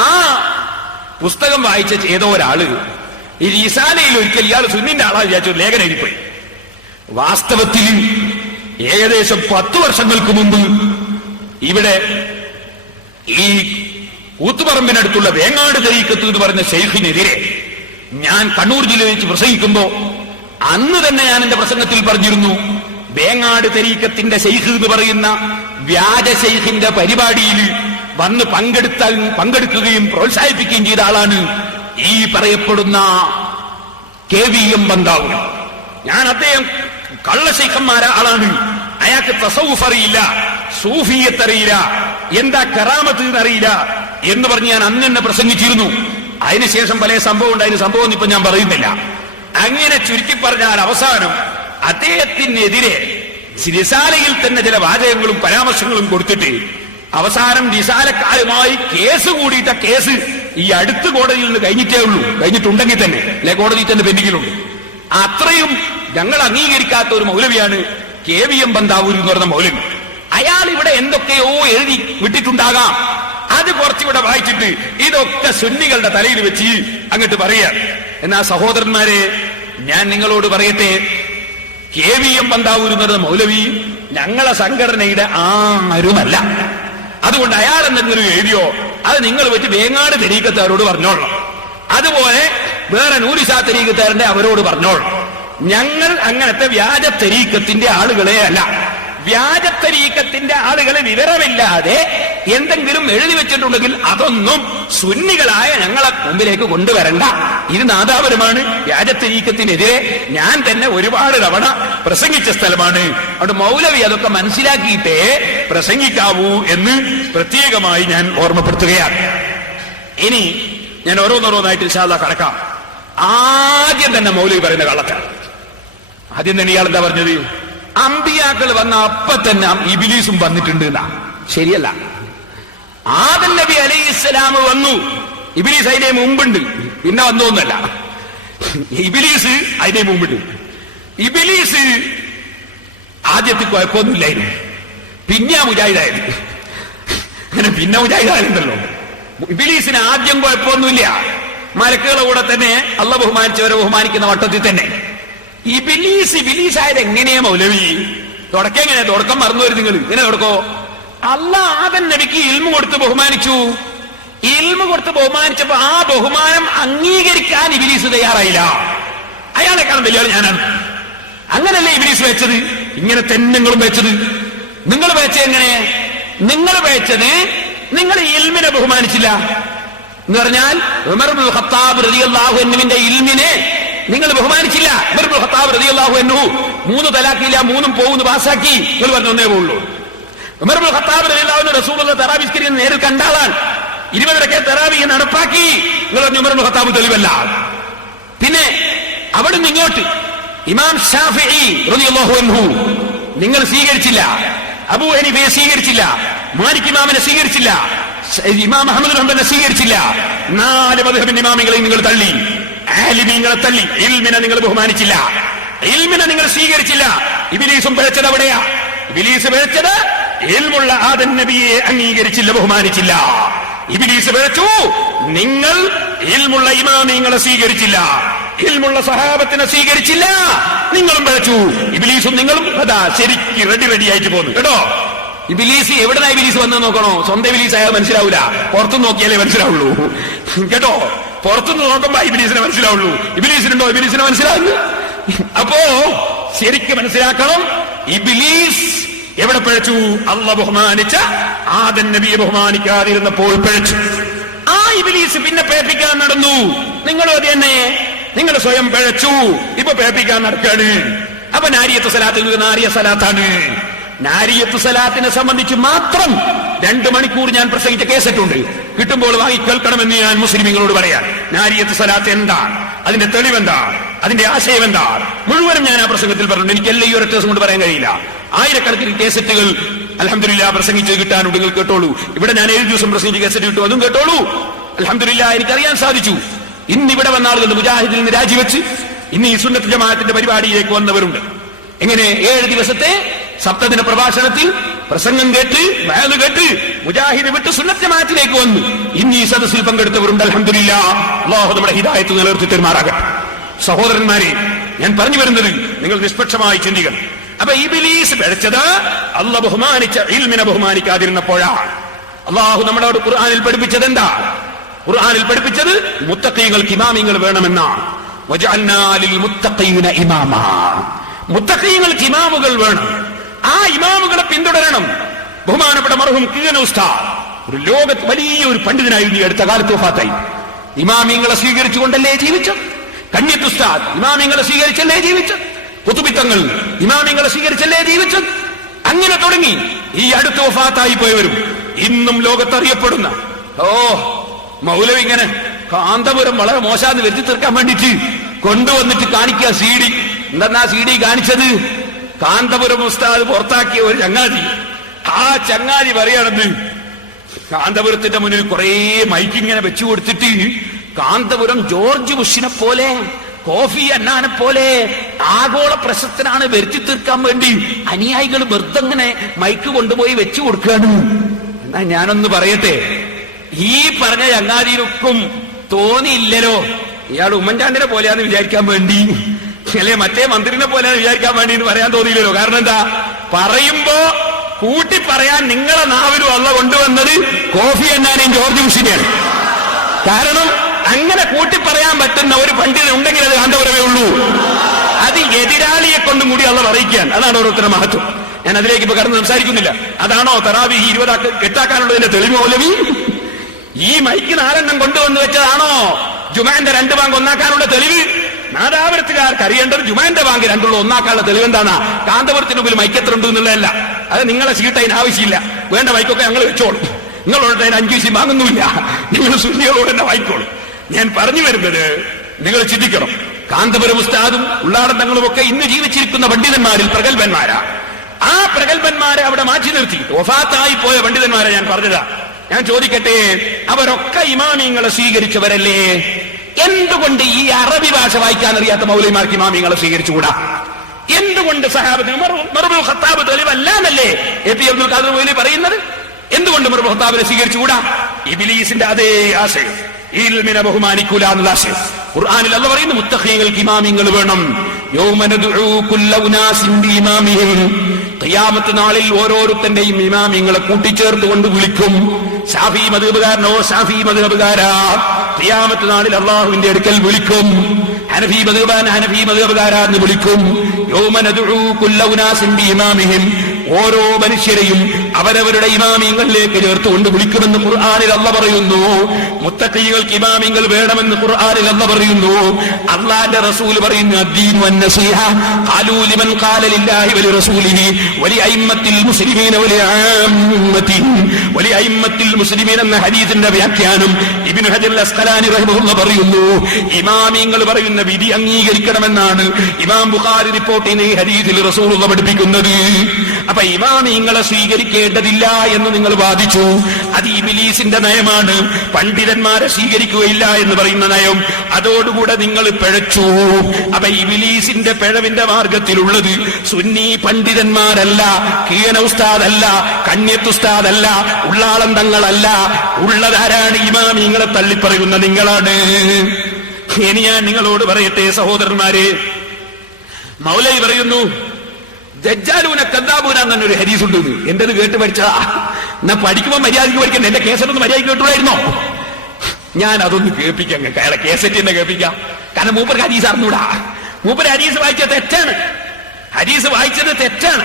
ആ പുസ്തകം വായിച്ച ഏതോ ഒരാള് ഈ റിസാലയിൽ ഒരിക്കൽ ഇയാൾ സുന്നിന്റെ ആളാ വിചാരിച്ചു ലേഖനം എഴുതിപ്പോയി. വാസ്തവത്തിൽ ഏകദേശം 10 വർഷങ്ങൾക്ക് മുമ്പ് ഇവിടെ ഈ കൂത്തുപറമ്പിനടുത്തുള്ള വേങ്ങാട് തരീക്കത്ത് എന്ന് പറഞ്ഞ ശൈഖിനെതിരെ ഞാൻ കണ്ണൂർ ജില്ലയിൽ വെച്ച് പ്രസംഗിക്കുമ്പോ അന്ന് തന്നെ ഞാൻ എന്റെ പ്രസംഗത്തിൽ പറഞ്ഞിരുന്നു, വേങ്ങാട് തരീക്കത്തിന്റെ ശൈഖ് എന്ന് പറയുന്ന വ്യാജ ശൈഖിന്റെ പരിപാടിയിൽ വന്ന് പങ്കെടുക്കുകയും പ്രോത്സാഹിപ്പിക്കുകയും ചെയ്ത ആളാണ് ഈ പറയപ്പെടുന്ന KVM ബന്താവൂർ. ഞാൻ അദ്ദേഹം കള്ളശൈഖന്മാരെ ആളാണ്, അയാൾക്ക് തസവുഫ് അറിയില്ല, സൂഫിയത്ത് അറിയില്ല, എന്താ കറാമത്ത് എന്നറിയില്ല എന്ന് പറഞ്ഞ് ഞാൻ അന്ന് തന്നെ പ്രസംഗിച്ചിരുന്നു. അതിനുശേഷം പല സംഭവം ഉണ്ടായ സംഭവം ഇപ്പൊ ഞാൻ പറയുന്നില്ല. അങ്ങനെ ചുരുക്കി പറഞ്ഞാൽ അവസാനം അദ്ദേഹത്തിനെതിരെ റിസാലയിൽ തന്നെ ചില വാചകങ്ങളും പരാമർശങ്ങളും കൊടുത്തിട്ട് അവസാനം റിസാലക്കാരുമായി കേസ് കൂടിയിട്ട കേസ് ഈ അടുത്ത കോടതിയിൽ നിന്ന് കഴിഞ്ഞിട്ടുണ്ടെങ്കിൽ തന്നെ അല്ലെ കോടതിയിൽ തന്നെ പെൻഡിങ്ങിലുണ്ട്. അത്രയും ഞങ്ങൾ അംഗീകരിക്കാത്ത ഒരു മൗലവിയാണ് KVM ബന്താവൂർ എന്ന് പറയുന്ന മൗലവി. അയാൾ ഇവിടെ എന്തൊക്കെയോ എഴുതി വിട്ടിട്ടുണ്ടാകാം. അത് കുറച്ചിവിടെ വായിച്ചിട്ട് ഇതൊക്കെ സുന്നികളുടെ തലയിൽ വെച്ച് അങ്ങോട്ട് പറയാ. എന്നാ സഹോദരന്മാരെ, ഞാൻ നിങ്ങളോട് പറയട്ടെ, KVM ബന്താവൂർ എന്ന് പറയുന്ന മൗലവി ഞങ്ങളെ സംഘടനയുടെ ആരുമല്ല. അതുകൊണ്ട് അയാൾ എന്തെങ്കിലും എഴുതിയോ അത് നിങ്ങൾ വെച്ച് വേങ്ങാട് തരീക്കത്താരോട് പറഞ്ഞോളണം. അതുപോലെ വേറെ നൂരിശാ തരീക്കത്താരന്റെ അവരോട് പറഞ്ഞോളണം. ഞങ്ങൾ അങ്ങനത്തെ വ്യാജ തരീക്കത്തിന്റെ ആളുകളെ അല്ല. വ്യാജ തരീക്കത്തിന്റെ ആളുകളെ വിവരമില്ലാതെ എന്തെങ്കിലും എഴുതി വെച്ചിട്ടുണ്ടെങ്കിൽ അതൊന്നും സുന്നികളായ ഞങ്ങളെ മുമ്പിലേക്ക് കൊണ്ടുവരണ്ട. ഇത് നാദാപുരമാണ്. വ്യാജ തരീക്കത്തിനെതിരെ ഞാൻ തന്നെ ഒരുപാട് തവണ പ്രസംഗിച്ച സ്ഥലമാണ്. അതുകൊണ്ട് മൗലവി അതൊക്കെ മനസ്സിലാക്കിയിട്ടേ പ്രസംഗിക്കാവൂ എന്ന് പ്രത്യേകമായി ഞാൻ ഓർമ്മപ്പെടുത്തുകയാണ്. ഇനി ഞാൻ ഓരോന്നോരോന്നായിട്ട് ഇൻഷാ അല്ലാഹ് കടക്കാം. ആദ്യം തന്നെ മൗലവി പറയുന്ന കള്ളത്താണ്. ആദ്യം തന്നെ ഇയാൾ എന്താ പറഞ്ഞത്? അമ്പിയാക്കൾ വന്ന അപ്പൊ തന്നെ ഇബിലീസും വന്നിട്ടുണ്ട് എന്നാ. ശരിയല്ല. ആദം നബി അലൈഹിസ്സലാം വന്നു, ഇബിലീസ് അതിന്റെ മുമ്പുണ്ട്, പിന്നെ വന്നൊന്നല്ല. ഇബിലീസ് അതിന്റെ മുമ്പുണ്ട്. ഇബിലീസ് ആദ്യത്തെ കുഴപ്പമൊന്നുമില്ലായിരുന്നു, പിന്നെ മുജാഹിദായത്. അങ്ങനെ പിന്നെ മുജാഹിദായുണ്ടല്ലോ. ഇബിലീസിന് ആദ്യം കുഴപ്പമൊന്നുമില്ല. മലക്കുകളുടെ കൂടെ തന്നെ അള്ളാഹ് ബഹുമാനിച്ചവരെ ബഹുമാനിക്കുന്ന വട്ടത്തിൽ തന്നെ. ഇബിലീസായത് എങ്ങനെയാ മൗലവി? തുടക്കം മറന്നു വരും നിങ്ങൾ. ഇങ്ങനെ തുടക്കോ? അള്ളാഹ് ആദം നബിക്ക് ഇൽമു കൊടുത്ത് ബഹുമാനിച്ചു. ഇൽമു കൊടുത്ത് ബഹുമാനിച്ചപ്പോ ആ ബഹുമാനം അംഗീകരിക്കാൻ ഇബിലീസ് തയ്യാറായില്ല. അയാളെക്കാളും വലിയ ഞാനാണ്. അങ്ങനല്ലേ ഇബിലീസ് വെച്ചത്? ഇങ്ങനെ തന്നെ നിങ്ങളും വെച്ചത്. നിങ്ങൾ വെച്ചത് എങ്ങനെ? നിങ്ങൾ വെച്ചത് നിങ്ങൾ ഇൽമിനെ ബഹുമാനിച്ചില്ല എന്ന് പറഞ്ഞാൽ ഉമർ ഇബ്നുൽ ഖത്താബ് റളിയല്ലാഹു അൻഹുവിന്റെ ഇൽമിനെ നിങ്ങൾ ബഹുമാനിച്ചില്ല. ഉമർ ഇബ്നുൽ ഖത്താബ് റളിയല്ലാഹു അൻഹു 3 തലാഖില്ല, 3 പോകുന്നു പാസാക്കി. നിങ്ങൾ പറഞ്ഞു ഒന്നേ പോകുള്ളൂ. ഉമർ ഇബ്നുൽ ഖത്താബ് റളിയല്ലാഹു അൻഹു റസൂലുള്ളാഹി തറാവീഹ് നിസ്കരിക്കുന്നത് നേരിൽ കണ്ടാളാണ്. 20 റക്അത്ത് തറാവീഹ് നടപ്പാക്കി. നിങ്ങൾ പറഞ്ഞു ഉമർ ഇബ്നുൽ ഖത്താബ് തെളിവല്ല. പിന്നെ അവിടുന്ന് ഇങ്ങോട്ട് ഇമാം ശാഫിഈ റളിയല്ലാഹു അൻഹു നിങ്ങൾ സ്വീകരിച്ചില്ല. അബൂ ഹനീഫയെ സ്വീകരിച്ചില്ല. മാലിക് ഇമാമിനെ സ്വീകരിച്ചില്ല. ഇമാം അഹ്മദ് ബിൻ ഹംബലിനെ സ്വീകരിച്ചില്ല. 4 മദ്ഹബിന്റെ ഇമാമികളെയും നിങ്ങൾ തള്ളി. ആലിമീങ്ങളെ തള്ളി. ഇൽമിനെ നിങ്ങൾ ബഹുമാനിച്ചില്ല. ഇൽമിനെ നിങ്ങൾ സ്വീകരിച്ചില്ല. ഇബ്ലീസും പിഴച്ചത് എവിടെയാ? ഇബ്ലീസ് പിഴച്ചത് ഇൽമുള്ള ആദം നബിയെ അംഗീകരിച്ചില്ല, ബഹുമാനിച്ചില്ല. ഇബ്ലീസ് പിഴച്ചു. നിങ്ങൾ ഇൽമുള്ള ഇമാമിങ്ങളെ സ്വീകരിച്ചില്ല, ഇൽമുള്ള സഹാബത്തിനെ സ്വീകരിച്ചില്ല, നിങ്ങളും പിഴച്ചു. ഇബ്ലീസും നിങ്ങളും അതാ ശരിക്ക് റെഡിയായിട്ട് പോന്നു കേട്ടോ. ഇബ്ലീസ് എവിടെന്നാ ഇബ്ലീസ് വന്ന് നോക്കണോ? സ്വന്തം ഇബ്ലീസ് ആയാൽ മനസ്സിലാവൂല, പുറത്തുനിന്ന് നോക്കിയാലേ മനസ്സിലാവുള്ളൂ കേട്ടോ. പുറത്തുനിന്ന് നോക്കുമ്പോ ഇബ്ലീസിനെ മനസ്സിലാവുള്ളൂ. ഇബ്ലീസിനുണ്ടോ ഇബ്ലീസിനെ മനസ്സിലാവുന്നു? അപ്പോ ശരിക്ക് മനസ്സിലാക്കണം, ഇബ്ലീസ് എവിടെ പിഴച്ചു? അള്ളാഹ് ബഹുമാനിച്ച ആദം നബിയെ ബഹുമാനിക്കാതിരുന്നപ്പോൾ പിഴച്ചു. ആ ഇബ്ലീസ് പിന്നെ പേപ്പിക്കാൻ നടന്നു. നിങ്ങളും അത് തന്നെ, നിങ്ങൾ സ്വയം പിഴച്ചു, ഇപ്പൊ പേപ്പിക്കാൻ നടക്കാണ്. അപ്പൊ നാരിയത്ത് സലാത്ത് നാരിയ സലാത്താണ്. നാരിയത്ത് സലാത്തിനെ സംബന്ധിച്ച് മാത്രം 2 മണിക്കൂർ ഞാൻ പ്രസംഗിച്ച കേസറ്റുണ്ട്, കിട്ടുമ്പോൾ വാങ്ങി കേൾക്കണമെന്ന് ഞാൻ മുസ്ലിമീങ്ങളോട് പറയാം. നാരിയത്ത് സലാത്ത് എന്താ, അതിന്റെ തെളിവെന്താ, അതിന്റെ ആശയം എന്താ, മുഴുവനും ഞാൻ ആ പ്രസംഗത്തിൽ പറഞ്ഞു. എനിക്ക് എല്ലാ ഈ ഒരൊറ്റ ദിവസം കൊണ്ട് പറയാൻ കഴിയില്ല. ആയിരക്കണക്കിന് കേസറ്റുകൾ അൽഹംദുലില്ലാഹ് പ്രസംഗിച്ച് കിട്ടാനുണ്ട്. നിങ്ങൾ കേട്ടോളൂ. ഇവിടെ ഞാൻ 7 ദിവസം പ്രസംഗിച്ച് കേസറ്റ് കിട്ടും, അതും കേട്ടോളൂ. അൽഹംദുലില്ലാഹ് എനിക്കറിയാൻ സാധിച്ചു. ഇന്നിവിടെ വന്ന ആളുകൾ മുജാഹിദിൽ നിന്ന് രാജിവെച്ച് ഇന്ന് ഈ സുന്നത്ത് ജമാഅത്തിന്റെ പരിപാടിയിലേക്ക് വന്നവരുണ്ട്. എങ്ങനെ 7 ദിവസത്തെ സപ്തദിന പ്രഭാഷണത്തിൽ പ്രസംഗം കേട്ട് വഅദ് കേട്ട് മുജാഹിദ് വിട്ട് സുന്നത്ത് ജമാഅത്തിലേക്ക് വന്നു ഇന്ന് ഈ സദസ്സിൽ പങ്കെടുത്തവരുണ്ട്. അൽഹംദുലില്ലാഹ്, അല്ലാഹു നമ്മുടെ ഹിദായത്ത് നിലനിർത്തി തരുമാറാകട്ടെ. സഹോദരന്മാരെ, ഞാൻ പറഞ്ഞു വരുന്നത് നിങ്ങൾ നിഷ്പക്ഷമായി ചിന്തിക്കണം. അപ്പൊ ഇബ്ലീസ് പിഴച്ചത് അല്ലാഹു ബഹുമാനിച്ച ഇൽമിനെ ബഹുമാനിക്കാതിരുന്നപ്പോഴാണ്. അല്ലാഹു നമ്മളോട് ഖുർആനിൽ പഠിപ്പിച്ചത് എന്താ? ഖുർആനിൽ പഠിപ്പിച്ചത് മുത്തഖീങ്ങൾക്ക് ഇമാമിങ്ങൾ വേണമെന്നാണ്. വജഅൽനാ ലിൽ മുത്തഖീന ഇമാമാ. മുത്തഖീങ്ങൾക്ക് ഇമാമുകൾ വേണം. ആ ഇമാമുകളെ പിന്തുടരണം. ബഹുമാനപ്പെട്ട മർഹൂം കിഴന ഉസ്താദ് ഒരു ലോകത്ത് വലിയൊരു പണ്ഡിതനായിരുന്നു. ഈ അടുത്ത കാലത്ത് വഫാത്തായി. ഇമാമിങ്ങളെ സ്വീകരിച്ചുകൊണ്ടല്ലേ ജീവിച്ചത്? കണ്യത്ത് ഉസ്താദ് ഇമാമിങ്ങളെ സ്വീകരിച്ചല്ലേ ജീവിച്ചത്? കുതുബിത്തങ്ങൾ ഇമാമിങ്ങളെ സ്വീകരിച്ചല്ലേ ജീവിച്ചത്? അങ്ങനെ തുടങ്ങി ഈ അടുത്ത് വഫാത്തായി പോയവരും ഇന്നും ലോകത്തറിയപ്പെടുന്ന മൗലവി ഇങ്ങനെ കാന്തപുരം വളരെ മോശാന്ന് വരുത്തി തീർക്കാൻ വേണ്ടിട്ട് കൊണ്ടുവന്നിട്ട് കാണിക്കുക CD. എന്താ CD കാണിച്ചത്? കാന്തപുരം ഉസ്താദ് പുറത്താക്കിയ ഒരു ചങ്ങാതി. ആ ചങ്ങാതി പറയണത് കാന്തപുരത്തിന്റെ മുന്നിൽ കുറെ മൈക്കിങ്ങനെ വെച്ചു കൊടുത്തിട്ട് കാന്തപുരം ജോർജ് ബുഷിനെ പോലെ കോഫി അന്നാനെ പോലെ ആഗോള പ്രശസ്തനാണ് വരുത്തി തീർക്കാൻ വേണ്ടി അനുയായികൾ വെറുതെ ഇങ്ങനെ മൈക്ക് കൊണ്ടുപോയി വെച്ചു കൊടുക്കുകയാണ്. എന്നാ ഞാനൊന്ന് പറയട്ടെ, ഈ പറഞ്ഞ ചങ്ങാതിയിലൊക്കും തോന്നിയില്ലല്ലോ ഇയാൾ ഉമ്മൻചാണ്ടിനെ പോലെയാന്ന് വിചാരിക്കാൻ വേണ്ടി, അല്ലെ മറ്റേ മന്ത്രിനെ പോലെയാന്ന് വിചാരിക്കാൻ വേണ്ടി എന്ന് പറയാൻ തോന്നിയില്ലല്ലോ. കാരണം എന്താ? പറയുമ്പോ കൂട്ടി പറയാൻ നിങ്ങളെ നാവിലും അള്ള കൊണ്ടുവന്നത് കോഫി അന്നാനെയും ജോർജ് ബുഷിനെയാണ്. കാരണം അങ്ങനെ കൂട്ടി പറയാൻ പറ്റുന്ന ഒരു പണ്ഡിതൻ ഉണ്ടെങ്കിൽ അത് കാന്തപുരമേ ഉള്ളൂ. അത് എതിരാളിയെ കൊണ്ടും കൂടി അള്ള പറയിക്കാൻ. അതാണ് ഓരോരുത്തരുടെ മഹത്വം. ഞാൻ അതിലേക്ക് ഇപ്പൊ കടന്ന് സംസാരിക്കുന്നില്ല. അതാണോ തറാവീഹ് 20 8 തെളിവ് മൗലവി? ഈ മൈക്ക് 4 എണ്ണം കൊണ്ടുവന്ന് വെച്ചതാണോ ജുമാന്റെ 2 ബാങ്ക് ഒന്നാക്കാനുള്ള തെളിവ്? നാദാപുരത്തുകാർക്ക് അറിയേണ്ടത് ജുമാന്റെ ബാങ്ക് 2 ഒന്നാക്കാനുള്ള തെളിവ് എന്താണ്? കാന്തപുരത്തിന് മുമ്പിൽ മൈക്ക് എത്ര ഉണ്ട് എന്നുള്ളതല്ല. അത് നിങ്ങളെ സീട്ട് അതിന് ആവശ്യമില്ല. വേണ്ട മൈക്കൊക്കെ ഞങ്ങൾ വെച്ചോളും. നിങ്ങളോട് അതിന് 5 പൈസ വാങ്ങുന്നുമില്ല. നിങ്ങൾ സുന്നികളോട് തന്നെ വായിക്കോളും. ഞാൻ പറഞ്ഞു വരുന്നത് നിങ്ങൾ ചിന്തിക്കണം. കാന്തപുരം ഉസ്താദും ഉള്ളാടൻ തങ്ങളും ഒക്കെ ഇന്ന് ജീവിച്ചിരിക്കുന്ന പണ്ഡിതന്മാരിൽ പ്രഗത്ഭന്മാരാ. ആ പ്രഗത്ഭന്മാരെ അവിടെ മാറ്റി നിർത്തി വഫാത്തായി പോയ പണ്ഡിതന്മാരെ ഞാൻ പറഞ്ഞതാ. ഞാൻ ചോദിക്കട്ടെ, അവരൊക്കെ ഇമാമിങ്ങളെ സ്വീകരിച്ചവരല്ലേ? എന്തുകൊണ്ട് ഈ അറബി ഭാഷ വായിക്കാൻ അറിയാത്ത മൗലവിമാർക്ക് ഇമാമിങ്ങളെ സ്വീകരിച്ചുകൂടാ? എന്തുകൊണ്ട് സഹാബത്ത് ഉമർ ഖത്താബ് തെളിവല്ലാന്നല്ലേ എ.പി. അബ്ദുൽ ഖാദർ മൗലവി പറയുന്നത്? എന്തുകൊണ്ട് ഉമർ ഖത്താബിനെ സ്വീകരിച്ചുകൂടാ? ഇബ്ലീസിന്റെ അതേ ആശയം, ഇൽമിനെ ബഹുമാനിക്കൂല എന്നുള്ള ആശയം. ഖുർആനിൽ അല്ലാഹു പറയുന്നു മുത്തഖീങ്ങൾക്ക് ഇമാമിങ്ങൾ വേണം. യൗമ നദ്ഉ കുല്ല ഉനാസിൻ ബിഇമാമിഹിം. ഖിയാമത്ത് നാളിൽ ഓരോരുത്തന്റെയും ഇമാമിങ്ങളെ കൂട്ടിച്ചേർത്തുകൊണ്ട് വിളിക്കും. ശാഫി മദ്ഹബുകാരനോ ശാഫി മദ്ഹബുകാരാ ഖിയാമത്ത് നാളിൽ അല്ലാഹുവിന്റെ അടുക്കൽ വിളിക്കും. ഹനഫി മദ്ഹബുകാരാ എന്ന് വിളിക്കും. യൗമ നദ്ഉ കുല്ല ഉനാസിൻ ബിഇമാമിഹിം. ഓരോ മനുഷ്യരെയും അവരവരുടെ ഇമാമിങ്ങളിലേക്ക് ചേർത്തുകൊണ്ട് വിളിക്കുമെന്ന് ഖുർആനിൽ അല്ലാഹു പറയുന്നു. മുത്തഖീങ്ങൾക്ക് ഇമാമിങ്ങൾ വേണമെന്ന് ഖുർആനിൽ അല്ലാഹു പറയുന്നു. അല്ലാഹുവിന്റെ റസൂൽ പറയുന്നു അദ്ദീനു വന്നസീഹ ഖാലൂ ലിമൻ ഖാല ലില്ലാഹി വലി റസൂലിഹി വലി അയിമ്മത്തിൽ മുസ്ലിമീന വലി ആമ്മത്തിഹിം വലി അയിമ്മത്തിൽ മുസ്ലിമീൻ എന്ന ഹദീസിന്റെ വ്യാഖ്യാനം ഇബ്നു ഹജർ അസ്ഖലാനി റഹിമഹുല്ലാഹ് പറയുന്നു. ഇമാമിങ്ങൾ പറയുന്ന വിധി അംഗീകരിക്കണമെന്നാണ് ഇമാം ബുഖാരി റിപ്പോർട്ട് ചെയ്യുന്ന ഈ ഹദീസിൽ റസൂലുള്ളാഹ് പഠിപ്പിക്കുന്നത്. അപ്പൊ ഇമാമിങ്ങളെ സ്വീകരിക്കേണ്ട സ്വീകരിക്കേണ്ടതില്ല എന്ന് നിങ്ങൾ വാദിച്ചു. അത് ഇബ്ലീസിന്റെ നയമാണ്. പണ്ഡിതന്മാരെ സ്വീകരിക്കുകയില്ല എന്ന് പറയുന്ന നയം, അതോടുകൂടെ നിങ്ങൾ പിഴച്ചു. അപ്പൊ ഇബ്ലീസിന്റെ പിഴവിന്റെ മാർഗത്തിലുള്ളത് സുന്നി പണ്ഡിതന്മാരല്ല, കീഴന ഉസ്താദല്ല, കണ്യത്ത് ഉസ്താദല്ല, ഉള്ളാളം തങ്ങളല്ല. ഉള്ളതാരാണ്? ഇമാമിങ്ങളെ തള്ളിപ്പറയുന്ന നിങ്ങളാണ്. ഇനി ഞാൻ നിങ്ങളോട് പറയട്ടെ സഹോദരന്മാരെ, മൗലവി പറയുന്നു ദജ്ജാലൂന കദ്ദാബൂന എന്നൊരു ഹദീസ് ഉണ്ട്. എന്റേത് കേട്ട് പഠിച്ചതാ. എന്നാ പഠിക്കുമ്പോ മര്യാദയ്ക്ക് പഠിക്കണ്ട. എന്റെ കേസറ്റൊന്ന് മര്യാദയ്ക്ക് കേട്ടുകൂടായിരുന്നോ? ഞാൻ അതൊന്ന് കേൾപ്പിക്കാം, അയാളെ കേസറ്റ് തന്നെ കേൾപ്പിക്കാം. കാരണം മൂപ്പർക്ക് ഹദീസ് അറിഞ്ഞൂടാ. മൂപ്പര് ഹദീസ് വായിച്ചത് തെറ്റാണ്. ഹദീസ് വായിച്ചത് തെറ്റാണ്.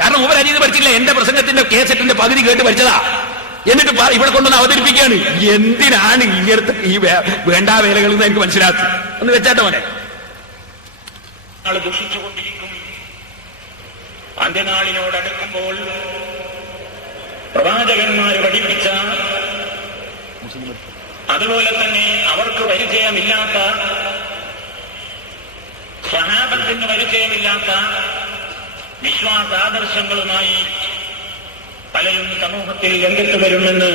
കാരണം മൂപ്പര് ഹദീസ് പഠിച്ചില്ല. എന്റെ പ്രസംഗത്തിന്റെ കേസറ്റിന്റെ പകുതി കേട്ട് പഠിച്ചതാ. എന്നിട്ട് ഇവിടെ കൊണ്ടുവന്ന് അവതരിപ്പിക്കുകയാണ്. എന്തിനാണ് ഇങ്ങനത്തെ ഈ വേണ്ടാ വേലകൾ എന്ന് എനിക്ക് മനസ്സിലാക്കി. ഒന്ന് വെച്ചാട്ടെ മോനെ. ദുഷിച്ചുകൊണ്ടിരിക്കും. അന്ത്യനാളിനോടടുക്കുമ്പോൾ പ്രവാചകന്മാർ പഠിപ്പിച്ച, അതുപോലെ തന്നെ അവർക്ക് പരിചയമില്ലാത്ത, സ്വഹാബത്തിന് പരിചയമില്ലാത്ത വിശ്വാസാദർശങ്ങളുമായി പലരും സമൂഹത്തിൽ രംഗത്ത് വരുമെന്ന്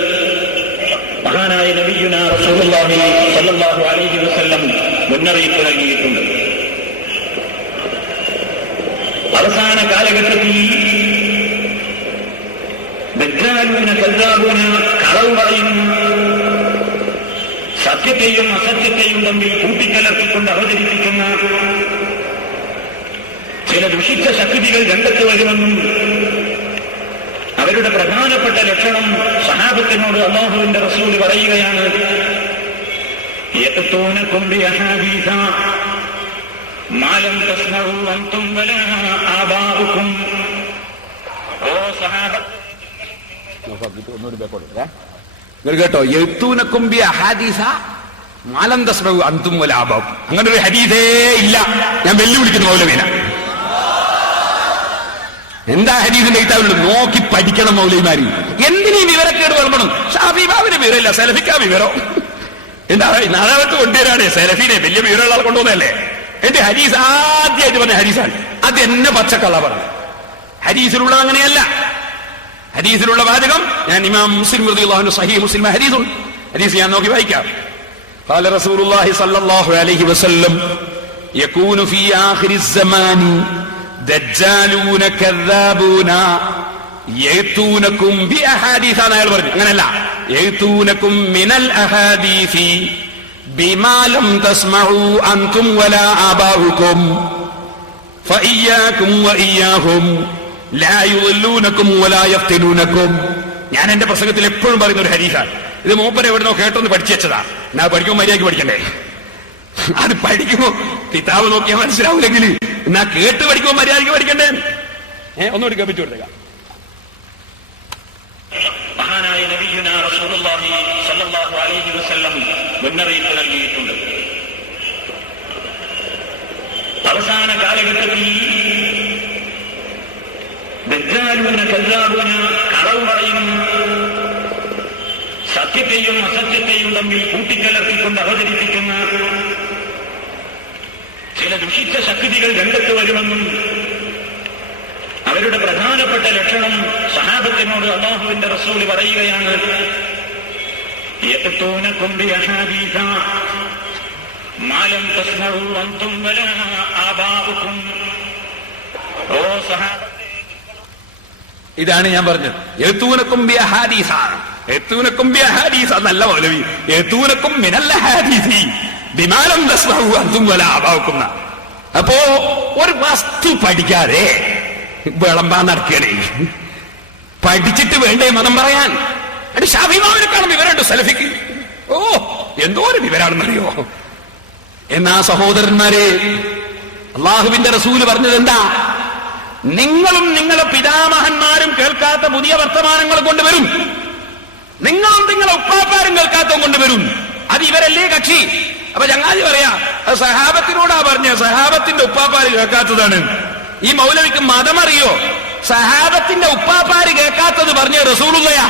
മഹാനായ നബിയുനാ റസൂലുള്ളാഹി സ്വല്ലല്ലാഹു അലൈഹി വസല്ലം മുന്നറിയിപ്പ് നൽകിയിട്ടുണ്ട്. അവസാന കാലഘട്ടത്തിൽ ദജ്ജാലൂന കദ്ദാബൂന, കളവ് പറയുന്നു, സത്യത്തെയും അസത്യത്തെയും തമ്മിൽ കൂട്ടിക്കലർത്തിക്കൊണ്ട് അവതരിപ്പിക്കുന്ന ചില ദുഷിച്ച ശക്തികൾ രംഗത്ത് വരുമെന്നും അവരുടെ പ്രധാനപ്പെട്ട ലക്ഷണം സഹാബത്തിനോട് അല്ലാഹുവിന്റെ റസൂൽ പറയുകയാണ്, യഅ്തൂനകും ബിഅഹാദീസ മാ ലം തസ്മഉ അൻതും വലാ ആബാഉകും. ഓ സഹാബത്ത്, കേട്ടോ, യഅ്തൂനകും ബിഅഹാദീസ മാ ലം തസ്മഉ അൻതും വലാ ആബാഉകും. അങ്ങനെ ഒരു ഹദീസേ ഇല്ല. ഞാൻ വെല്ലുവിളിക്കുന്നു മൗലവിനെ. എന്താ ഹദീസിന്റെ കിതാബിൽ നോക്കി പഠിക്കണം മൗലവിമാര്. എന്തിനീ വിവരക്കേട് വളർത്തണം? ഷാഫി ബാബിന് വിവരമില്ല, സലഫിക്കാ വിവരം. എന്താ നാളെ കൊണ്ടുവരാണ് സലഫിനെ വലിയ വിവരമുള്ള ആൾ കൊണ്ടുവന്നല്ലേ. എന്റെ ഹദീസ് ആദ്യമായിട്ട് പറഞ്ഞ ഹദീസാണ്. അത് എന്നെ പച്ചക്കള്ള പറഞ്ഞു. ഹദീസിലുള്ള അങ്ങനെയല്ല. ഹദീസിലുള്ള വാചകം ഞാൻ ഇമാം മുസ്ലിം റളിയല്ലാഹു അൻഹു സഹീഹ് മുസ്ലിം ഹദീസുണ്ട്. ഹദീസ് ഞാൻ നോക്കി വായിക്കാം. ഖാല റസൂലുള്ളാഹി സ്വല്ലല്ലാഹു അലൈഹി വസല്ലം യകൂനു ഫീ ആഖിരിസ് സമാനി ദജ്ജാലൂന കദ്ദാബൂന യഅ്തൂനകും ബിഅഹാദീസ. അയാൾ പറഞ്ഞു അങ്ങനെയല്ല, യഅ്തൂനകും മിനൽ അഹാദീസി ബിമാ ലം തസ്മഉ അൻതും വലാ ആബാഉകും ഫഇയ്യാകും വഇയ്യാഹും ലാ യുളൂനകും വലാ യഫ്തിനൂനകും. ഞാൻ എന്റെ പ്രസംഗത്തിൽ എപ്പോഴും പറയുന്ന ഒരു ഹദീസാണ്. ഇത് മൂപ്പര് എവിടുന്നോ കേട്ടൊന്ന് പഠിച്ചു വെച്ചതാ. ഞാൻ പഠിക്കുമ്പോൾ മര്യാദയ്ക്ക് പഠിക്കണ്ടേ? അത് പഠിക്കുമ്പോ കിതാബ് നോക്കിയാൽ മനസ്സിലാവില്ലെങ്കിൽ എന്നാ കേട്ട് പഠിക്കുമ്പോ മര്യാദയ്ക്ക് പഠിക്കണ്ടേ? ഒന്നുകൂടി കേൾപ്പിച്ചു കൊടുത്തേക്കാം. മഹാനായ നബിയുനാ റസൂലുള്ളാഹി സ്വല്ലല്ലാഹു അലൈഹി വസല്ലം മുന്നറിയിപ്പ് നൽകിയിട്ടുണ്ട്. അവസാന കാലഘട്ടത്തിൽ ദജ്ജാലൂന കദ്ദാബൂന, കളവ് പറയുന്നു, സത്യത്തെയും അസത്യത്തെയും തമ്മിൽ കൂട്ടിക്കലർത്തിക്കൊണ്ട് അവതരിപ്പിക്കുന്ന ചില ദുഷിച്ച ശക്തികൾ രംഗത്ത് വരുമെന്നും അവരുടെ പ്രധാനപ്പെട്ട ലക്ഷണം സഹാബത്തിനോട് അല്ലാഹുവിന്റെ റസൂൽ പറയുകയാണ്, യഅ്തൂനകും ബിഅഹാദീസ മാ ലം തസ്മഉ അൻതും വലാ ആബാഉകും. ഓ സഹാബത്തെ, ഇതാണ് ഞാൻ പറഞ്ഞത്. യഅ്തൂനകും ബിഅഹാദീസ, യഅ്തൂനകും ബിഅഹാദീസ എന്നല്ല മൗലവി, യഅ്തൂനകും മിനൽ അഹാദീസി ബിമാ ലം തസ്മഉ അൻതും വലാ ആബാഉകും. അപ്പോ ഒരു വസ്തു പഠിക്കാതെ വിളമ്പാൻ നടക്കണേ. പഠിച്ചിട്ട് വേണ്ടേ മതം പറയാൻ? ഷാഫിമാവിനെക്കാളും വിവരമുണ്ട് സലഫിക്ക്. ഓ, എന്തോ ഒരു വിവരാണെന്നറിയോ? എന്നാ സഹോദരന്മാരെ, അള്ളാഹുവിന്റെ റസൂല് പറഞ്ഞത് എന്താ? നിങ്ങളും നിങ്ങളെ പിതാമഹന്മാരും കേൾക്കാത്ത പുതിയ വർത്തമാനങ്ങൾ കൊണ്ടുവരും. നിങ്ങളും നിങ്ങളെ ഉപ്പാപ്പാരും കേൾക്കാത്ത കൊണ്ടുവരും. അത് ഇവരല്ലേ കക്ഷി. അപ്പൊ ചങ്ങാതി പറയാ, അത് സഹാബത്തിനോടാ പറഞ്ഞ, സഹാബത്തിന്റെ ഉപ്പാപ്പാര് കേൾക്കാത്തതാണ്. ഈ മൗലവിക്ക് മതമറിയോ? സഹാബത്തിന്റെ ഉപ്പാപ്പാര് കേൾക്കാത്തത് പറഞ്ഞ റസൂലുള്ളയാ.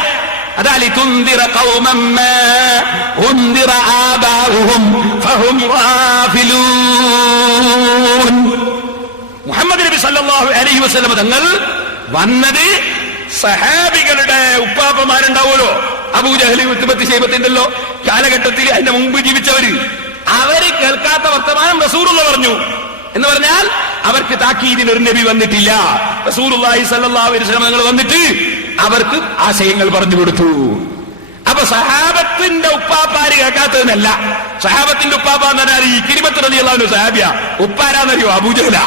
അതാലി തുന്ദിറ ഖൗമൻ മാ ഉന്ദിറ ആബാഉഹും ഫഹും ഗാഫിലൂൻ. മുഹമ്മദ് നബി സല്ലല്ലാഹു അലൈഹി വസല്ലം തങ്ങൾ വന്നത് സഹാബികളുടെ ഉപ്പാപ്പമാരുണ്ടാവുമല്ലോ, അബൂജഹൽ, ഉത്ബത്ത്, ശൈബത്തിന്റെല്ലോ കാലഘട്ടത്തിൽ അതിന്റെ മുമ്പ് ജീവിച്ചവര്, അവര് കേൾക്കാത്ത വർത്തമാനം റസൂലുള്ള പറഞ്ഞു എന്ന് പറഞ്ഞാൽ അവർക്ക് താക്കീദിന് ഒരു നബി വന്നിട്ടില്ല. റസൂലുള്ളാഹി സ്വല്ലല്ലാഹു അലൈഹി വസല്ലം തങ്ങൾ വന്നിട്ട് അവർക്ക് ആശയങ്ങൾ പറഞ്ഞു കൊടുത്തു. അപ്പൊ സഹാബത്തിന്റെ ഉപ്പാപ്പാര് കേൾക്കാത്തതെന്നല്ല. സഹാബത്തിന്റെ ഉപ്പാപ്പ എന്ന് പറഞ്ഞാൽ ഈ ഇക്രിമത്ത് റളിയല്ലാഹു അൻഹു സഹാബിയ, ഉപ്പാരാന്നറിയോ? അബൂജഹല.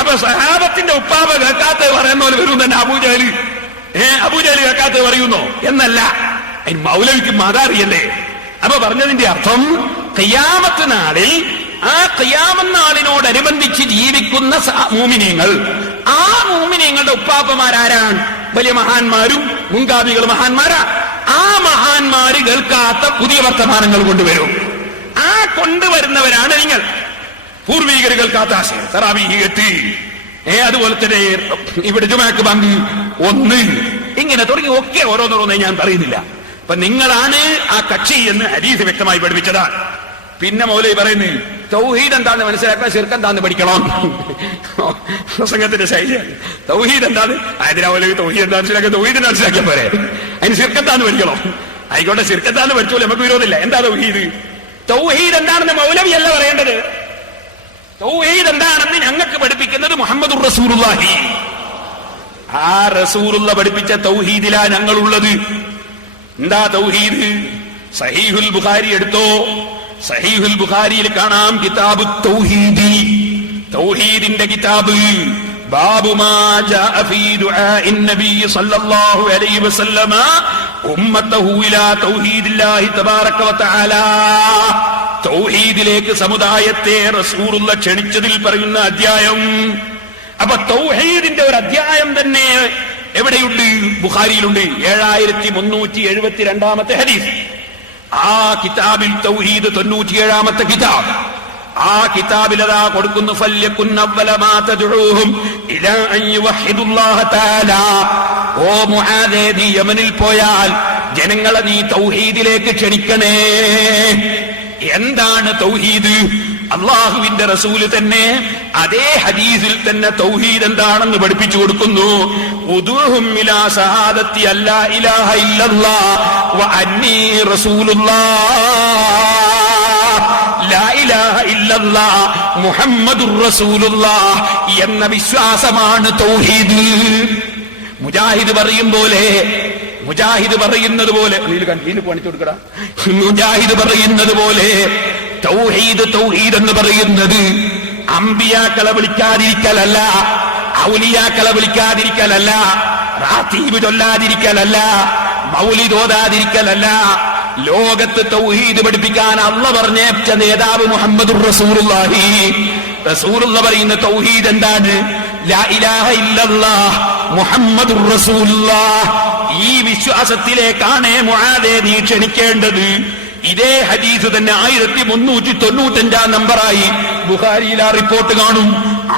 അപ്പൊ സഹാബത്തിന്റെ ഉപ്പാപ്പ കേൾക്കാത്തത് പറയുന്ന പോലെ വരും തന്നെ അബൂജഹല്. അബൂജഹൽ കേൾക്കാത്തത് പറയുന്നോ എന്നല്ല, അതിന് മൗലവിക്ക് മതറിയല്ലേ. അപ്പൊ പറഞ്ഞതിന്റെ അർത്ഥം ഖിയാമത്ത് നാളിൽ, ആ ഖിയാമത്ത് നാളിനോടനുബന്ധിച്ച് ജീവിക്കുന്ന മൂമിനീങ്ങൾ, ആ മൂമിനീങ്ങളുടെ ഉപ്പാപ്പമാരാരാണ്? വലിയ മഹാന്മാരും മുൻഗാമികൾ മഹാന്മാരാ. ആ മഹാന്മാര് കേൾക്കാത്ത പുതിയ വർത്തമാനങ്ങൾ കൊണ്ടുവരും. ആ കൊണ്ടുവരുന്നവരാണ് നിങ്ങൾ. പൂർവീകർ കേൾക്കാത്ത ആശയം തറാവീഹ് 8, അതുപോലെ തന്നെ ഇവിടെ ജുമാക്ക് ബാങ്ക് 1, ഇങ്ങനെ തുടങ്ങി ഒക്കെ ഓരോന്നോരോന്നേ ഞാൻ പറയുന്നില്ല. അപ്പൊ നിങ്ങളാണ് ആ കക്ഷി എന്ന് ഹദീസ് വ്യക്തമായി പഠിപ്പിച്ചതാണ്. പിന്നെ മൗലവി പറയുന്നു തൗഹീദ് എന്താന്ന് മനസ്സിലാക്കാൻ ശിർക്ക് എന്താന്ന് പഠിക്കണം. പ്രസംഗത്തിന്റെ ശൈലിയാണ്. തൗഹീദ് എന്താന്ന് ആയതിനാ മൗലവി തൗഹീദ് എന്താ മനസ്സിലാക്കാൻ തൗഹീദിനെ മനസ്സിലാക്കിയാൽ പോരെ, അതിന് ശിർക്ക് എന്താന്ന് പഠിക്കണം. ആയിക്കോട്ടെ, ശിർക്ക് എന്താന്ന് പഠിച്ചോളൂ, നമുക്ക് വിരോധമില്ല. എന്താ തൗഹീദ്? തൗഹീദ് എന്താണെന്ന് മൗലവി അല്ല പറയേണ്ടത്. തൗഹീദ് എന്താണെന്ന് ഞങ്ങൾക്ക് പഠിപ്പിക്കുന്നത് മുഹമ്മദുർ റസൂലുള്ളാഹി. ആ റസൂലുള്ള പഠിപ്പിച്ച തൗഹീദിലാ ഞങ്ങളുള്ളത്. എന്താ തൗഹീദ്? സഹീഹുൽ ബുഖാരി എടുത്തോ, സഹീഹുൽ ബുഖാരിയിൽ കാണാം കിതാബു തൗഹീദി, തൗഹീദിന്റെ കിതാബ്. ബാബു മാ ജാഅ ഫീ ദുആഇൻ നബി സല്ലല്ലാഹു അലൈഹി വസല്ലമ ഉമ്മത്തഹു ഇലാ തൗഹീദില്ലാഹി തബാറക വ തആല. തൗഹീദിലേക്ക് സമുദായത്തെ റസൂലുള്ള ക്ഷണിച്ചതിൽ പറയുന്ന അധ്യായം. അപ്പൊ തൗഹീദിന്റെ ഒരു അധ്യായം തന്നെ എവിടെയുണ്ട്? ബുഖാരിയിലുണ്ട്. 7372 ഹദീസ്. ആ കിതാബിൽ തൗഹീദ് 97 കിതാബ്. ആ കിതാബിൽ അതാ കൊടുക്കുന്നു, ഫല്യകുൻ അവ്വല മാ തദ്ഉഹും ഇലാ അൻ യുവഹിദുല്ലാഹ തആല. ഓ മുആദേ, നീ യമനിൽ പോയാൽ ജനങ്ങളെ നീ തൗഹീദിലേക്ക് ക്ഷണിക്കണേ. എന്താണ് തൗഹീദ്? അള്ളാഹുവിന്റെ റസൂല് തന്നെ അതേ ഹദീസിൽ തന്നെ തൗഹീദ് എന്താണെന്ന് പഠിപ്പിച്ചു കൊടുക്കുന്നു. ഉദൂഹും ഇലാ ശഹാദത്തി അല്ലാ ഇലാഹ ഇല്ലല്ലാഹ് വ അന്നീ റസൂലുള്ളാഹ്, ലാ ഇലാഹ ഇല്ലല്ലാഹ് മുഹമ്മദുർ റസൂലുള്ളാഹ് എന്ന വിശ്വാസമാണ് തൗഹീദ്. മുജാഹിദ് പറയും പോലെ, മുജാഹിദ് പറയുന്നത് പോലെ, പണിച്ചു കൊടുക്കടാ, മുജാഹിദ് പറയുന്നത് പോലെ തൗഹീദ്, തൗഹീദ് എന്ന് പറയുന്നത് അമ്പിയാക്കളെ വിളിക്കാതിരിക്കലല്ല, ഔലിയാക്കളെ വിളിക്കാതിരിക്കലല്ല, റാത്തീബ് ചൊല്ലാതിരിക്കലല്ല, മൗലിദ് ഓതാതിരിക്കലല്ല. ലോകത്ത് തൗഹീദ് പഠിപ്പിക്കാൻ അല്ലാഹു പറഞ്ഞേച്ച നേതാവ് മുഹമ്മദുർ റസൂലുള്ളാഹി. റസൂലുള്ള പറയുന്ന തൗഹീദ് എന്താണ്? ലാ ഇലാഹ ഇല്ലല്ലാഹ് മുഹമ്മദുർ റസൂലുള്ളാഹ്. ഈ വിശ്വാസത്തിലേക്കാണ് മുആദേ നീ ക്ഷണിക്കേണ്ടത്. ഇതേ ഹദീസ് തന്നെ 1395 നമ്പറായി ബുഖാരിയിൽ ആ റിപ്പോർട്ട് കാണും.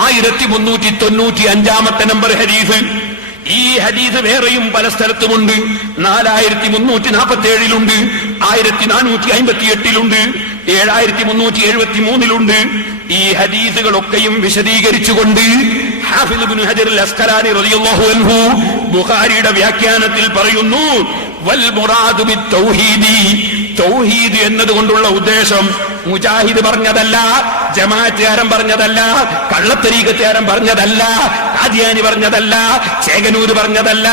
1395 നമ്പർ ഹദീസ്. ഈ ഹദീസ് വേറെയും പല സ്ഥലത്തുമുണ്ട്. 4347 1458 7373 ഈ ഹദീസുകളൊക്കെയും വിശദീകരിച്ചുകൊണ്ട് ഹാഫിദ് ഇബ്നു ഹജർ അൽ അസ്ഖലാനി റളിയല്ലാഹു അൻഹു ബുഖാരിയുടെ വ്യാഖ്യാനത്തിൽ പറയുന്നു, വൽ മുറാദു ബിത് തൗഹീദി, തൗഹീദ് എന്നതുകൊണ്ടുള്ള ഉദ്ദേശം മുജാഹിദ് പറഞ്ഞതല്ല, ജമാഅത്തുകാരൻ പറഞ്ഞതല്ല, കള്ളത്തരീഖത്തുകാരൻ പറഞ്ഞതല്ല, ഖാദിയാനി പറഞ്ഞതല്ല, ചേകനൂര് പറഞ്ഞതല്ല.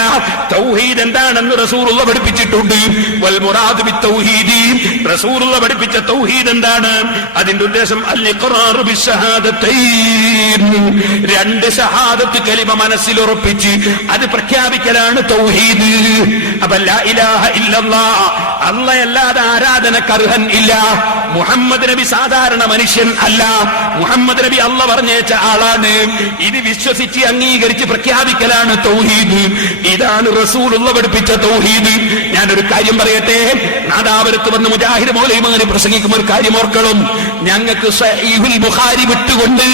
തൗഹീദ് എന്താണെന്ന് റസൂലുള്ള പഠിപ്പിച്ചിട്ടുണ്ട്. വൽ മുറാദു ബിത് തൗഹീദി, റസൂലുള്ള പഠിപ്പിച്ച തൗഹീദ് എന്താണ്? അതിന്റെ ഉദ്ദേശം അൽ ഇഖ്റാറു ബിശ്ശഹാദത്തൈൻ, 2 ഷഹാദത്ത് കലിമ മനസ്സിൽ ഉറപ്പിച്ച് അത് പ്രഖ്യാപിക്കലാണ് തൗഹീദ്. അപ്പൊ ലാ ഇലാഹ ഇല്ലല്ലാഹ്, അല്ലാഹുവല്ലാതെ ആരാധനക്ക് അർഹൻ ഇല്ല. മുഹമ്മദ് നബി സാധാരണ മനുഷ്യൻ അല്ല, മുഹമ്മദ് നബി അല്ലാഹു പറഞ്ഞേച്ച ആളാണ്. ഇത് വിശ്വസിച്ച് അംഗീകരിച്ച് പ്രഖ്യാപിക്കലാണ് തൗഹീദ്. ഇതാണ് റസൂലുള്ള പഠിപ്പിച്ച തൗഹീദ്. ഞാനൊരു കാര്യം പറയട്ടെ, നാദാപുരത്ത് വന്ന് മുജാഹിദ് മൗലവിമാര് പ്രസംഗിക്കുമ്പോൾ ഒരു കാര്യം ഓർക്കണം. ഞങ്ങൾക്ക് സഹീഹുൽ ബുഖാരി വിട്ടുകൊണ്ട്,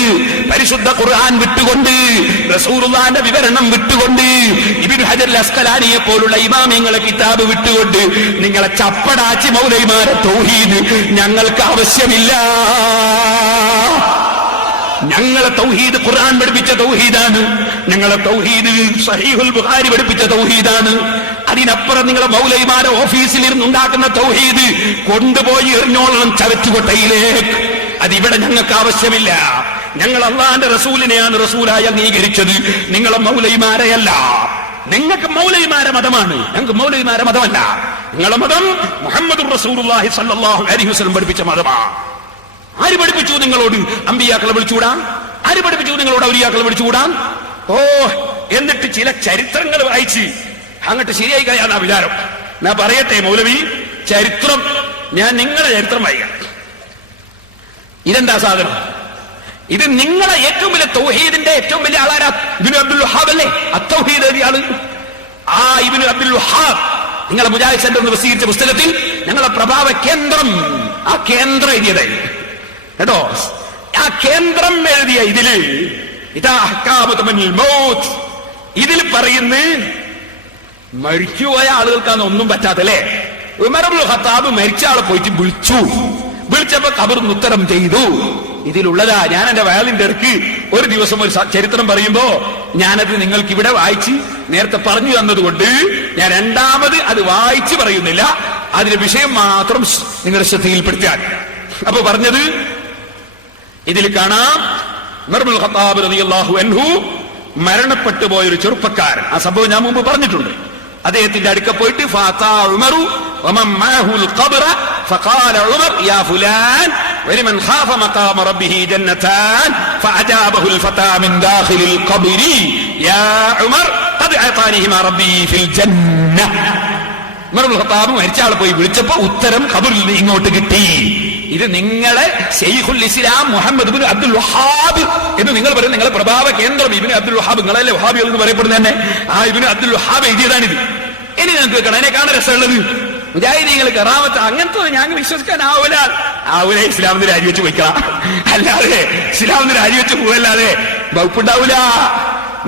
പരിശുദ്ധ ഖുർആൻ വിട്ടുകൊണ്ട്, റസൂലുള്ളാഹിന്റെ വിവരണം വിട്ടുകൊണ്ട്, ഇബ്നു ഹജർ അൽ അസ്ഖലാനിയെ പോലുള്ള ഇമാമിങ്ങളെ കിതാബ് വിട്ടുകൊണ്ട് നിങ്ങളെ ചപ്പടാച്ചി മൗലവിമാരെ തൗഹീദ് ഞങ്ങൾക്ക് ആവശ്യമില്ല. ഞങ്ങളെ തൗഹീദ് ഖുർആൻ പഠിപ്പിച്ച തൗഹീദാണ്, ഞങ്ങളെ തൗഹീദ് സഹീഹുൽ ബുഖാരി പഠിപ്പിച്ച തൗഹീദാണ്. അതിനപ്പുറം നിങ്ങളെ മൗലൈമാരെ ഓഫീസിൽ ഇരുന്ന് ഉണ്ടാക്കുന്ന തൗഹീദ് കൊണ്ടുപോയി എറിഞ്ഞോളണം ചവറ്റുകൊട്ടയിലേക്ക്. അതിവിടെ ഞങ്ങൾക്ക് ആവശ്യമില്ല. ഞങ്ങൾ അള്ളാന്റെ റസൂലിനെയാണ് റസൂലായി അംഗീകരിച്ചത്, നിങ്ങളെ മൗലൈമാരെയല്ല. നിങ്ങൾക്ക് മൗലൈമാരെ മതമാണ്, ഞങ്ങൾക്ക് മൗലൈമാരെ മതമല്ല. നിങ്ങളെ മതം മുഹമ്മദുർ റസൂലുള്ളാഹി സ്വല്ലല്ലാഹു അലൈഹി വസല്ലം പഠിപ്പിച്ച മതമാണ്. ആര് പഠിപ്പിച്ചു നിങ്ങളോട് അമ്പിയാക്കളെ വിളിച്ചുകൂടാൻ? ആര് പഠിപ്പിച്ചു നിങ്ങളോട് ഔലിയാക്കളെ വിളിച്ചുകൂടാൻ? ഓ, എന്നിട്ട് ചില ചരിത്രങ്ങൾ വായിച്ച് അങ്ങോട്ട് ശരിയായി കഴിയാന്നാ വിചാരം. ഞാൻ പറയട്ടെ മൗലവി, ചരിത്രം ഞാൻ നിങ്ങളെ ചരിത്രം വായിക്കാം. ഇതെന്താ സാധനം? ഇത് നിങ്ങളെ ഏറ്റവും വലിയ തൗഹീദിന്റെ ഏറ്റവും വലിയ ആളാരാ? ഇബ്നു അബ്ദുൽ വഹാബ് അല്ലേ അത്തൗഹീദ് എഴുതിയ ആള്? ആ ഇബ്നു അബ്ദുൽ വഹാബ് നിങ്ങളെ മുജാഹിദ് സെന്റർ എന്ന് പ്രസിദ്ധീകരിച്ച പുസ്തകത്തിൽ ഞങ്ങളെ പ്രഭാവ കേന്ദ്രം, ആ കേന്ദ്രം എഴുതിയതായി കേട്ടോ. ആ കേന്ദ്രം എഴുതിയ ഇതില് ഇതാ അഹ്കാമു തമന്നിൽ മൗത്ത്, ഇതിൽ പറയുന്ന മരിച്ചുപോയ ആളുകൾക്കാണ് ഒന്നും പറ്റാത്തല്ലേ. ഉമർ ഇബ്നുൽ ഖത്താബ് മരിച്ച ആളെ പോയിട്ട് വിളിച്ചപ്പോ ഖബറിന് ഉത്തരം ചെയ്തു. ഇതിലുള്ളതാ. ഞാൻ എന്റെ വയലിന്റെ ഇടയ്ക്ക് ഒരു ദിവസം ഒരു ചരിത്രം പറയുമ്പോ ഞാനത് നിങ്ങൾക്ക് ഇവിടെ വായിച്ച് നേരത്തെ പറഞ്ഞു തന്നതുകൊണ്ട് ഞാൻ രണ്ടാമത് അത് വായിച്ച് പറയുന്നില്ല. അതിന്റെ വിഷയം മാത്രം നിങ്ങളുടെ ശ്രദ്ധയിൽപ്പെടുത്താൻ. അപ്പൊ പറഞ്ഞത് ഇതിൽ കാണാം, ഉമർ ഇബ്നുൽ ഖത്താബ് റളിയല്ലാഹു അൻഹു മരണപ്പെട്ടു പോയൊരു ചെറുപ്പക്കാരൻ. ആ സംഭവം ഞാൻ മുമ്പ് പറഞ്ഞിട്ടുണ്ട്. അദ്ദേഹത്തിന്റെ അടുക്ക പോയിട്ട് ഫാതാ ഉമറു വമൻ മഅഹുൽ ഖബ്റ ഫഖാല ഉമർ യാ ഫുലാൻ വലിമൻ ഖാഫ മഖാമ റബ്ബിഹി ജന്നതാൻ ഫഅജാബഹുൽ ഫതാ മിൻ ദാഖിലിൽ ഖബ്രി യാ ഉമർ ഖദ് അതാനിഹിമാ റബ്ബി ഫിൽ ജന്ന. ഉമർ ഇബ്നുൽ ഖത്താബ് മരിച്ച ആളെ പോയി വിളിച്ചപ്പോ ഉത്തരം ഖബറിൽ നിന്ന് ഇങ്ങോട്ട് കിട്ടി. ഇത് നിങ്ങളെ ശൈഖുൽ ഇസ്ലാം മുഹമ്മദ് ഇബ്നു അബ്ദുൽ വഹാബ് എന്ന് നിങ്ങൾ പറയുന്നത് നിങ്ങളെ പ്രഭാവ കേന്ദ്രം ഇബ്നു അബ്ദുൽ വഹാബ്, നിങ്ങളല്ലേ വഹാബികൾ എന്ന് പറയപ്പെടുന്നത് തന്നെ. ആ ഇബ്നു അബ്ദുൽ വഹാബ് എഴുതിയതാണിത്. ഇനി നിങ്ങൾക്ക് കേൾക്കണം, അതിനെക്കാണ് രസമുള്ളത്. മുജാഹിദീങ്ങൾ കറാമത്ത് അങ്ങനത്തെ ഞങ്ങൾ വിശ്വസിക്കാനാവൂല. ഇസ്ലാമിന് രാജിവെച്ച് പോയിക്കാം, അല്ലാതെ ഇസ്ലാമിന് രാജിവെച്ച് പോവല്ലാതെ വകുപ്പുണ്ടാവൂല.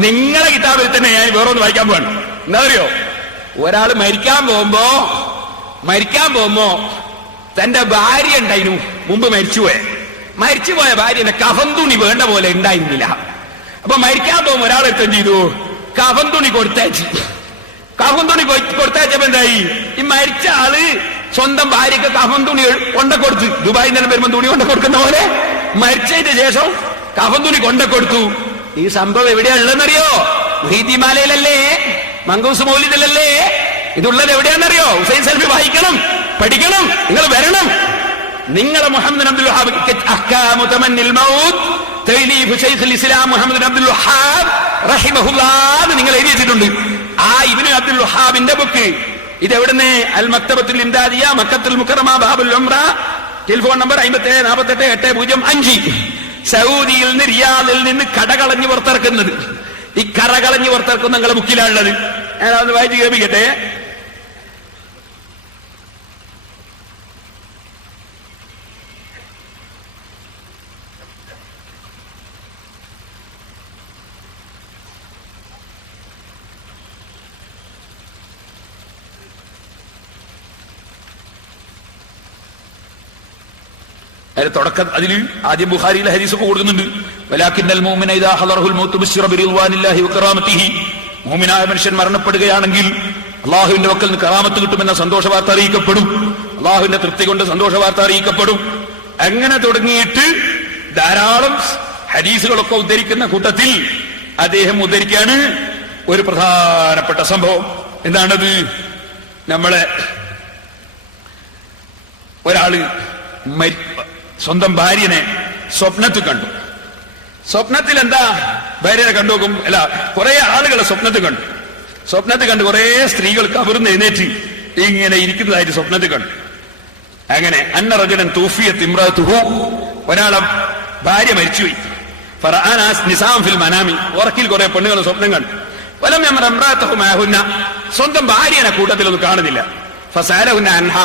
നിങ്ങളെ കിതാബിൽ തന്നെ ഞാൻ വേറൊന്ന് വായിക്കാൻ പോവാണ്. എന്താ അറിയോ, ഒരാൾ മരിക്കാൻ പോകുമ്പോ തന്റെ ഭാര്യ ഉണ്ടായിരുന്നു മുമ്പ് മരിച്ചുപോയ ഭാര്യന്റെ കഫൻ തുണി വേണ്ട പോലെ ഉണ്ടായിരുന്നില്ല. അപ്പൊ മരിക്കാൻ പോകുമ്പോ ഒരാളെടുത്ത് എന്ത് ചെയ്തു, കഫൻ തുണി കൊടുത്തയച്ചപ്പോ എന്തായി, ഈ മരിച്ച ആള് സ്വന്തം ഭാര്യക്ക് കഫൻ തുണി കൊണ്ടക്കൊടുത്തു. ദുബായിൽ നിന്ന് വരുമ്പോ തുണി കൊണ്ടക്കൊടുക്കുന്ന പോലെ മരിച്ചതിന് ശേഷം കഫൻ തുണി കൊണ്ടക്കൊടുത്തു. ഈ സംഭവം എവിടെയാ ഉള്ളതെന്നറിയോ? മുഹീദ്ദീൻമാലയിലല്ലേ, മങ്കൂസ് മൗലിദിലല്ലേ. ഇതുള്ളത് എവിടെയാണെന്നറിയോ? ഹുസൈൻ സൽഫി വായിക്കണം, പഠിക്കണം, നിങ്ങൾ വരണം. നിങ്ങളെ മുഹമ്മദ് അബ്ദുൽ വഹാബ് അഹ്കാമു തമന്നിൽ മൗത്ത് തഅലീഫ് ശൈഖുൽ ഇസ്ലാം മുഹമ്മദ് അബ്ദുൽ വഹാബ് റഹിമഹുല്ലാഹ് നിങ്ങൾ എഴുതി വെച്ചിട്ടുണ്ട്. ആ ഇബ്നു അബ്ദുൽ വഹാബിന്റെ ബുക്ക് ഇതെവിടുന്ന്? അൽ മക്തബത്തുൽ ഇംദാദിയ, മക്കത്തുൽ മുക്കറമ, ബാബുൽ ഉംറ, ടെലിഫോൺ നമ്പർ 57488005. സൗദിയിൽ നിന്ന്, റിയാദിൽ നിന്ന് കടകളഞ്ഞ് പുറത്തിറക്കുന്നത്. ഈ കറകളഞ്ഞ് പുറത്തിറക്കുന്ന നിങ്ങളുടെ ബുക്കിലാണുള്ളത്. ഞാനത് വായിച്ച് കേൾപ്പിക്കട്ടെ. തുടക്കം അതിൽ ആദ്യം ബുഖാരിയിലെ ഹദീസൊക്കെ കൊടുക്കുന്നുണ്ട്. വലാകിന്നൽ മുഅ്മിന ഇദാ ഹളറഹുൽ മൗതു ബിശ്റ ബിറിദ്വാനില്ലാഹി വകറാമതിഹി. മുഅ്മിനായ മനുഷ്യൻ മരണപ്പെടുകയാണെങ്കിൽ അല്ലാഹുവിന്റെ വക്കൽ നിന്ന് കറാമത്ത് കിട്ടുമെന്ന സന്തോഷ വാർത്ത അറിയിക്കപ്പെടും. അല്ലാഹുവിന്റെ തൃപ്തി കൊണ്ട് സന്തോഷ വാർത്ത അറിയിക്കപ്പെടും. അങ്ങനെ തുടങ്ങിയിട്ട് ധാരാളം ഹദീസുകളൊക്കെ ഉദ്ധരിക്കുന്ന കൂട്ടത്തിൽ അദ്ദേഹം ഉദ്ധരിക്കാണ് ഒരു പ്രധാനപ്പെട്ട സംഭവം. എന്താണത്? നമ്മളെ ഒരാള് സ്വന്തം ഭാര്യനെ സ്വപ്നത്തിൽ കണ്ടു. സ്വപ്നത്തിൽ എന്താ? ഭാര്യനെ കണ്ടുനോക്കും, അല്ല, കുറെ ആളുകളെ സ്വപ്നത്തിൽ കണ്ടു. കുറെ സ്ത്രീകൾ കവർന്ന് എഴുന്നേറ്റ് ഇങ്ങനെ ഇരിക്കുന്നതായിട്ട് സ്വപ്നത്തിൽ കണ്ടു. അങ്ങനെ അന്ന റജുലൻ തൂഫിയത്ത് ഇംറഅതുഹു, ഒരാളെ ഭാര്യ മരിച്ചുപോയി. ഫറഅന നിസാം ഫിൽ മനാമി, ഉറക്കിൽ കുറെ പെണ്ണുകൾ സ്വപ്നം കണ്ടു. വലം യമറ ഇംറഅതുഹു മഅഹുന്ന, സ്വന്തം ഭാര്യനെ കൂട്ടത്തിലൊന്നും കാണുന്നില്ല. ഫസഅലഹുന്ന അൻഹ,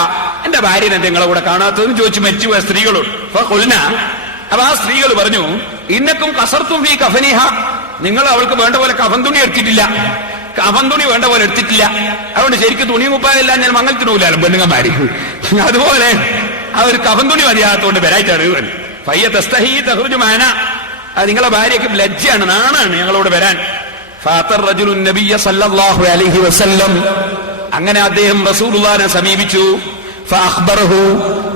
എന്റെ ഭാര്യനെ നിങ്ങളെ കൂടെ കാണാത്തതെന്ന് ചോദിച്ചു മരിച്ചുപോയ സ്ത്രീകളോട്. ഫഖുൽന, അപ്പൊ ആ സ്ത്രീകൾ പറഞ്ഞു, ഇന്നക്കും കസർത്തും ഫീ കഫനിഹ, നിങ്ങൾ അവൾക്ക് വേണ്ട പോലെ കഫൻ തുണി എടുത്തിട്ടില്ല, അതുകൊണ്ട് ശരിക്കും തുണി മുപ്പായില്ല, ഞാൻ മംഗലത്തിനൂലാലും പെണ്ണുങ്ങന്മാര്. അതുപോലെ അവർ കഫൻ തുണി മതിയാകത്തോണ്ട് വരായിട്ടാണ്. ഫയ്യ തസ്തഹീ തഖ്റുജു മാന, അത് നിങ്ങളെ ഭാര്യയ്ക്ക് ലജ്ജയാണ്, നാണാണ് ഞങ്ങളോട് വരാൻ. ഫാത്തർ റജുലുൻ നബിയ്യ സല്ലല്ലാഹു അലൈഹി വസല്ലം, അങ്ങനെ അദ്ദേഹം റസൂലുള്ളാഹിനെ സമീപിച്ചു. ഫഅഖ്ബറഹു,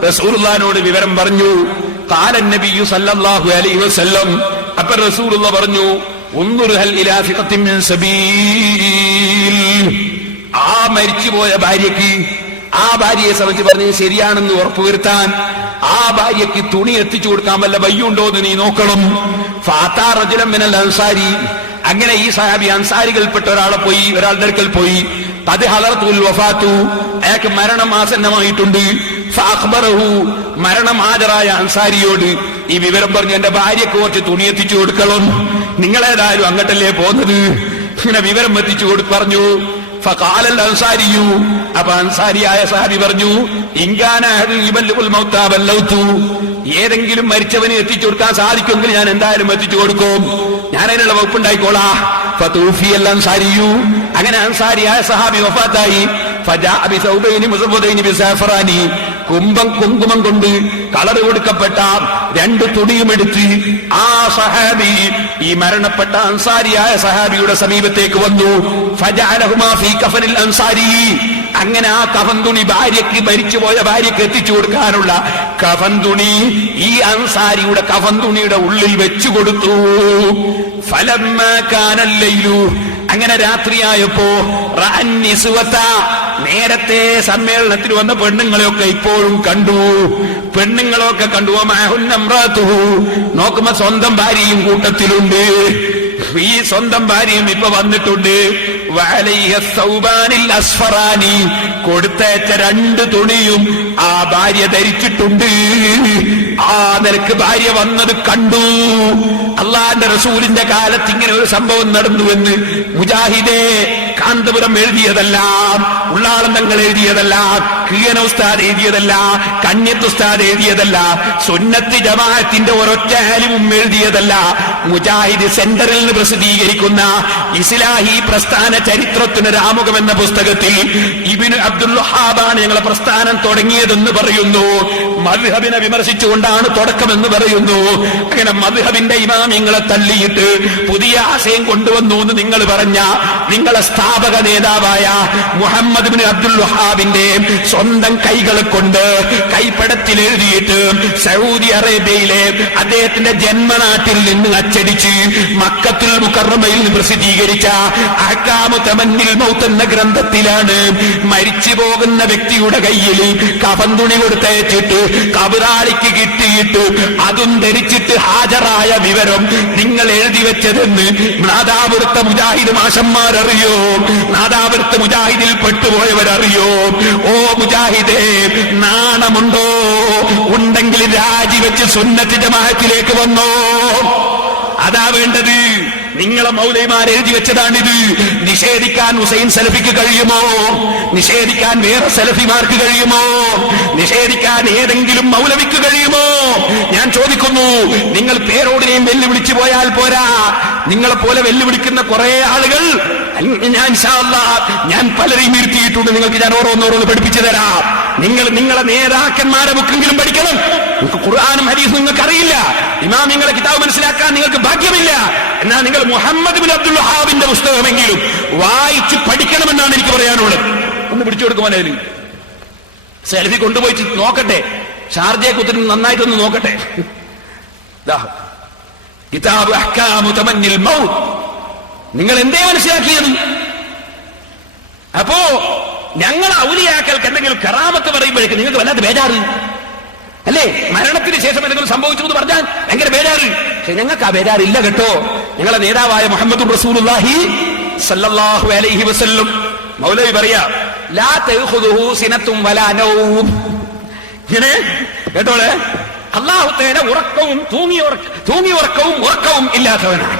റസൂലുള്ളാഹിനോട് വിവരം പറഞ്ഞു. ഖാല നബിയ്യു സല്ലല്ലാഹു അലൈഹി വസല്ലം, അപ്പോൾ റസൂലുള്ളാഹി പറഞ്ഞു, ഉൻദുർ ഹൽ ഇലാ ഫിഖത്തിൻ മിൻ സബീൽ. ആ മരിച്ചുപോയ ഭാര്യയ്ക്ക്, ആ ഭാര്യയെ സംബന്ധിച്ച് പറഞ്ഞ് ശരിയാണെന്ന് ഉറപ്പുവരുത്താൻ ആ ഭാര്യയ്ക്ക് തുണി എത്തിച്ചു കൊടുക്കാൻ വല്ല വയ്യുണ്ടോ എന്ന് നീ നോക്കണം. ഫാത്താ റജുലൻ മിനൽ അൻസാരി, അങ്ങനെ ഈ സഹാബി അൻസാരികൾപ്പെട്ട ഒരാളുടെ അടുക്കൽ പോയി. ഖദ് ഹളറത്തുൽ വഫാത്തു, അയാൾക്ക് മരണം ആസന്നമായിട്ടുണ്ട്. ഫഅഖ്ബറഹു, മരണം ഹാജരായ അൻസാരിയോട് ഈ വിവരം പറഞ്ഞു, എന്റെ ഭാര്യയ്ക്ക് കുറച്ച് തുണി എത്തിച്ചു കൊടുക്കണം, നിങ്ങളേതായാലും അങ്ങോട്ടല്ലേ പോകുന്നത്, ഇങ്ങനെ വിവരം എത്തിച്ചു പറഞ്ഞു. ഫഖാലൽ അൻസാരിയു, അപ്പൊ അൻസാരിയായ സഹാബി പറഞ്ഞു, ഇൻകാന യുബല്ലിഗുൽ മൗത ബല്ലൗതു, ഏതെങ്കിലും മരിച്ചവന് എത്തിച്ചു കൊടുക്കാൻ സാധിക്കുമെങ്കിൽ ഞാൻ എന്തായാലും എത്തിച്ചു കൊടുക്കും, ഞാൻ അതിനുള്ള വകുപ്പുണ്ടായിക്കോളാ. ഫതൂഫിയൽ അൻസാരിയു, അങ്ങനെ അൻസാരിയായ സഹാബി വഫാത്തായി. ഫജാഅ ബിസൗബൈനി മുസവ്വദൈനി ബിസഫറാനി, കുങ്കുമം കൊണ്ട് കളർ കൊടുക്കപ്പെട്ട 2 തുണിയും എടുത്ത് ആ സഹാബി ഈ മരണപ്പെട്ട അൻസാരിയായ സഹാബിയുടെ സമീപത്തേക്ക് വന്നു. ഫജഅലഹുമാ ഫീ കഫനിൽ അൻസാരി, അങ്ങനെ ആ കഫൻ തുണി ഭാര്യയ്ക്ക്, മരിച്ചുപോയ ഭാര്യയ്ക്ക് എത്തിച്ചു കൊടുക്കാനുള്ള കഫൻ തുണി ഈ അൻസാരിയുടെ കഫൻ തുണിയുടെ ഉള്ളിൽ വെച്ചു കൊടുത്തു. ഫലമ്മാ കാനൽ ലൈലു, അങ്ങനെ രാത്രിയായപ്പോ റഅൻ നിസ്വത, നേരത്തെ സമ്മേളനത്തിന് വന്ന പെണ്ണുങ്ങളെയൊക്കെ ഇപ്പോഴും കണ്ടു, പെണ്ണുങ്ങളൊക്കെ കണ്ടു. നോക്കുമ്പോ സ്വന്തം ഭാര്യയും കൂട്ടത്തിലുണ്ട്. ഈ സ്വന്തം ഭാര്യയും ഇപ്പൊ വന്നിട്ടുണ്ട്. അസ്ഫറാനി, കൊടുത്തയച്ച 2 തുണിയും ആ ഭാര്യ ധരിച്ചിട്ടുണ്ട്. ആ നിലക്ക് ഭാര്യ വന്നത് കണ്ടു. അള്ളാന്റെ റസൂലിന്റെ കാലത്ത് ഇങ്ങനെ ഒരു സംഭവം നടന്നുവെന്ന് മുജാഹിദേ കാന്തപുരം എഴുതിയതല്ല, ഉള്ളാളന്തങ്ങൾ എഴുതിയതല്ല, കിയന ഉസ്താദ് എഴുതിയതല്ല, കണ്യത്ത് ഉസ്താദ് എഴുതിയതല്ല, സുന്നത്ത് ജമാഅത്തിന്റെ ഒരൊറ്റ ആലിമും എഴുതിയതല്ല. മുജാഹിദ് സെന്ററിൽ നിന്ന് പ്രസിദ്ധീകരിക്കുന്ന ഇസ്ലാഹി പ്രസ്ഥാന ചരിത്രത്തിന് ആമുഖം എന്ന പുസ്തകത്തിൽ ഇബ്നു അബ്ദുൽ വഹാബാണ് ഞങ്ങളെ പ്രസ്ഥാനം തുടങ്ങിയതെന്ന് പറയുന്നു. മദ്ഹബിനെ വിമർശിച്ചുകൊണ്ടാണ് തുടക്കമെന്ന് പറയുന്നു. അങ്ങനെ മദ്ഹബിന്റെ ഇമാമിങ്ങളെ തള്ളിയിട്ട് പുതിയ ആശയം കൊണ്ടുവന്നു എന്ന് നിങ്ങൾ പറഞ്ഞ നിങ്ങളെ സ്ഥാപക നേതാവായ മുഹമ്മദ് ഇബ്നു അബ്ദുൽ വഹാബിന്റെ സ്വന്തം കൈകളെ കൊണ്ട് കൈപ്പടത്തിൽ എഴുതിയിട്ട് സൗദി അറേബ്യയിലെ അദ്ദേഹത്തിന്റെ ജന്മനാട്ടിൽ നിന്ന് അച്ചടിച്ച് മക്കത്തുൽ മുകറമയിൽ നിന്ന് പ്രസിദ്ധീകരിച്ച അഹ്കാമു തമന്നിൽ മൗത്ത് എന്ന ഗ്രന്ഥത്തിലാണ് മരിച്ചു പോകുന്ന വ്യക്തിയുടെ കയ്യിൽ കഫൻ തുണി കൊടുത്തയച്ചിട്ട് കബറാളിക്ക് കിട്ടിയിട്ട് അതും ധരിച്ചിട്ട് ഹാജരായ വിവരം നിങ്ങൾ എഴുതി വെച്ചതെന്ന് നാദാപുരത്തെ മുജാഹിദ് മാഷന്മാരറിയോ? നാദാപുരത്തെ മുജാഹിദിൽ പെട്ടുപോയവരറിയോ? ഓ മുജാഹിദേ, നാണമുണ്ടോ? ഉണ്ടെങ്കിൽ രാജിവെച്ച് സുന്നത്ത് ജമാഅത്തിലേക്ക് വന്നോ. അതാ വേണ്ടത്. നിങ്ങളെ മൗലവിമാർ എഴുതി വെച്ചതാണിത്. നിഷേധിക്കാൻ ഹുസൈൻ സലഫിക്ക് കഴിയുമോ? നിഷേധിക്കാൻ വേറെ സലഫിമാർക്ക് കഴിയുമോ? നിഷേധിക്കാൻ ഏതെങ്കിലും മൗലവിക്ക് കഴിയുമോ? ഞാൻ ചോദിക്കുന്നു. നിങ്ങൾ പേരോടിനെയും വെല്ലുവിളിച്ചു പോയാൽ പോരാ. നിങ്ങളെ പോലെ വെല്ലുവിളിക്കുന്ന കുറെ ആളുകൾ ഞാൻ പലരെയും ഇരുത്തിയിട്ടുണ്ട്. നിങ്ങൾക്ക് ഞാൻ ഓരോന്നോരോന്ന് പഠിപ്പിച്ചു തരാം. നിങ്ങളെ നേതാക്കന്മാരെ ബുക്കെങ്കിലും പഠിക്കണം. നിങ്ങൾക്ക് ഖുർആനും ഹദീസും നിങ്ങൾക്ക് അറിയില്ല. ഇമാമിങ്ങളെ കിതാബ് മനസ്സിലാക്കാൻ നിങ്ങൾക്ക് ഭാഗ്യമില്ല. എന്നാൽ നിങ്ങൾ മുഹമ്മദ് ബിൻ അബ്ദുൽ വഹാബിന്റെ പുസ്തകമെങ്കിലും വായിച്ച് പഠിക്കണമെന്നാണ് എനിക്ക് പറയാനുള്ളത്. ഒന്ന് പിടിച്ചു കൊടുക്കുവാൻ അതിൽ സെൽഫി കൊണ്ടുപോയി നോക്കട്ടെ. ഷാർജയെ കുത്തിരി നന്നായിട്ടൊന്ന് നോക്കട്ടെ. കിതാബ് അഹ്കാമു തമന്നിൽ മൗത്ത്. നിങ്ങൾ എന്തേ മനസ്സിലാക്കിയത്? അപ്പോ ഞങ്ങൾ ഔലിയാക്കൾക്ക് എന്തെങ്കിലും കറാമത്ത് പറയുമ്പോഴേക്ക് നിങ്ങൾക്ക് വല്ലാത്ത ബേജാറ് അല്ലേ? മരണത്തിന് ശേഷം എന്തെങ്കിലും സംഭവിച്ചു എന്ന് പറഞ്ഞാൽ ഭയങ്കര ബേജാറ്. പക്ഷെ ഞങ്ങൾക്ക് ആ ബേജാറില്ല കേട്ടോ. ഞങ്ങളെ നേതാവായ മുഹമ്മദ് റസൂലുള്ളാഹി സല്ലല്ലാഹു അലൈഹി വസല്ലം മൗലവി പറയാ, ലാ തഖുദുഹു സിനത്തും വലാ നൗം. ഇങ്ങനെ കേട്ടോളെ, അല്ലാഹു തആല ഉറക്കവും ഉറക്കവും ഇല്ലാത്തവനാണ്.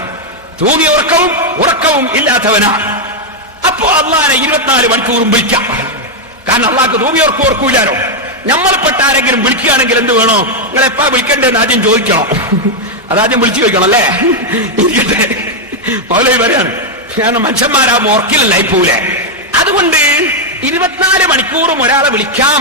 ഉറക്കവും ഇല്ലാത്തവനാണ്. അപ്പോ അള്ളാനെ 24 മണിക്കൂറും വിളിക്കാം. കാരണം അള്ളാഹ്ക്ക് തൂങ്ങിയോർക്കും ഓർക്കൂലാരോ. നമ്മൾപ്പെട്ട ആരെങ്കിലും വിളിക്കുകയാണെങ്കിൽ എന്ത് വേണോ? നിങ്ങൾ എപ്പാ വിളിക്കണ്ടെന്ന് ആദ്യം ചോദിക്കണം. അതാദ്യം വിളിച്ചു ചോദിക്കണം അല്ലേ? ഇരിക്കട്ടെ, മൗലവി പറയാണ്. കാരണം മനുഷ്യന്മാരാകുമ്പോ ഓർക്കില്ലായി പോലെ. അതുകൊണ്ട് 24 മണിക്കൂറും ഒരാളെ വിളിക്കാം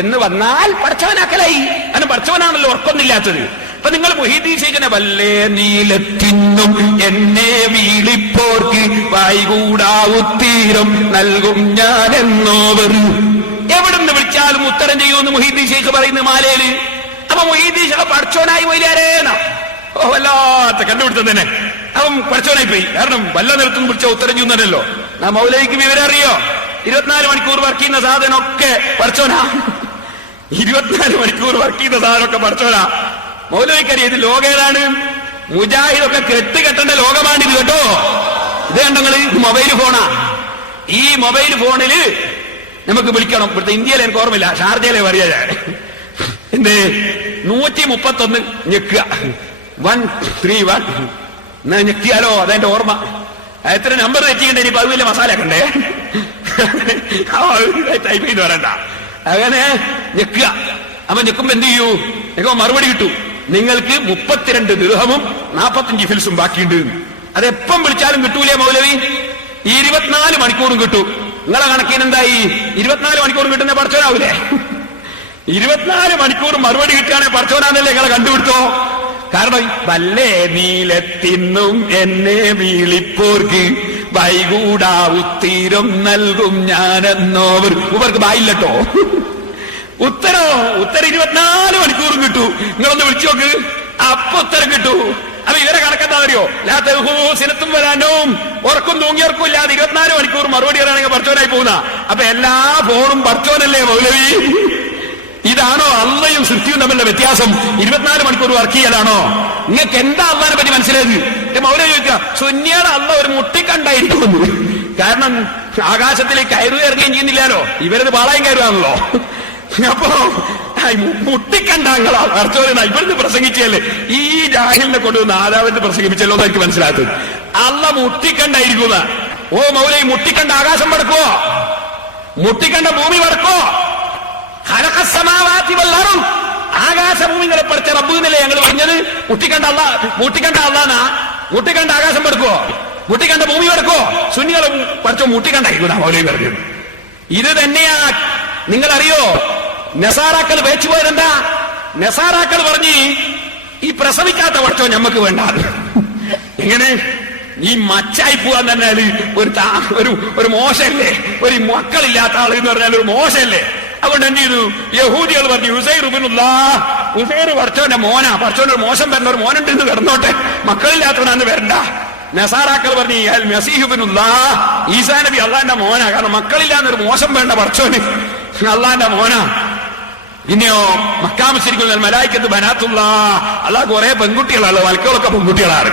എന്ന് വന്നാൽ പഠിച്ചവനാക്കലായി. കാരണം പഠിച്ചവനാണല്ലോ ഉറക്കൊന്നില്ലാത്തത്. അപ്പൊ നിങ്ങൾ മുഹീദ്ദീൻ ശൈഖിനെ വല്ലേ നീലത്തിന്നും എന്നെ വീളിപ്പോർക്ക് വായികൂടാ ഉത്തീരം നൽകും ഞാൻ എന്നോവർ. എവിടുന്ന് വിളിച്ചാലും ഉത്തരം ചെയ്യുമെന്ന് മുഹീദ്ദീൻ ശൈഖ് പറയുന്നു മാലയില്. അപ്പൊ മുഹീദ്ദീൻ ശൈഖ് പഠിച്ചോനായി മൊയ്ലാരേന്നാ. ഓ വല്ലാത്ത കണ്ടുപിടുത്തം തന്നെ. അവൻ പഠിച്ചോനായി പോയി. കാരണം വല്ല നിലത്തും വിളിച്ച ഉത്തരം ചെയ്യുന്നല്ലോ. മൗലവിക്ക് വിവരം അറിയോ? 24 മണിക്കൂർ വർക്ക് ചെയ്യുന്ന സാധനമൊക്കെ പഠിച്ചോനാ. 24 മണിക്കൂർ വർക്ക് ചെയ്യുന്ന സാധനമൊക്കെ പഠിച്ചോനാ. മൗലവിക്കറിയാം ഇത് ലോകം ഏതാണ്. മുജാഹിദൊക്കെ കെട്ടേണ്ട ലോകമാണിത് കേട്ടോ. ഇത് കണ്ടങ്ങള് മൊബൈൽ ഫോണാ. ഈ മൊബൈൽ ഫോണില് നമുക്ക് വിളിക്കണം. ഇവിടുത്തെ ഇന്ത്യയിൽ എനിക്ക് ഓർമ്മയില്ല, ഷാർജയിലെ പറയാ ഞാൻ. എന്ത് 131 ഞെക്കുക 131 എന്നാ ഞെക്കിയാലോ അതെന്റെ ഓർമ്മ. എത്ര നമ്പർ തെറ്റിക്കണ്ടേ? ഇനിയിപ്പോ അത് വലിയ മസാല ഒക്കെ ഉണ്ടേ. ടൈപ്പ് ചെയ്ത് വരണ്ട. അങ്ങനെ ഞെക്കുക. അപ്പൊ ഞെക്കുമ്പോ എന്ത് ചെയ്യൂ? ഞെക്കുമ്പോ മറുപടി കിട്ടൂ. നിങ്ങൾക്ക് 32 ദിർഹമും 45 ഫിൽസും ബാക്കിയുണ്ട്. അതെപ്പം വിളിച്ചാലും കിട്ടൂലേ മൗലവി? 24 മണിക്കൂറും കിട്ടും. നിങ്ങളെ കണക്കിന് എന്തായി? 24 മണിക്കൂറും കിട്ടുന്ന പഠിച്ചോനാവൂലേ? 24 മണിക്കൂറും മറുപടി കിട്ടുകയാണെങ്കിൽ പഠിച്ചോനാന്നല്ലേ നിങ്ങളെ കണ്ടുപിടുത്തോ. കാരണം വല്ലേ നീലത്തിന്നും എന്നെ വീളിപ്പോർക്ക് വൈകൂടാ ഉത്തീരം നൽകും ഞാനെന്നോവർ. ഇവർക്ക് ബായില്ലട്ടോ. ഉത്തരം 24 മണിക്കൂറും കിട്ടൂ. നിങ്ങളൊന്ന് വിളിച്ചു നോക്ക്, അപ്പൊ ഉത്തരം കിട്ടൂ. അപ്പൊ ഇവരെ കണക്കെന്താ അറിയോ? സിനത്തും വരാനും ഉറക്കും തൂങ്ങിയർക്കും ഇല്ലാതെ 24 മണിക്കൂർ മറുപടി പറയാണെങ്കിൽ പഠിച്ചോനായി പോകുന്ന. അപ്പൊ എല്ലാ ഫോണും പഠിച്ചോനല്ലേ മൗലവി? ഇതാണോ അള്ളയും സൃഷ്ടിയും തമ്മിലുള്ള വ്യത്യാസം? 24 മണിക്കൂർ വർക്ക് ചെയ്യലാണോ? നിങ്ങൾക്ക് എന്താ അള്ളാനെ പറ്റി മനസ്സിലായത്? മൗലവി ചോദിക്കുക, സുന്നിയുടെ അള്ള ഒരു മുട്ടിക്കണ്ടായിരിക്കുമെന്ന്. കാരണം ആകാശത്തിലേക്ക് കയറുകയും ഇറങ്ങുകയും ചെയ്യുന്നില്ലല്ലോ. ഇവരത് പാളയം കയറുകയാണല്ലോ. അപ്പൊ മുട്ടിക്കണ്ടാങ്ങളാ അർച്ചോന ഇവിടുന്ന് പ്രസംഗിച്ചല്ലേ. ഈ ജാഹിലിനെ കൊണ്ടുവന്ന് ആദാവത്ത് പ്രസംഗിപ്പിച്ചല്ലോ എന്ന് എനിക്ക് മനസ്സിലാത്തത്. അള്ള മുട്ടിക്കണ്ടായിരിക്കുന്ന. ഓ മൗലവി, മുട്ടിക്കണ്ട ആകാശം വടക്കോ? മുട്ടിക്കണ്ട ഭൂമി വടക്കോ? ആകാശഭൂമികളെ പഠിച്ച റബ്ബ് എന്നല്ലേ ഞങ്ങൾ പറഞ്ഞത്? മുട്ടിക്കണ്ട അള്ളാന്നാ. മുട്ടിക്കണ്ട ആകാശം പഠിക്കോ? മുട്ടിക്കണ്ട ഭൂമി പഠിക്കോ? സുന്നികളും പഠിച്ചോ മുട്ടിക്കണ്ടായിരിക്കും മൗലവി പറഞ്ഞത്. ഇത് തന്നെയാ. നിങ്ങളറിയോ നസാറാക്കൾ വേച്ചുപോയതെന്താ? നസാറാക്കൾ പറഞ്ഞ് ഈ പ്രസവിക്കാത്ത പഠിച്ചോ ഞമ്മക്ക് വേണ്ട. എങ്ങനെ ഈ മച്ചായി പോവാൻ തന്നെ ഒരു മോശമല്ലേ? ഒരു മക്കളില്ലാത്ത ആൾ എന്ന് പറഞ്ഞാൽ ഒരു മോശമല്ലേ? അതുകൊണ്ട് എന്ത് ചെയ്തു? യഹൂദികൾ പറഞ്ഞു ഉസൈർ പഠിച്ചോന്റെ മോനാ. പഠിച്ചോന്റെ ഒരു മോശം വരുന്ന ഒരു മോനുണ്ട് എന്ന് കിടന്നോട്ടെ, മക്കളില്ലാത്തവനാന്ന് വരണ്ട. നസാറാക്കൾ പറഞ്ഞു ഈസാ നബി അള്ളാന്റെ മോനാ. കാരണം മക്കളില്ലാന്നൊരു മോശം വേണ്ട പഠിച്ചോന്, അള്ളാന്റെ മോനാ. ഇനിയോ മക്കാമശരിക്കുന്ന മലായിക്കത്ത് ബനാത്തുള്ള അള്ളാഹ് കുറെ പെൺകുട്ടികളാണ്, മലക്കുകളൊക്കെ പെൺകുട്ടികളാണ്.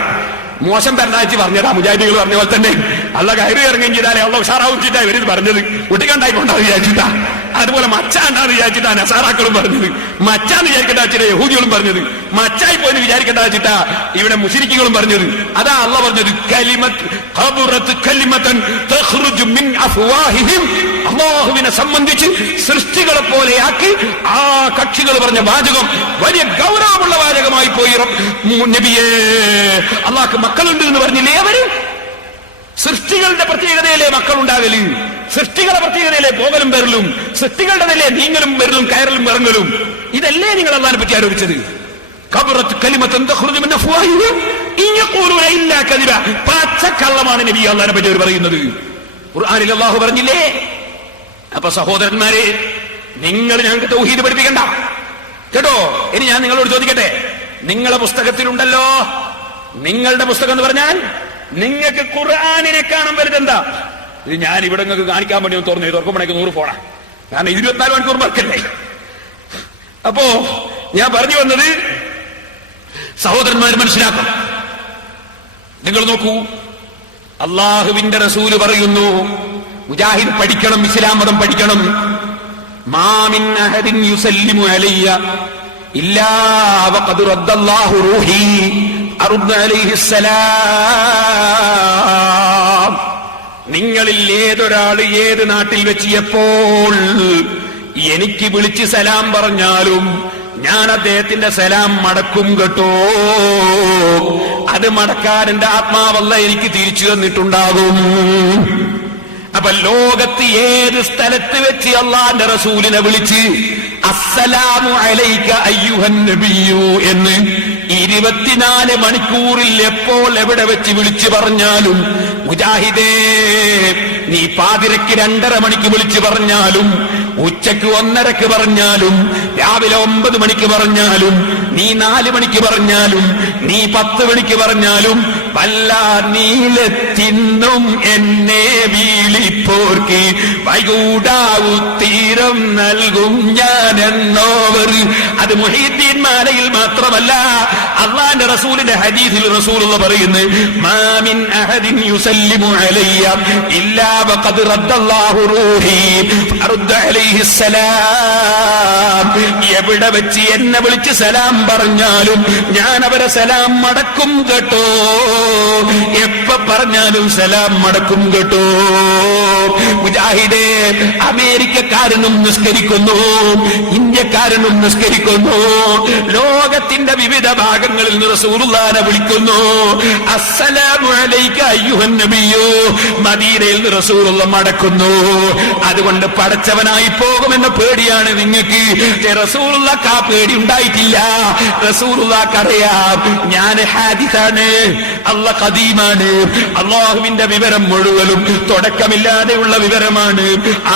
മോശം പെരുന്നാഴ്ച പറഞ്ഞതാ മുജാഹിദികൾ പറഞ്ഞ പോലെ തന്നെ. അള്ള കയറി ഇറങ്ങുകയും ചെയ്താലേ അള്ള ഉഷാറാവും ചെയ്താ ഇവര് പറഞ്ഞത്. കുട്ടികണ്ടായിക്കൊണ്ടാന്ന് വിചാരിച്ചിട്ടാ. അതുപോലെ മച്ചാണ്ടാന്ന് വിചാരിച്ചിട്ടാ നസാറാക്കളും പറഞ്ഞത്. മച്ചാന്ന് വിചാരിക്കണ്ട വെച്ചിട്ടാ യഹൂദികളും പറഞ്ഞത്. മച്ചായി പോയെന്ന് വിചാരിക്കണ്ട വെച്ചിട്ടാ ഇവിടെ മുശ്രിക്കുകളും പറഞ്ഞത്. അതാ അള്ള പറഞ്ഞത് അല്ലാഹുവിനെ സംബന്ധിച്ച് സൃഷ്ടികളെ പോലെയാക്കി ആ കക്ഷികൾ പറഞ്ഞ വാചകം വലിയ ഗൗരവമുള്ള വാചകമായി പോയി. നബിയേ, അള്ളാഹ്ക്ക് മക്കളുണ്ട് എന്ന് പറഞ്ഞില്ലേ അവര്? സൃഷ്ടികളുടെ പ്രത്യേകതയിലെ മക്കളുണ്ടാകല്, സൃഷ്ടികളുടെ പ്രത്യേകതയിലെ പോകലും വരലും, സൃഷ്ടികളുടെ നിലയെ നീങ്ങലും വരലും കയറലും ഇറങ്ങലും. ഇതല്ലേ നിങ്ങൾ അള്ളാഹിനെ പറ്റി ആരോപിച്ചത്? പച്ചക്കള്ളമാണ് നബി അള്ളാഹിനെ പറ്റി അവർ പറയുന്നത്. ഖുർആനിൽ അള്ളാഹു പറഞ്ഞില്ലേ? അപ്പൊ സഹോദരന്മാരെ, നിങ്ങൾ ഞങ്ങൾക്ക് തൗഹീദ് പഠിപ്പിക്കണ്ട കേട്ടോ. ഇനി ഞാൻ നിങ്ങളോട് ചോദിക്കട്ടെ, നിങ്ങളെ പുസ്തകത്തിലുണ്ടല്ലോ, നിങ്ങളുടെ പുസ്തകം എന്ന് പറഞ്ഞാൽ നിങ്ങൾക്ക് ഖുർആനിനെ കാണാൻ വലുതെന്താ? ഇത് ഞാൻ ഇവിടെ നിങ്ങൾക്ക് കാണിക്കാൻ വേണ്ടി ഒന്ന് തുറന്നു തുറക്കുമ്പോഴേക്ക് 100 ഫോണാ. കാരണം 24 മണിക്കൂർ വർക്കല്ലേ. അപ്പോ ഞാൻ പറഞ്ഞു വന്നത്, സഹോദരന്മാർ മനസ്സിലാക്കണം. നിങ്ങൾ നോക്കൂ, അള്ളാഹുവിന്റെ റസൂല് പറയുന്നു, മുജാഹിദ് പഠിക്കണം, ഇസ്ലാം മതം പഠിക്കണം. മാ മിൻ അഹദിൻ യുസല്ലിമു അലയ്യ ഇല്ലാ വഖദ് റദ്ദല്ലാഹു റൂഹി അറുദ് അലൈഹിസ്സലാം. നിങ്ങളിൽ ഏതൊരാൾ ഏത് നാട്ടിൽ വെച്ച് എപ്പോൾ എനിക്ക് വിളിച്ച് സലാം പറഞ്ഞാലും ഞാൻ അദ്ദേഹത്തിന്റെ സലാം മടക്കും കേട്ടോ. അത് മടക്കാൻ എന്റെ ആത്മാവല്ല എനിക്ക് തിരിച്ചു തന്നിട്ടുണ്ടാകും. അപ്പൊ ലോകത്ത് ഏത് സ്ഥലത്ത് വെച്ച് അള്ളാന്റെ റസൂലിനെ വിളിച്ച് അസ്സലാമു അലൈക അയ്യുഹൻ നബിയു എന്ന് 24 മണിക്കൂറിൽ എപ്പോൾ എവിടെ വെച്ച് വിളിച്ചു പറഞ്ഞാലും, മുജാഹിദേ നീ പാതിരയ്ക്ക് 2:30 മണിക്ക് വിളിച്ചു പറഞ്ഞാലും, ഉച്ചയ്ക്ക് 1:30 പറഞ്ഞാലും, രാവിലെ 9 മണിക്ക് പറഞ്ഞാലും, നീ 4 മണിക്ക് പറഞ്ഞാലും, നീ 10 മണിക്ക് പറഞ്ഞാലും, വല്ല നീലത്തിന്നും എന്നെ വീളിപ്പോർക്ക് വൈകൂടാവുത്തീരം നൽകും ഞാൻ എന്നോവർ. അത് മുഹീദ്ദീൻ മാലയിൽ മാത്രമല്ല, അല്ലാഹുവിന്റെ റസൂലിന്റെ ഹദീസിൽ റസൂലുള്ള പറയുന്നു, മാ മിൻ അഹദിൻ യുസല്ലിമു അലയ്യ ഇല്ലാ വഖദ് റദ്ദല്ലാഹു റൂഹി ഫറദ്ദ അലൈഹി സലാം. എവിടെ വെച്ച് എന്നെ വിളിച്ച് സലാം പറഞ്ഞാലും ഞാൻ അവരെ സലാം മടക്കും കേട്ടോ. എപ്പ പറഞ്ഞാലും സലാം മടക്കും കേട്ടോ. മുജാഹിദേ, അമേരിക്കക്കാരനും നിസ്കരിക്കുന്നു, ഇന്ത്യക്കാരനും നിസ്കരിക്കുന്നു, ലോകത്തിന്റെ വിവിധ ഭാഗങ്ങളിൽ നിന്ന് റസൂലുള്ളാഹിനെ വിളിക്കുന്നു, അസ്സലാമു അലൈക അയ്യുഹൻ നബിയോ. മദീനയിൽ നിന്ന് റസൂലുള്ള മടക്കുന്നു. അതുകൊണ്ട് പടച്ചവനായി പോകുമെന്ന പേടിയാണ് നിങ്ങൾക്ക്. റസൂലുള്ളാഹിക്ക് ആ പേടി ഉണ്ടായിട്ടില്ല. റസൂലുള്ളാഹിക്ക് അറിയാം ഞാൻ ഹാദിസാണ്, അല്ലാഹ് ഖദീമാണ്. അല്ലാഹുവിന്റെ വിവരം മുഴുവനും തുടക്കമില്ലാതെയുള്ള വിവരമാണ്.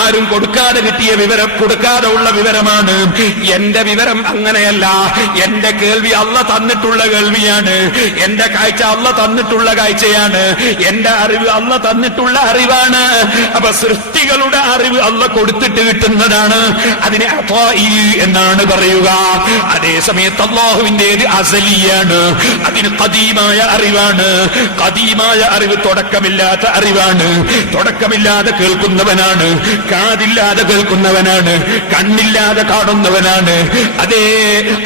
ആരും കൊടുക്കാതെ കിട്ടിയ വിവരം, കൊടുക്കാതെ ഉള്ള വിവരമാണ്. എന്റെ വിവരം അങ്ങനെയല്ല. എന്റെ കേൾവി അല്ലാഹ് തന്നിട്ടുള്ള കേൾവിയാണ്. എന്റെ കാഴ്ച അല്ലാഹ് തന്നിട്ടുള്ള കാഴ്ചയാണ്. എന്റെ അറിവ് അല്ലാഹ് തന്നിട്ടുള്ള അറിവാണ്. അപ്പൊ സൃഷ്ടികളുടെ അറിവ് അല്ലാഹ് കൊടുത്തിട്ട് കിട്ടുന്നതാണ്. അതിനെ അത്വാഇ എന്നാണ് പറയുക. അതേ സമയത്ത് അല്ലാഹുവിന്റേത് അസലിയാണ്. അതിന് ഖദീമായ അറിവാണ്. ഖദീമായ അറിവ് തുടക്കമില്ലാത്ത അറിവാണ്. തുടക്കമില്ലാതെ കേൾക്കുന്നവനാണ്, കാതില്ലാതെ കേൾക്കുന്നവനാണ്, കണ്ണില്ലാതെ കാണുന്നവനാണ്. അതേ,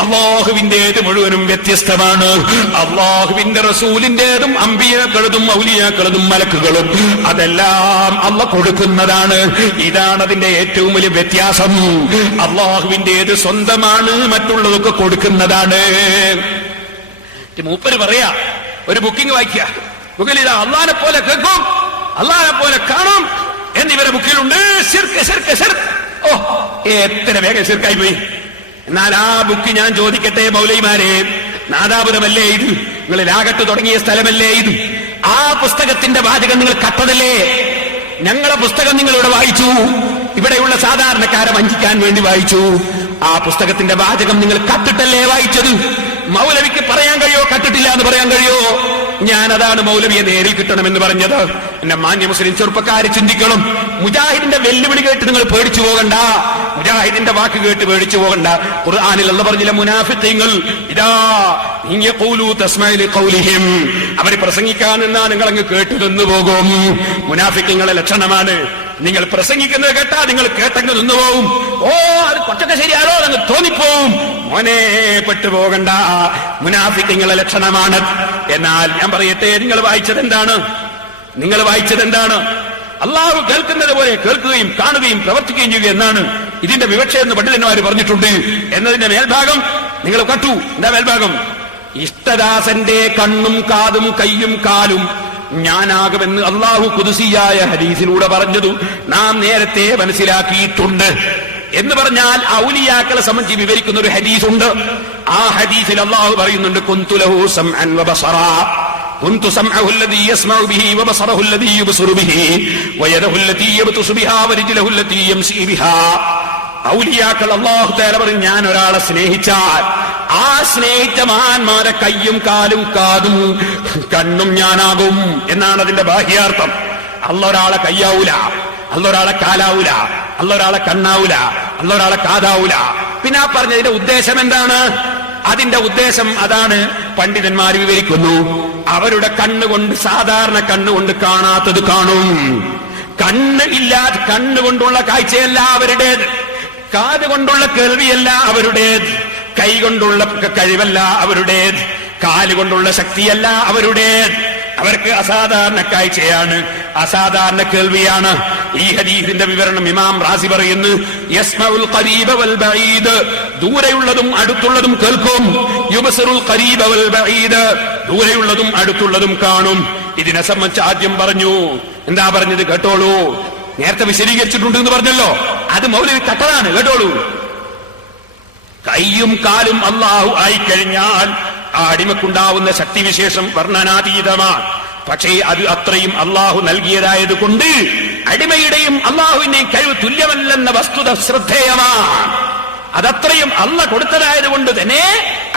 അല്ലാഹുവിന്റേത് മുഴുവനും വ്യത്യസ്തമാണ്. അല്ലാഹുവിന്റെ റസൂലിന്റേതും അമ്പിയാക്കളതും ഔലിയാക്കളതും മലക്കുകളും അതെല്ലാം അല്ലാഹ് കൊടുക്കുന്നതാണ്. ഇതാണ് അതിന്റെ ഏറ്റവും വലിയ വ്യത്യാസം. അല്ലാഹുവിന്റേത് സ്വന്തമാണ്, മറ്റുള്ളതൊക്കെ കൊടുക്കുന്നതാണ്. മൂപ്പര് പറയാ, ഒരു ബുക്കിംഗ് വായിക്കുക, ബുക്കിൽ ഇതാ അല്ലാഹനെ പോലെ കേൾക്കും, അല്ലാഹനെ പോലെ കാണും എന്നിവരെ ബുക്കിലുണ്ട്. ശിർക്ക് ശിർക്ക് ശിർക്ക്. ഓ, എത്ര വേഗം ശിർക്കായി പോയി. എന്നാൽ ആ ബുക്ക് ഞാൻ ചോദിക്കട്ടെ മൗലൈമാരെ, നാദാപുരമല്ലേ ഇത്? നിങ്ങൾ രാഗട്ട് തുടങ്ങിയ സ്ഥലമല്ലേ ഇത്? ആ പുസ്തകത്തിന്റെ വാചകം നിങ്ങൾ കട്ടതല്ലേ? ഞങ്ങളെ പുസ്തകം നിങ്ങളിവിടെ വായിച്ചു, ഇവിടെയുള്ള സാധാരണക്കാരെ വഞ്ചിക്കാൻ വേണ്ടി വായിച്ചു. ആ പുസ്തകത്തിന്റെ വാചകം നിങ്ങൾ കട്ടിട്ടല്ലേ വായിച്ചത്? മൗലവിക്ക് പറയാൻ കഴിയോ കട്ടിട്ടില്ല എന്ന് പറയാൻ കഴിയോ? ഞാനതാണ് മൗലവിയെ നേരിൽ കിട്ടണമെന്ന് പറഞ്ഞത്. എന്നെ മാന്യ മുസ്ലിം ചെറുപ്പക്കാര് ചിന്തിക്കണം. മുജാഹിദിന്റെ വെല്ലുവിളി കേട്ട് നിങ്ങൾ പേടിച്ചു പോകണ്ട. മുജാഹിദിന്റെ വാക്ക് കേട്ട് പേടിച്ചു പോകണ്ട. ഖുർആനിൽ അല്ലാഹു പറഞ്ഞില്ല, മുനാഫിഖീങ്ങൾ ഇദാ യഖൂലു തസ്മഉ ലിഖൗലിഹിം, അവർ പ്രസംഗിക്കാൻ നിന്നാ നിങ്ങൾ അങ്ങ് കേട്ടു നിന്നു പോകും. മുനാഫിഖീങ്ങളുടെ ലക്ഷണമാണ്. നിങ്ങൾ പ്രസംഗിക്കുന്നത് കേട്ടാ നിങ്ങൾ കേട്ടങ്ങ് നിന്നുപോകും. ഓ, അത് കൊച്ചൊക്കെ ശരിയാണോ അങ്ങ് തോന്നിപ്പോവും. മോനെ, പെട്ടുപോകണ്ട. മുനാഫിഖീങ്ങളുടെ ലക്ഷണമാണ്. എന്നാൽ ഞാൻ പറയട്ടെ, നിങ്ങൾ വായിച്ചത് എന്താണ്? നിങ്ങൾ വായിച്ചത് എന്താണ്? അള്ളാഹു കേൾക്കുന്നത് പോലെ കേൾക്കുകയും കാണുകയും പ്രവർത്തിക്കുകയും ചെയ്യുക എന്നാണ് ഇതിന്റെ വിവക്ഷ എന്ന് പണ്ഡിതന്മാർ പറഞ്ഞിട്ടുണ്ട്. എന്നതിന്റെ മേൽഭാഗം നിങ്ങൾ കണ്ടു. എന്താ മേൽഭാഗം? ഇഷ്ടദാസന്റെ കണ്ണും കാതും കയ്യും കാലും ഞാനാകുമെന്ന് അള്ളാഹു ഖുദ്സിയായ ഹദീസിലൂടെ പറഞ്ഞതു നാം നേരത്തെ മനസ്സിലാക്കിയിട്ടുണ്ട്. എന്ന് പറഞ്ഞാൽ ഔലിയാക്കളെ സംബന്ധിച്ച് വിവരിക്കുന്ന ഒരു ഹദീസ് ഉണ്ട്. ആ ഹദീസിൽ അള്ളാഹു പറയുന്നുണ്ട്, കുന്തു ലഹു സംഅൻ വബസറ, കുന്തു സംഅഹു അല്ലദീ യസ്മഉ ബിഹി വബസറഹു അല്ലദീ യുബ്സിറു ബിഹി വയദഹു അല്ലതീ യബ്തുസു ബിഹാ വരിജ്ലുഹു അല്ലതീ യംശി ബിഹാ. ഔലിയാക്കൾ അല്ലാഹു തആല പറയും, ഞാൻ ഒരാളെ സ്നേഹിച്ചാൽ ആ സ്നേഹിച്ച മഹാന്മാരെ കയ്യും കാലും കാതും കണ്ണും ഞാനാകും എന്നാണ് അതിന്റെ ബാഹ്യാർത്ഥം. അല്ല ഒരാളെ കയ്യാവൂല, അല്ല ഒരാളെ കാലാവൂല, അല്ല ഒരാളെ കണ്ണാവൂല, അല്ല ഒരാളെ കാതാവൂല. പിന്നെ ആ പറഞ്ഞതിന്റെ ഉദ്ദേശം എന്താണ്? അതിന്റെ ഉദ്ദേശം അതാണ് പണ്ഡിതന്മാർ വിവരിക്കുന്നു. അവരുടെ കണ്ണുകൊണ്ട്, സാധാരണ കണ്ണുകൊണ്ട് കാണാത്തത് കാണും. കണ്ണ് ഇല്ലാതെ, കണ്ണുകൊണ്ടുള്ള കാഴ്ചയല്ല അവരുടേത്, കാതുകൊണ്ടുള്ള കേൾവിയല്ല അവരുടേത്, കൈകൊണ്ടുള്ള കഴിവല്ല അവരുടേത്, കാലുകൊണ്ടുള്ള ശക്തിയല്ല അവരുടേത്. അവർക്ക് അസാധാരണ കാഴ്ചയാണ്, അസാധാരണ കേൾവിയാണ്. ഈ ഹദീസിന്റെ വിവരണം ഇമാം റാസി പറയുന്നു, യസ്മഉൽ ഖരീബ വൽ ബഈദ്, ദൂരെയുള്ളതും അടുത്തുള്ളതും കേൾക്കും. യുബ്സിറുൽ ഖരീബ വൽ ബഈദ്, ദൂരെയുള്ളതും അടുത്തുള്ളതും കാണും. ഇതിനെ സംബന്ധിച്ച് ആദ്യം പറഞ്ഞു, എന്താ പറഞ്ഞത് കേട്ടോളൂ. നേരത്തെ വിശദീകരിച്ചിട്ടുണ്ട് എന്ന് പറഞ്ഞല്ലോ, അത് മൗലവി കട്ടതാണ്, കേട്ടോളൂ. കയ്യും കാലും അല്ലാഹു ആയിക്കഴിഞ്ഞാൽ ആ അടിമക്കുണ്ടാവുന്ന ശക്തിവിശേഷം വർണ്ണനാതീതമാണ്. പക്ഷേ അത് അത്രയും അള്ളാഹു നൽകിയതായത് കൊണ്ട് അടിമയുടെയും അള്ളാഹുവിന്റെയും കഴിവ് തുല്യമല്ലെന്ന വസ്തുത ശ്രദ്ധേയമാണ്. അതത്രയും അള്ള കൊടുത്തതായത് കൊണ്ട് തന്നെ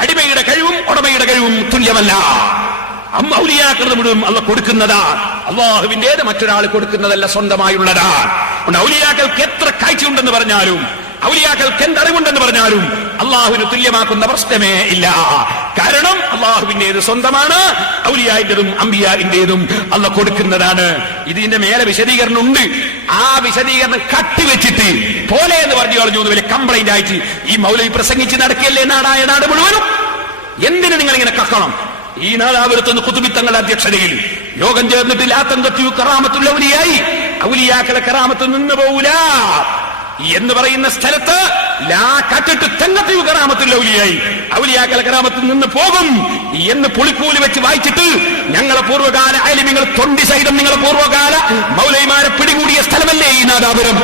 അടിമയുടെ കഴിവും ഉടമയുടെ കഴിവും തുല്യമല്ല. ഔലിയാക്കളുടെ മുഴുവൻ അള്ള കൊടുക്കുന്നതാണ്. അള്ളാഹുവിന്റേത് മറ്റൊരാൾ കൊടുക്കുന്നതല്ല, സ്വന്തമായുള്ളതാണ്. ഔലിയാക്കൾക്ക് എത്ര കാഴ്ചയുണ്ടെന്ന് പറഞ്ഞാലും ഔലിയാക്കൾക്ക് എന്തറിവുണ്ടെന്ന് പറഞ്ഞാലും അള്ളാഹുവിന് തുല്യമാക്കുന്ന പ്രശ്നമേ ഇല്ല. കാരണം അള്ളാഹുവിന്റേത് സ്വന്തമാണ്, ഔലിയാന്റേതും അമ്പിയാന്റേതും അള്ള കൊടുക്കുന്നതാണ്. ഇതിന്റെ മേലെ വിശദീകരണം ഉണ്ട്. ആ വിശദീകരണം കട്ടിവെച്ചിട്ട് പോലെ എന്ന് പറഞ്ഞു കളഞ്ഞു വലിയ കംപ്ലൈന്റ് ആയിട്ട് ഈ മൗലവി പ്രസംഗിച്ച് നടക്കല്ലേ നാടായ നാട് മുഴുവനും. എന്തിനു നിങ്ങൾ ഇങ്ങനെ കക്കണം? ഈ നാദാപുരത്തുനിന്ന് കുതുബിത്തങ്ങളുടെ അധ്യക്ഷതയിൽ യോഗം ചേർന്നിട്ട് ലാത്തന്തത്തു കറാമത്തുൽ ഔലിയായി, ഔലിയാക്കളെ കറാമത്ത് നിന്ന് പോകൂല എന്ന് പറയുന്ന സ്ഥലത്ത് ലാ കട്ടിട്ട് തെങ്ങത്തു കറാമത്തുൽ ഔലിയായി, ഔലിയാക്കളെ കറാമത്തിൽ നിന്ന് പോകും എന്ന് പുളിക്കൂലി വെച്ച് വായിച്ചിട്ട് ഞങ്ങളെ പൂർവ്വകാല ആലിമ്യങ്ങൾ തൊണ്ടി സഹിതം നിങ്ങളെ പൂർവ്വകാല മൗലൈമാരെ പിടികൂടിയ സ്ഥലമല്ലേ ഈ നാദാപുരം?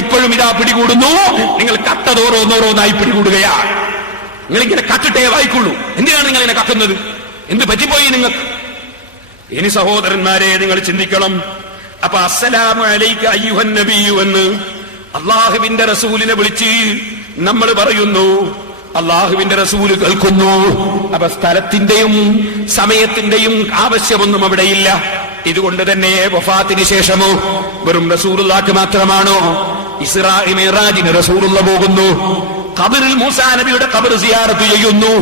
ഇപ്പോഴും ഇതാ പിടികൂടുന്നു. നിങ്ങൾ കട്ടതോരോന്നോരോന്നായി പിടികൂടുകയാണ്. നിങ്ങളിങ്ങനെ കട്ടിട്ടേ വായിക്കുള്ളൂ. എന്തിനാണ് നിങ്ങൾ ഇങ്ങനെ കക്കുന്നത്? എന്ത് പറ്റിപ്പോയി നിങ്ങൾക്ക്? ഇനി സഹോദരന്മാരെ നിങ്ങൾ ചിന്തിക്കണം. അപ്പൊ അസ്സലാമു അലൈക അയ്യുഹൻ നബിയു എന്ന് അള്ളാഹുവിന്റെ റസൂലിനെ വിളിച്ച് നമ്മൾ പറയുന്നു. അള്ളാഹുവിന്റെ റസൂല് കേൾക്കുന്നു. അപ്പൊ സ്ഥലത്തിന്റെയും സമയത്തിന്റെയും ആവശ്യമൊന്നും അവിടെയില്ല. ഇതുകൊണ്ട് തന്നെ വഫാത്തിന് ശേഷമോ വെറും റസൂലുള്ളാഹ്ക്ക് മാത്രമാണോ? ഇസ്രാ മിഅ്റാജിന് റസൂലുള്ള പോകുന്നു. ഖബറിൽ മൂസാ നബിയുടെ ഖബർ സിയാറത്ത് ചെയ്യുന്നു.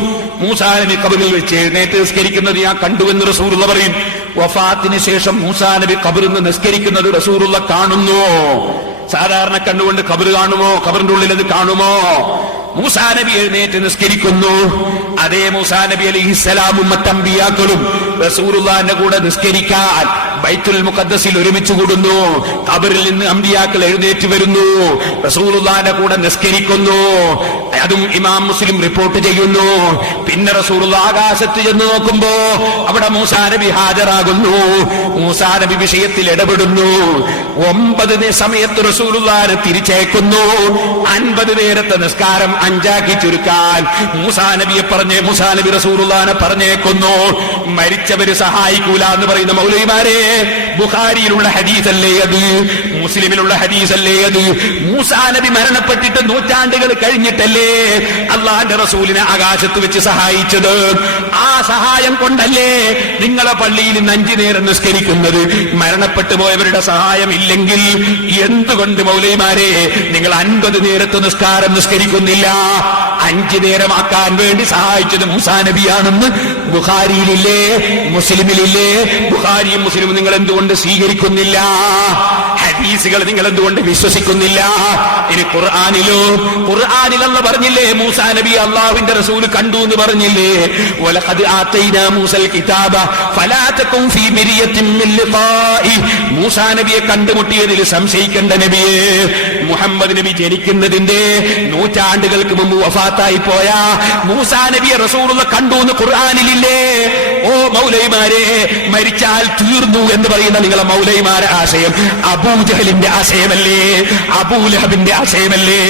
മൂസാ നബി ഖബറിൽ വെച്ച് എഴുന്നേറ്റ് നിസ്കരിക്കുന്നത് ഞാൻ കണ്ടുവെന്ന് റസൂലുള്ള പറയും. വഫാത്തിന് ശേഷം മൂസാ നബി ഖബറിൽ നിന്ന് നിസ്കരിക്കുന്നത് റസൂലുള്ള കാണുന്നു. സാധാരണ കണ്ടുകൊണ്ട് ഖബർ കാണുമോ? ഖബറിന്റെ ഉള്ളിൽ അത് കാണുമോ? മൂസാ നബി എഴുന്നേറ്റ് നിസ്കരിക്കുന്നു. അതേ മൂസാ നബി അലൈഹിസ്സലാമും മറ്റമ്പിയാക്കളും റസൂലുള്ളാഹിന്റെ കൂടെ നിസ്കരിക്കാൻ ബൈത്തുൽ മുഖദ്ദസിൽ ഒരുമിച്ച് കൂടുന്നു. ഖബറിൽ നിന്ന് അമ്പിയാക്കൾ എഴുന്നേറ്റ് വരുന്നു, റസൂലുള്ളാഹിന്റെ കൂടെ നിസ്കരിക്കുന്നു. അതും ഇമാം മുസ്ലിം റിപ്പോർട്ട് ചെയ്യുന്നു. പിന്നെ റസൂലുള്ളാഹി ആകാശത്ത് ചെന്ന് നോക്കുമ്പോ അവിടെ മൂസാ നബി ഹാജരാകുന്നു. മൂസാ നബി വിഷയത്തിൽ ഇടപെടുന്നു. 9 സമയത്ത് റസൂലുള്ളാഹിനെ തിരിച്ചയക്കുന്നു. 50 നേരത്തെ നിസ്കാരം 5 ആക്കി ചുരുക്കാൻ മൂസാ നബിയെ പറഞ്ഞ് മൂസാ നബി റസൂലുള്ളാഹിനെ പറഞ്ഞേക്കുന്നു. മരിച്ചവര് സഹായിക്കൂല എന്ന് പറയുന്ന മൗലവിമാരെ, ബുഖാരിയിലുള്ള ഹദീസല്ലേ അത്? മുസ്ലിമിലുള്ള ഹദീസല്ലേ അത്? മൂസാ നബി മരണപ്പെട്ടിട്ട് നൂറ്റാണ്ടുകൾ കഴിഞ്ഞിട്ടല്ലേ അള്ളാന്റെ റസൂലിനെ ആകാശത്ത് വെച്ച് സഹായിച്ചത്? ആ സഹായം കൊണ്ടല്ലേ നിങ്ങളെ പള്ളിയിൽ ഇന്ന് 5 നേരം നിസ്കരിക്കുന്നത്? മരണപ്പെട്ടു പോയവരുടെ സഹായം ഇല്ലെങ്കിൽ എന്തുകൊണ്ട് മൗലവിമാരെ നിങ്ങൾ 50 നേരത്തെ നിസ്കാരം നിസ്കരിക്കുന്നില്ല? 5 നേരമാക്കാൻ വേണ്ടി സഹായിച്ചത് മൂസാ നബിയാണെന്ന് ബുഖാരിയിലില്ലേ, മുസ്ലിമിലില്ലേ? ബുഖാരിയും മുസ്ലിമും നിങ്ങൾ എന്തുകൊണ്ട് സ്വീകരിക്കുന്നില്ല? ഹദീസുകൾ നിങ്ങൾ എന്തുകൊണ്ട് വിശ്വസിക്കുന്നില്ല? ഇനി ഖുർആനിലോ? ഖുർആനിൽ അല്ലാഹു പറഞ്ഞില്ലേ മൂസാ നബി അല്ലാഹുവിന്റെ റസൂൽ കണ്ടു എന്ന് പറഞ്ഞില്ലേ? വലഖദ് ആതൈനാ മൂസൽ കിതാബ ഫലാ തകുൻ ഫീ മിരിയത്തിൻ മിൻ ലിഖാഇ. മൂസാ നബിയെ കണ്ടുമുട്ടിയതിൽ സംശയിക്കേണ്ട നബിയെ, മുഹമ്മദ് നബി ജനിക്കുന്നതിന്റെ നൂറ്റാണ്ടുകൾക്ക് മുമ്പ് വഫാത്തായി പോയ മൂസാ നബിയെ റസൂലുള്ള കണ്ടു എന്ന് ഖുർആനിലില്ലേ? ഓ മൗലൈമാരെ, മരിച്ചാൽ തീർന്നു എന്ന് പറയുന്ന നിങ്ങളെ മൗലൈമാരെ ആശയം അബൂജഹലിന്റെ ആശയമല്ലേ? അബൂലഹബിന്റെ ആശയമല്ലേ?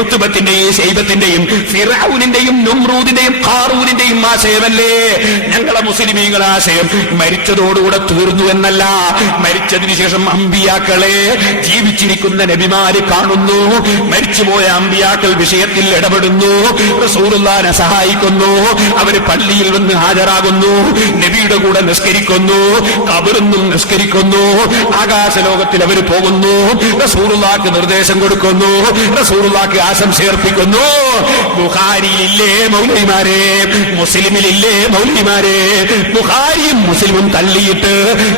ഉത്ബത്തിന്റെയും ശൈബത്തിന്റെയും ഫിർഔനിന്റെയും നമ്രൂദിന്റെയും ഖാറൂനിന്റെയും ആശയമല്ലേ? ഞങ്ങളെ മുസ്ലിമീങ്ങളുടെ ആശയം മരിച്ചതോടുകൂടെ തീർന്നു എന്നല്ല. മരിച്ചതിന് ശേഷം അമ്പിയാക്കളെ ജീവിച്ചിരിക്കുന്ന നബിമാര് കാണുന്നു. മരിച്ചുപോയ അമ്പിയാക്കൾ വിഷയത്തിൽ ഇടപെടുന്നു, റസൂലുള്ളാഹിനെ സഹായിക്കുന്നു. അവര് പള്ളിയിൽ വന്ന് ഹാജരാകുന്നു, നബിയുടെ കൂടെ നിസ്കരിക്കുന്നു, ഖബറിന്നും നിസ്കരിക്കുന്നു. ആകാശലോകത്തിൽ അവർ പോകുന്നു, റസൂലുള്ളാഹിക്ക് നിർദ്ദേശം കൊടുക്കുന്നു, റസൂലുള്ളാഹിക്ക് ആശംസയർപ്പിക്കുന്നു. ബുഖാരിയിലില്ലേ മൗലവിമാരെ? മുസ്ലിമിലില്ലേ മൗലവിമാരെ? ബുഖാരിയും മുസ്ലിമും തള്ളിയിട്ട്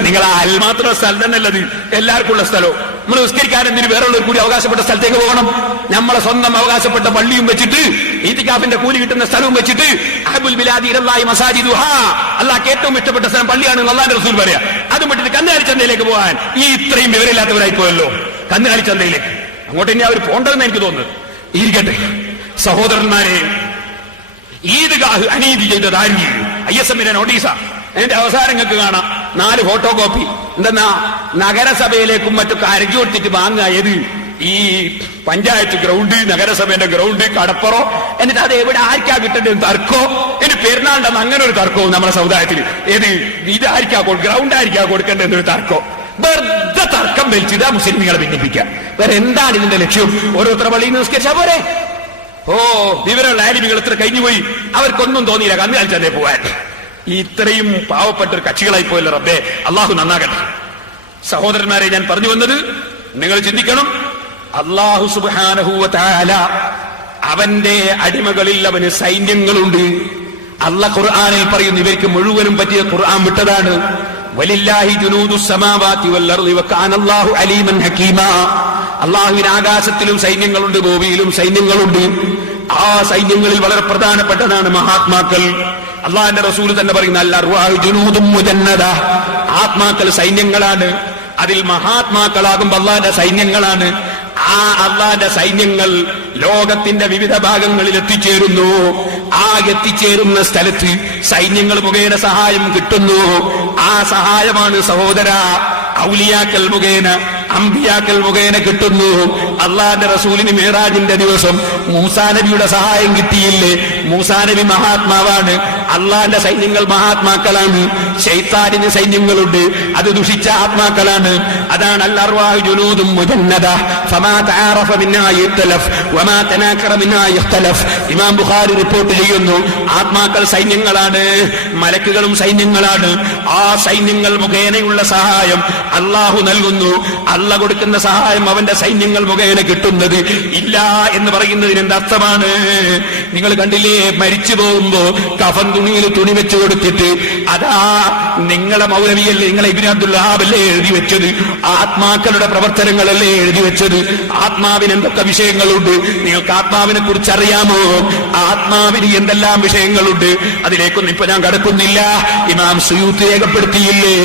നിങ്ങൾ അൽമാത്ര സ്ഥലം തന്നെയല്ലത് എല്ലാവർക്കും ഉള്ള സ്ഥലവും നമ്മൾ നിസ്കരിക്കാൻ എന്തിന് വേറെയുള്ളവർ കൂടി അവകാശപ്പെട്ട സ്ഥലത്തേക്ക് പോകണം? നമ്മളെ സ്വന്തം അവകാശപ്പെട്ട പള്ളിയും വെച്ചിട്ട് ഈതികാഫിന്റെ കൂലി കിട്ടുന്ന സ്ഥലവും വെച്ചിട്ട് അഹബുൽ ബിലാദി ഇലല്ലാഹി മസാജിദുഹാ, അല്ലാഹുവിന് ഏറ്റവും ഇഷ്ടപ്പെട്ട സ്ഥലം പള്ളിയാണെന്ന് അല്ലാഹുവിന്റെ റസൂൽ പറയാ. അതും വിട്ടിട്ട് കന്നുകാലി ചന്തയിലേക്ക് പോകാൻ ഈ ഇത്രയും വിവരമില്ലാത്തവരായി പോയല്ലോ. കന്നുകാലി ചന്തയിലേക്ക് അങ്ങോട്ട് ഇനി അവർ പോണ്ടെന്ന് എനിക്ക് തോന്നുന്നു. ഇരിക്കട്ടെ സഹോദരന്മാരെ, ഈദ്ഗാഹ് അനീതി ചെയ്തത് ആര്? ISM നോട്ടീസാ. അതിന്റെ അവസാനങ്ങൾക്ക് കാണാം 4 ഫോട്ടോ കോപ്പി. എന്തെന്നാ നഗരസഭയിലേക്കും മറ്റൊക്കെ അരച്ചു കൊടുത്തിട്ട് വാങ്ങുക. ഏത് ഈ പഞ്ചായത്ത് ഗ്രൗണ്ട്, നഗരസഭയുടെ ഗ്രൗണ്ട്, കടപ്പുറോ, എന്നിട്ട് അത് എവിടെ ആർക്കാ കിട്ടേണ്ടത് തർക്കോ. ഇനി പെരുന്നാളിന്റെ അങ്ങനെ ഒരു തർക്കവും നമ്മുടെ സമുദായത്തിൽ. ഏത് ഇത് ആർക്കാ ഗ്രൗണ്ട് ആർക്കാ കൊടുക്കേണ്ടതെന്നൊരു തർക്കോ. വെറുതെ തർക്കം വലിച്ചിതാ മുസ്ലിങ്ങളെ ഭിന്നിപ്പിക്കുക. വേറെ എന്താണ് ഇതിന്റെ ലക്ഷ്യം? ഓരോരുത്തർ പള്ളിയിൽ നിസ്കരിച്ചാ പോരെ? ഓ, വിവരമുള്ള ആലിമികൾ ഇത്ര കഴിഞ്ഞുപോയി, അവർക്കൊന്നും തോന്നിയില്ല കന്നു കളിച്ചതേ പോവാൻ. ഇത്രയും പാവപ്പെട്ട ഒരു കക്ഷികളായി പോയല്ലോ റബ്ബേ, അള്ളാഹു നന്നാകട്ടെ. സഹോദരന്മാരെ, ഞാൻ പറഞ്ഞു വന്നത് നിങ്ങൾ ചിന്തിക്കണം. അള്ളാഹു സുബ്ഹാനഹു വ തആല അവന്റെ അടിമകളിൽ അവന് സൈന്യങ്ങളുണ്ട്. അള്ളാഹ് ഖുർആനിൽ പറയുന്നു, ഇവർക്ക് മുഴുവനും പറ്റിയ ഖുർആൻ വിട്ടതാണ്. വലില്ലാഹി ജുനൂദുസ് സമാവാതി വൽ അർളി വകാനല്ലാഹു അലീമൻ ഹകീമാ. അള്ളാഹുവിന് ആകാശത്തിലും സൈന്യങ്ങളുണ്ട്, ഭൂമിയിലും സൈന്യങ്ങളുണ്ട്. ആ സൈന്യങ്ങളിൽ വളരെ പ്രധാനപ്പെട്ടതാണ് മഹാത്മാക്കൾ. അള്ളാഹിന്റെ റസൂൽ തന്നെ പറയുന്ന അൽ അർവാഹു ജുനൂദും മുജന്നദ, ആത്മാക്കൾ സൈന്യങ്ങളാണ്. അതിൽ മഹാത്മാക്കളാകുമ്പോൾ അള്ളാഹിന്റെ സൈന്യങ്ങളാണ്. ആ അള്ളാഹിന്റെ സൈന്യങ്ങൾ ലോകത്തിന്റെ വിവിധ ഭാഗങ്ങളിൽ എത്തിച്ചേരുന്നു. ആ എത്തിച്ചേരുന്ന സ്ഥലത്ത് സൈന്യങ്ങൾ മുഖേന സഹായം കിട്ടുന്നു. ആ സഹായമാണ് സഹോദര ഔലിയാക്കൾ മുഖേന, അമ്പിയാക്കൾ മുഖേന കിട്ടുന്നു. അള്ളാഹിന്റെ റസൂലിന് മിഅ്റാജിന്റെ ദിവസം മൂസാ നബിയുടെ സഹായം കിട്ടിയില്ലേ? മൂസാ നബി മഹാത്മാവാണ്. അള്ളാഹിന്റെ സൈന്യങ്ങൾ മഹാത്മാക്കളാണ്. ശൈത്താനിന് സൈന്യങ്ങളുണ്ട്, അത് ദുഷിച്ച ആത്മാക്കളാണ്. അതാണ് അൽ അർവാഹു ജുനൂദും മുജന്നദ ഫമാ തആറഫ മിന്നാ യഖ്തലഫ് വമാ തനാകറ മിന്നാ യഖ്തലഫ്. ഇമാം ബുഖാരി റിപ്പോർട്ട് ചെയ്യുന്നു, ആത്മാക്കൾ സൈന്യങ്ങളാണ്, മലക്കുകളും സൈന്യങ്ങളാണ്. ആ സൈന്യങ്ങൾ മുഖേനയുള്ള സഹായം അള്ളാഹു നൽകുന്നു. അള്ളാഹ് കൊടുക്കുന്ന സഹായം അവന്റെ സൈന്യങ്ങൾ മുഖേന കിട്ടുന്നത് ഇല്ല എന്ന് പറയുന്നതിന് എന്തർത്ഥമാണ്? നിങ്ങൾ കണ്ടില്ലേ, മരിച്ചു പോകുമ്പോ കഫൻ തുണിയിൽ തുണി വെച്ചു കൊടുത്തിട്ട് അതാ നിങ്ങളെ മൗലവിയല്ലേ, നിങ്ങളെ ഇബ്നു അബ്ദുൽ വഹാബല്ലേ എഴുതി വെച്ചത്, ആത്മാക്കളുടെ പ്രവർത്തനങ്ങളല്ലേ എഴുതി വെച്ചത്. ആത്മാവിന് എന്തൊക്കെ വിഷയങ്ങളുണ്ട്? നിങ്ങൾക്ക് ആത്മാവിനെ കുറിച്ച് അറിയാമോ? ആത്മാവിന് എന്തെല്ലാം വിഷയങ്ങളുണ്ട്? അതിലേക്കൊന്നും ഇപ്പൊ ഞാൻ കടക്കുന്നില്ല. ഇമാം സുയൂത്തി രേഖപ്പെടുത്തിയില്ലേ,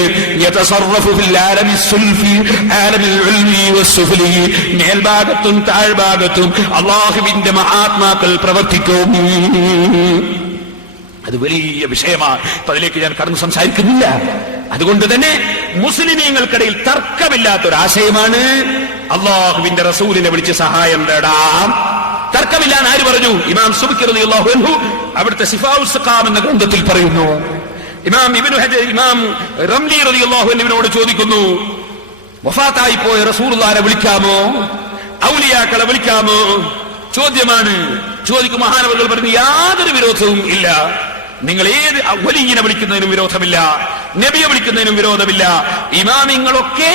യതസറഫു ഫിൽ ആലമി സുൽഫി ആലമിൽ ഉൽവി വസ്സുഫ്ലി, മേൽഭാഗത്തും താഴ്ഭാഗത്തും അല്ലാഹുവിന്റെ മഹാത്മാക്കൾ പ്രവർത്തിക്കും. അത് വലിയ വിഷയമാണ്. അപ്പൊ അതിലേക്ക് ഞാൻ കടന്ന് സംസാരിക്കുന്നില്ല. അതുകൊണ്ട് തന്നെ മുസ്ലിമീങ്ങൾക്കിടയിൽ തർക്കമില്ലാത്തൊരാശയമാണ് അള്ളാഹുവിന്റെ റസൂലിനെ വിളിച്ച് സഹായം തേടാം. തർക്കമില്ലാന്ന് ആര് പറഞ്ഞു? ഇമാം സുബ്കി റളിയല്ലാഹു അൻഹു അവിടുത്തെ സിഫാഉസ് സഖാം എന്ന ഗ്രന്ഥത്തിൽ പറയുന്നു. ഇമാം ഇബ്നു ഹജർ, ഇമാം റംലി റളിയല്ലാഹു അൻഹുവിനോട് ചോദിക്കുന്നു, വഫാത്തായി പോയ റസൂലുള്ളാഹിനെ വിളിക്കാമോ? ഔലിയാക്കളെ വിളിക്കാമോ? ചോദ്യമാണ്. ചോദിക്കും. മഹാനവറുകൾ പറഞ്ഞു, യാതൊരു വിരോധവും ഇല്ല. നിങ്ങൾ ഏത് വലിയനെ വിളിക്കുന്നതിനും വിരോധമില്ല, നബിയെ വിളിക്കുന്നതിനും വിരോധമില്ല. ഇമാമിങ്ങളൊക്കെ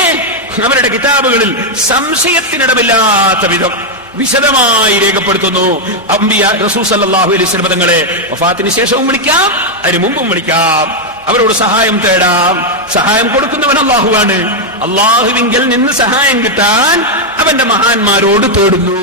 അവരുടെ കിതാബുകളിൽ സംശയത്തിനിടമില്ലാത്ത വിധം വിശദമായി രേഖപ്പെടുത്തുന്നു. അംബിയ റസൂൽ സല്ലല്ലാഹു അലൈഹി വസല്ലം തങ്ങളെ വഫാത്തിന് ശേഷവും വിളിക്കാം, അതിനു മുമ്പും വിളിക്കാം, അവരോട് സഹായം തേടാം. സഹായം കൊടുക്കുന്നവൻ അള്ളാഹുവാണ്. അള്ളാഹുവിങ്കൽ നിന്ന് സഹായം കിട്ടാൻ അവന്റെ മഹാന്മാരോട് തേടുന്നു.